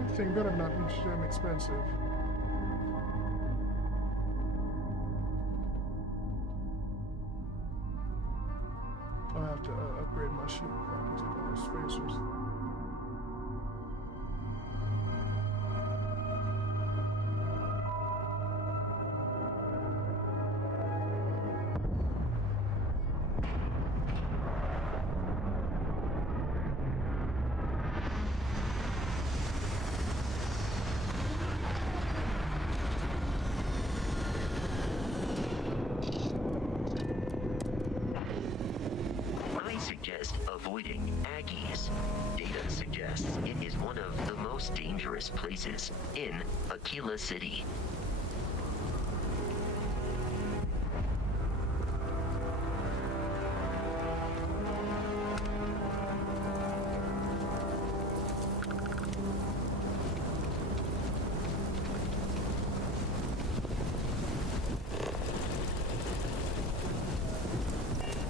Everything better not be damn expensive. I'll have to upgrade my ship if I can take all those spacers. Avoiding Aggies. Data suggests it is one of the most dangerous places in Aquila City.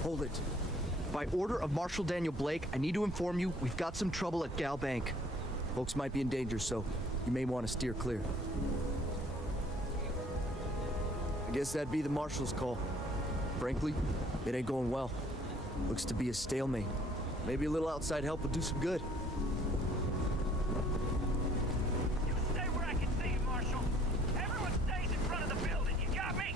Hold it. By order of Marshal Daniel Blake, I need to inform you we've got some trouble at Gal Bank. Folks might be in danger, so you may want to steer clear. I guess that'd be the Marshal's call. Frankly, it ain't going well. Looks to be a stalemate. Maybe a little outside help would do some good. You stay where I can see you, Marshal. Everyone stays in front of the building. You got me?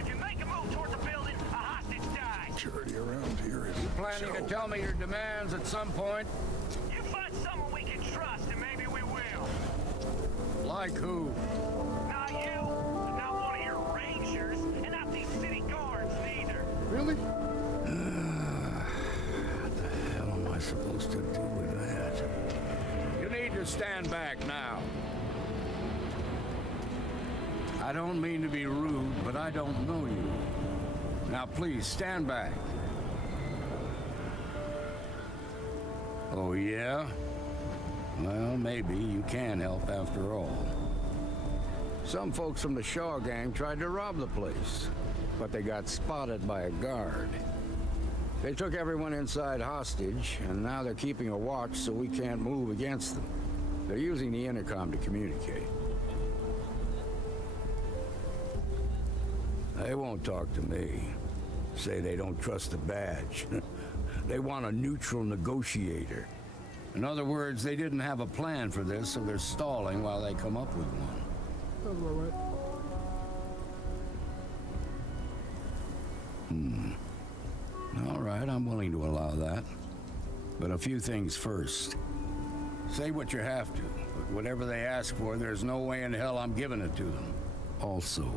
If you make a move toward the building, a hostage dies. Security around here is Planning to tell me your demands at some point? You find someone we can trust, and maybe we will. Like who? Not you, not one of your rangers, and not these city guards neither. Really? What the hell am I supposed to do with that? You need to stand back now. I don't mean to be rude, but I don't know you. Now please, stand back. Oh, yeah? Well, maybe you can help after all. Some folks from the Shaw gang tried to rob the place, but they got spotted by a guard. They took everyone inside hostage, and now they're keeping a watch so we can't move against them. They're using the intercom to communicate. They won't talk to me. Say they don't trust the badge. They want a neutral negotiator. In other words, they didn't have a plan for this, so they're stalling while they come up with one. That's all right. All right, I'm willing to allow that. But a few things first. Say what you have to, but whatever they ask for, there's no way in hell I'm giving it to them. Also,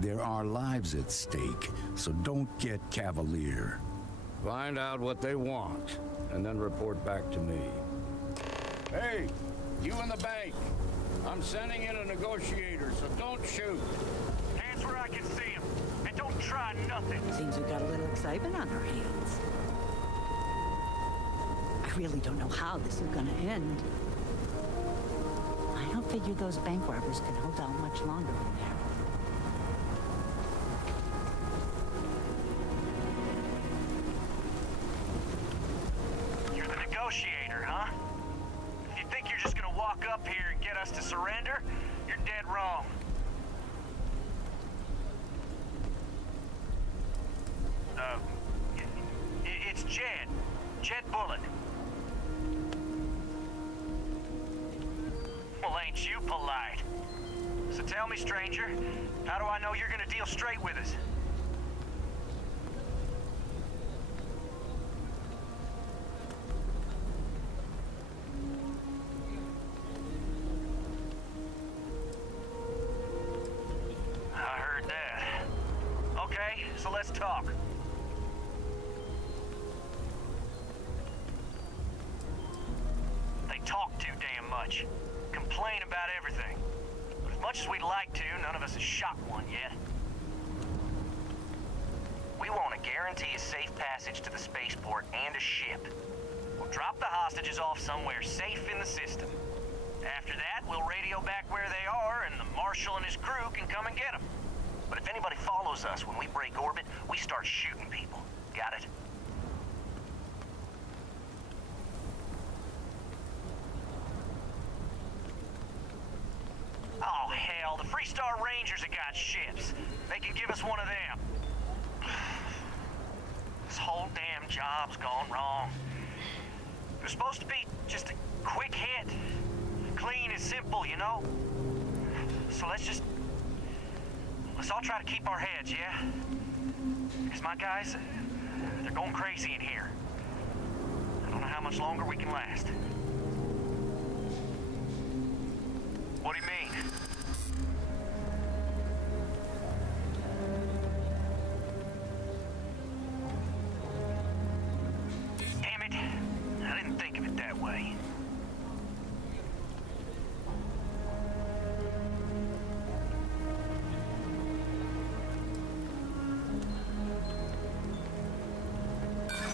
there are lives at stake, so don't get cavalier. Find out what they want, and then report back to me. Hey, you in the bank. I'm sending in a negotiator, so don't shoot. Hands where I can see him. And don't try nothing. Seems we've got a little excitement on our hands. I really don't know how this is gonna end. I don't figure those bank robbers can hold out much longer in there. You're the negotiator, huh? If you think you're just gonna walk up here and get us to surrender, you're dead wrong. It's Jed. Jed Bullock. Well, ain't you polite? So tell me, stranger, how do I know you're gonna deal straight with us? I heard that. Okay, so let's talk. They talk too damn much. Complain about everything. But as much as we'd like to, none of us has shot one yet. We want to guarantee a safe passage to the spaceport and a ship. We'll drop the hostages off somewhere safe in the system. After that, we'll radio back where they are, and the Marshal and his crew can come and get them. But if anybody follows us when we break orbit, we start shooting people. Got it? Oh, hell, the Freestar Rangers have got ships. They can give us one of them. This whole damn job's gone wrong. It was supposed to be just a quick hit. Clean and simple, you know? So let's all try to keep our heads, yeah? Because my guys, they're going crazy in here. I don't know how much longer we can last. What do you mean? Damn it. I didn't think of it that way.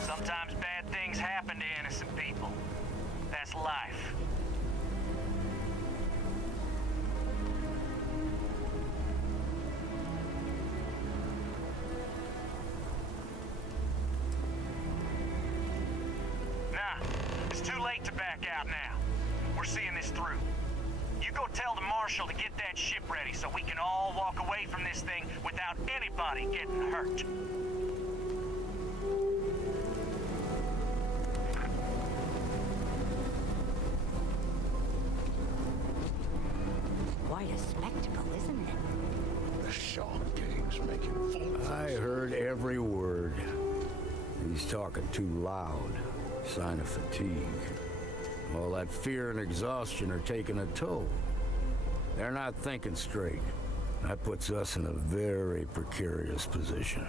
Sometimes bad things happen to innocent people. That's life. Nah, it's too late to back out now. We're seeing this through. You go tell the Marshal to get that ship ready so we can all walk away from this thing without anybody getting hurt. Quite a spectacle, isn't it? The Shark Gang's making fools. I heard every word. He's talking too loud. Sign of fatigue. All that fear and exhaustion are taking a toll. They're not thinking straight. That puts us in a very precarious position.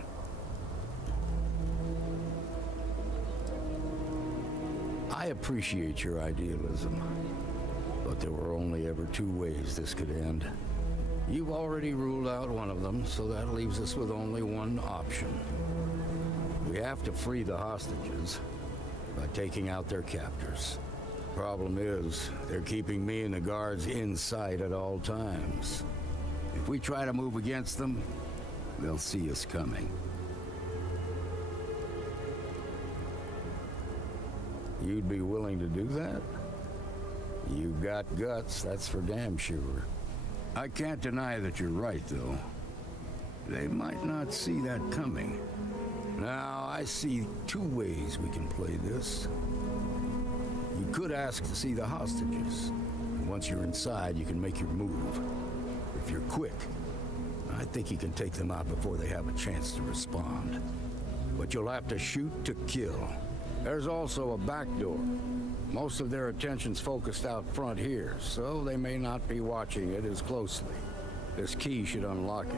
I appreciate your idealism, but there were only ever two ways this could end. You've already ruled out one of them, so that leaves us with only one option. We have to free the hostages by taking out their captors. Problem is, they're keeping me and the guards in sight at all times. If we try to move against them, they'll see us coming. You'd be willing to do that? You've got guts, that's for damn sure. I can't deny that you're right, though. They might not see that coming. Now, I see two ways we can play this. You could ask to see the hostages. Once you're inside, you can make your move. If you're quick, I think you can take them out before they have a chance to respond. But you'll have to shoot to kill. There's also a back door. Most of their attention's focused out front here, so they may not be watching it as closely. This key should unlock it.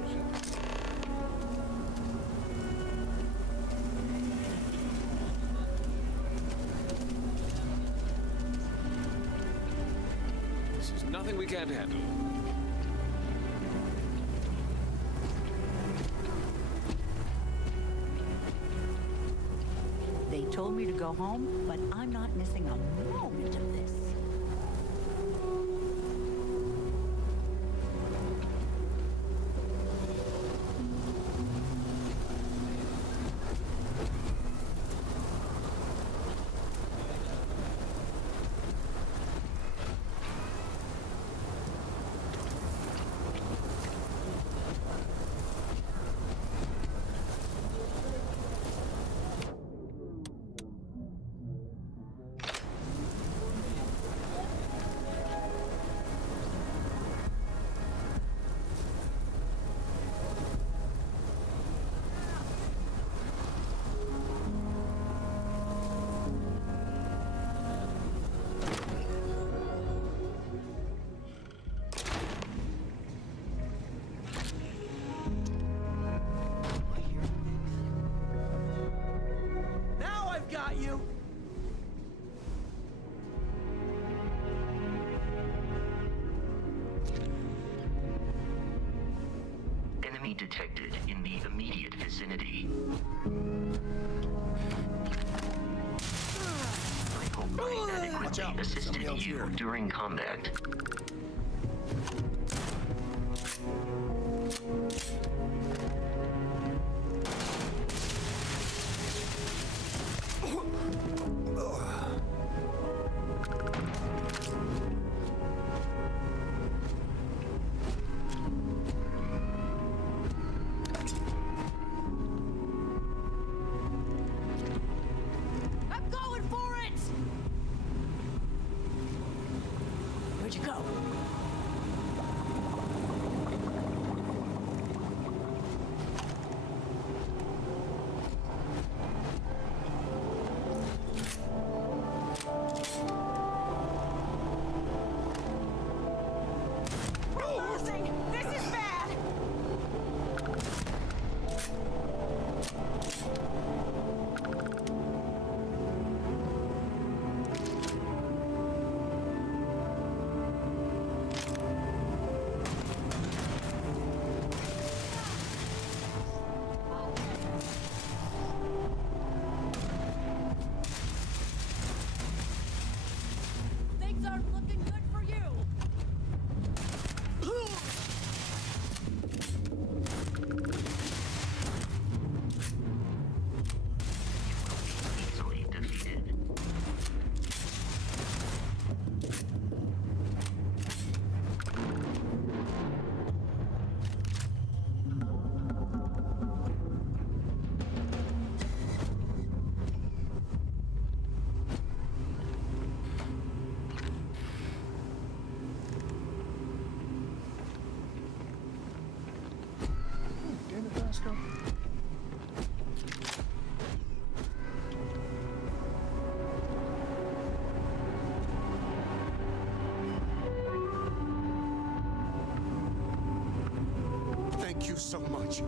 This is nothing we can't handle. They told me to go home, but I'm not missing a moment of this. Now I've got you! Enemy detected in the immediate vicinity. I hope I adequately assisted you during combat. I'm going for it! Where'd you go? We're losing! This is bad! Things aren't looking good for you! Easily defeated. Damn it, Vasco. Thank you so much.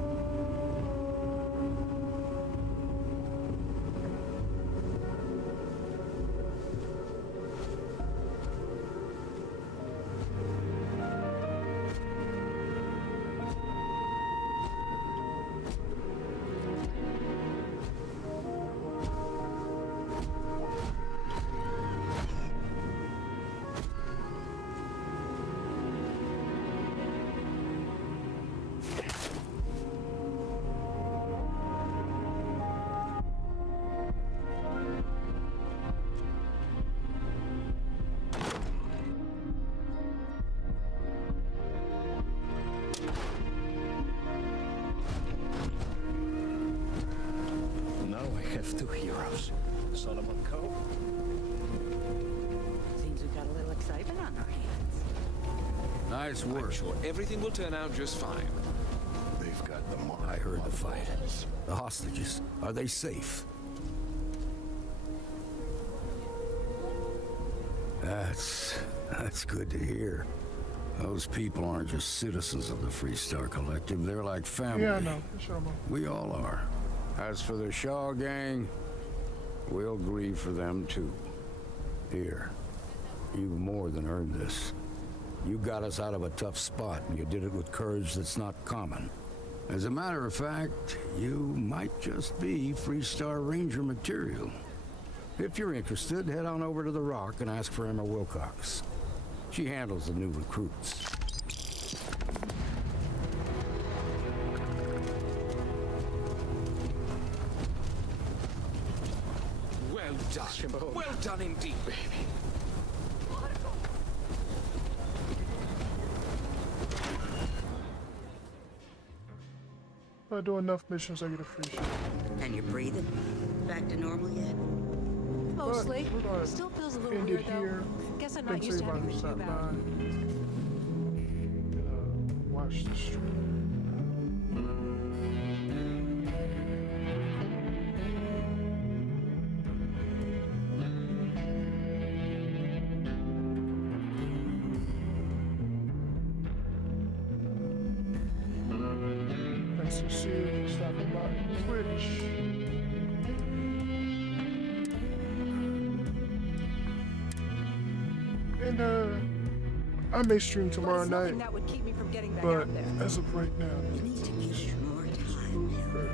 Now I have two heroes. Solomon Coe. Seems we've got a little excitement on our hands. Nice work. I'm sure everything will turn out just fine. They've got the mark. I heard the fight. The hostages, are they safe? That's good to hear. Those people aren't just citizens of the Freestar Collective. They're like family. Yeah, I know. For sure, man. We all are. As for the Shaw gang, we'll grieve for them too. Here, you've more than earned this. You got us out of a tough spot, and you did it with courage that's not common. As a matter of fact, you might just be Freestar Ranger material. If you're interested, head on over to the Rock and ask for Emma Wilcox. She handles the new recruits. Well done. Well done indeed, baby. If I do enough missions, I get a free ship. And you're breathing? Back to normal yet? Mostly. We're gonna Still feels a little end weird it here. though. Guess I'm Thanks not used to having everybody to who move stopped out. by. Watch the stream. Thanks to Sid for stopping by Twitch. And I may stream tomorrow night, That would keep me from getting back but out there. as of right now, You need to give it more time.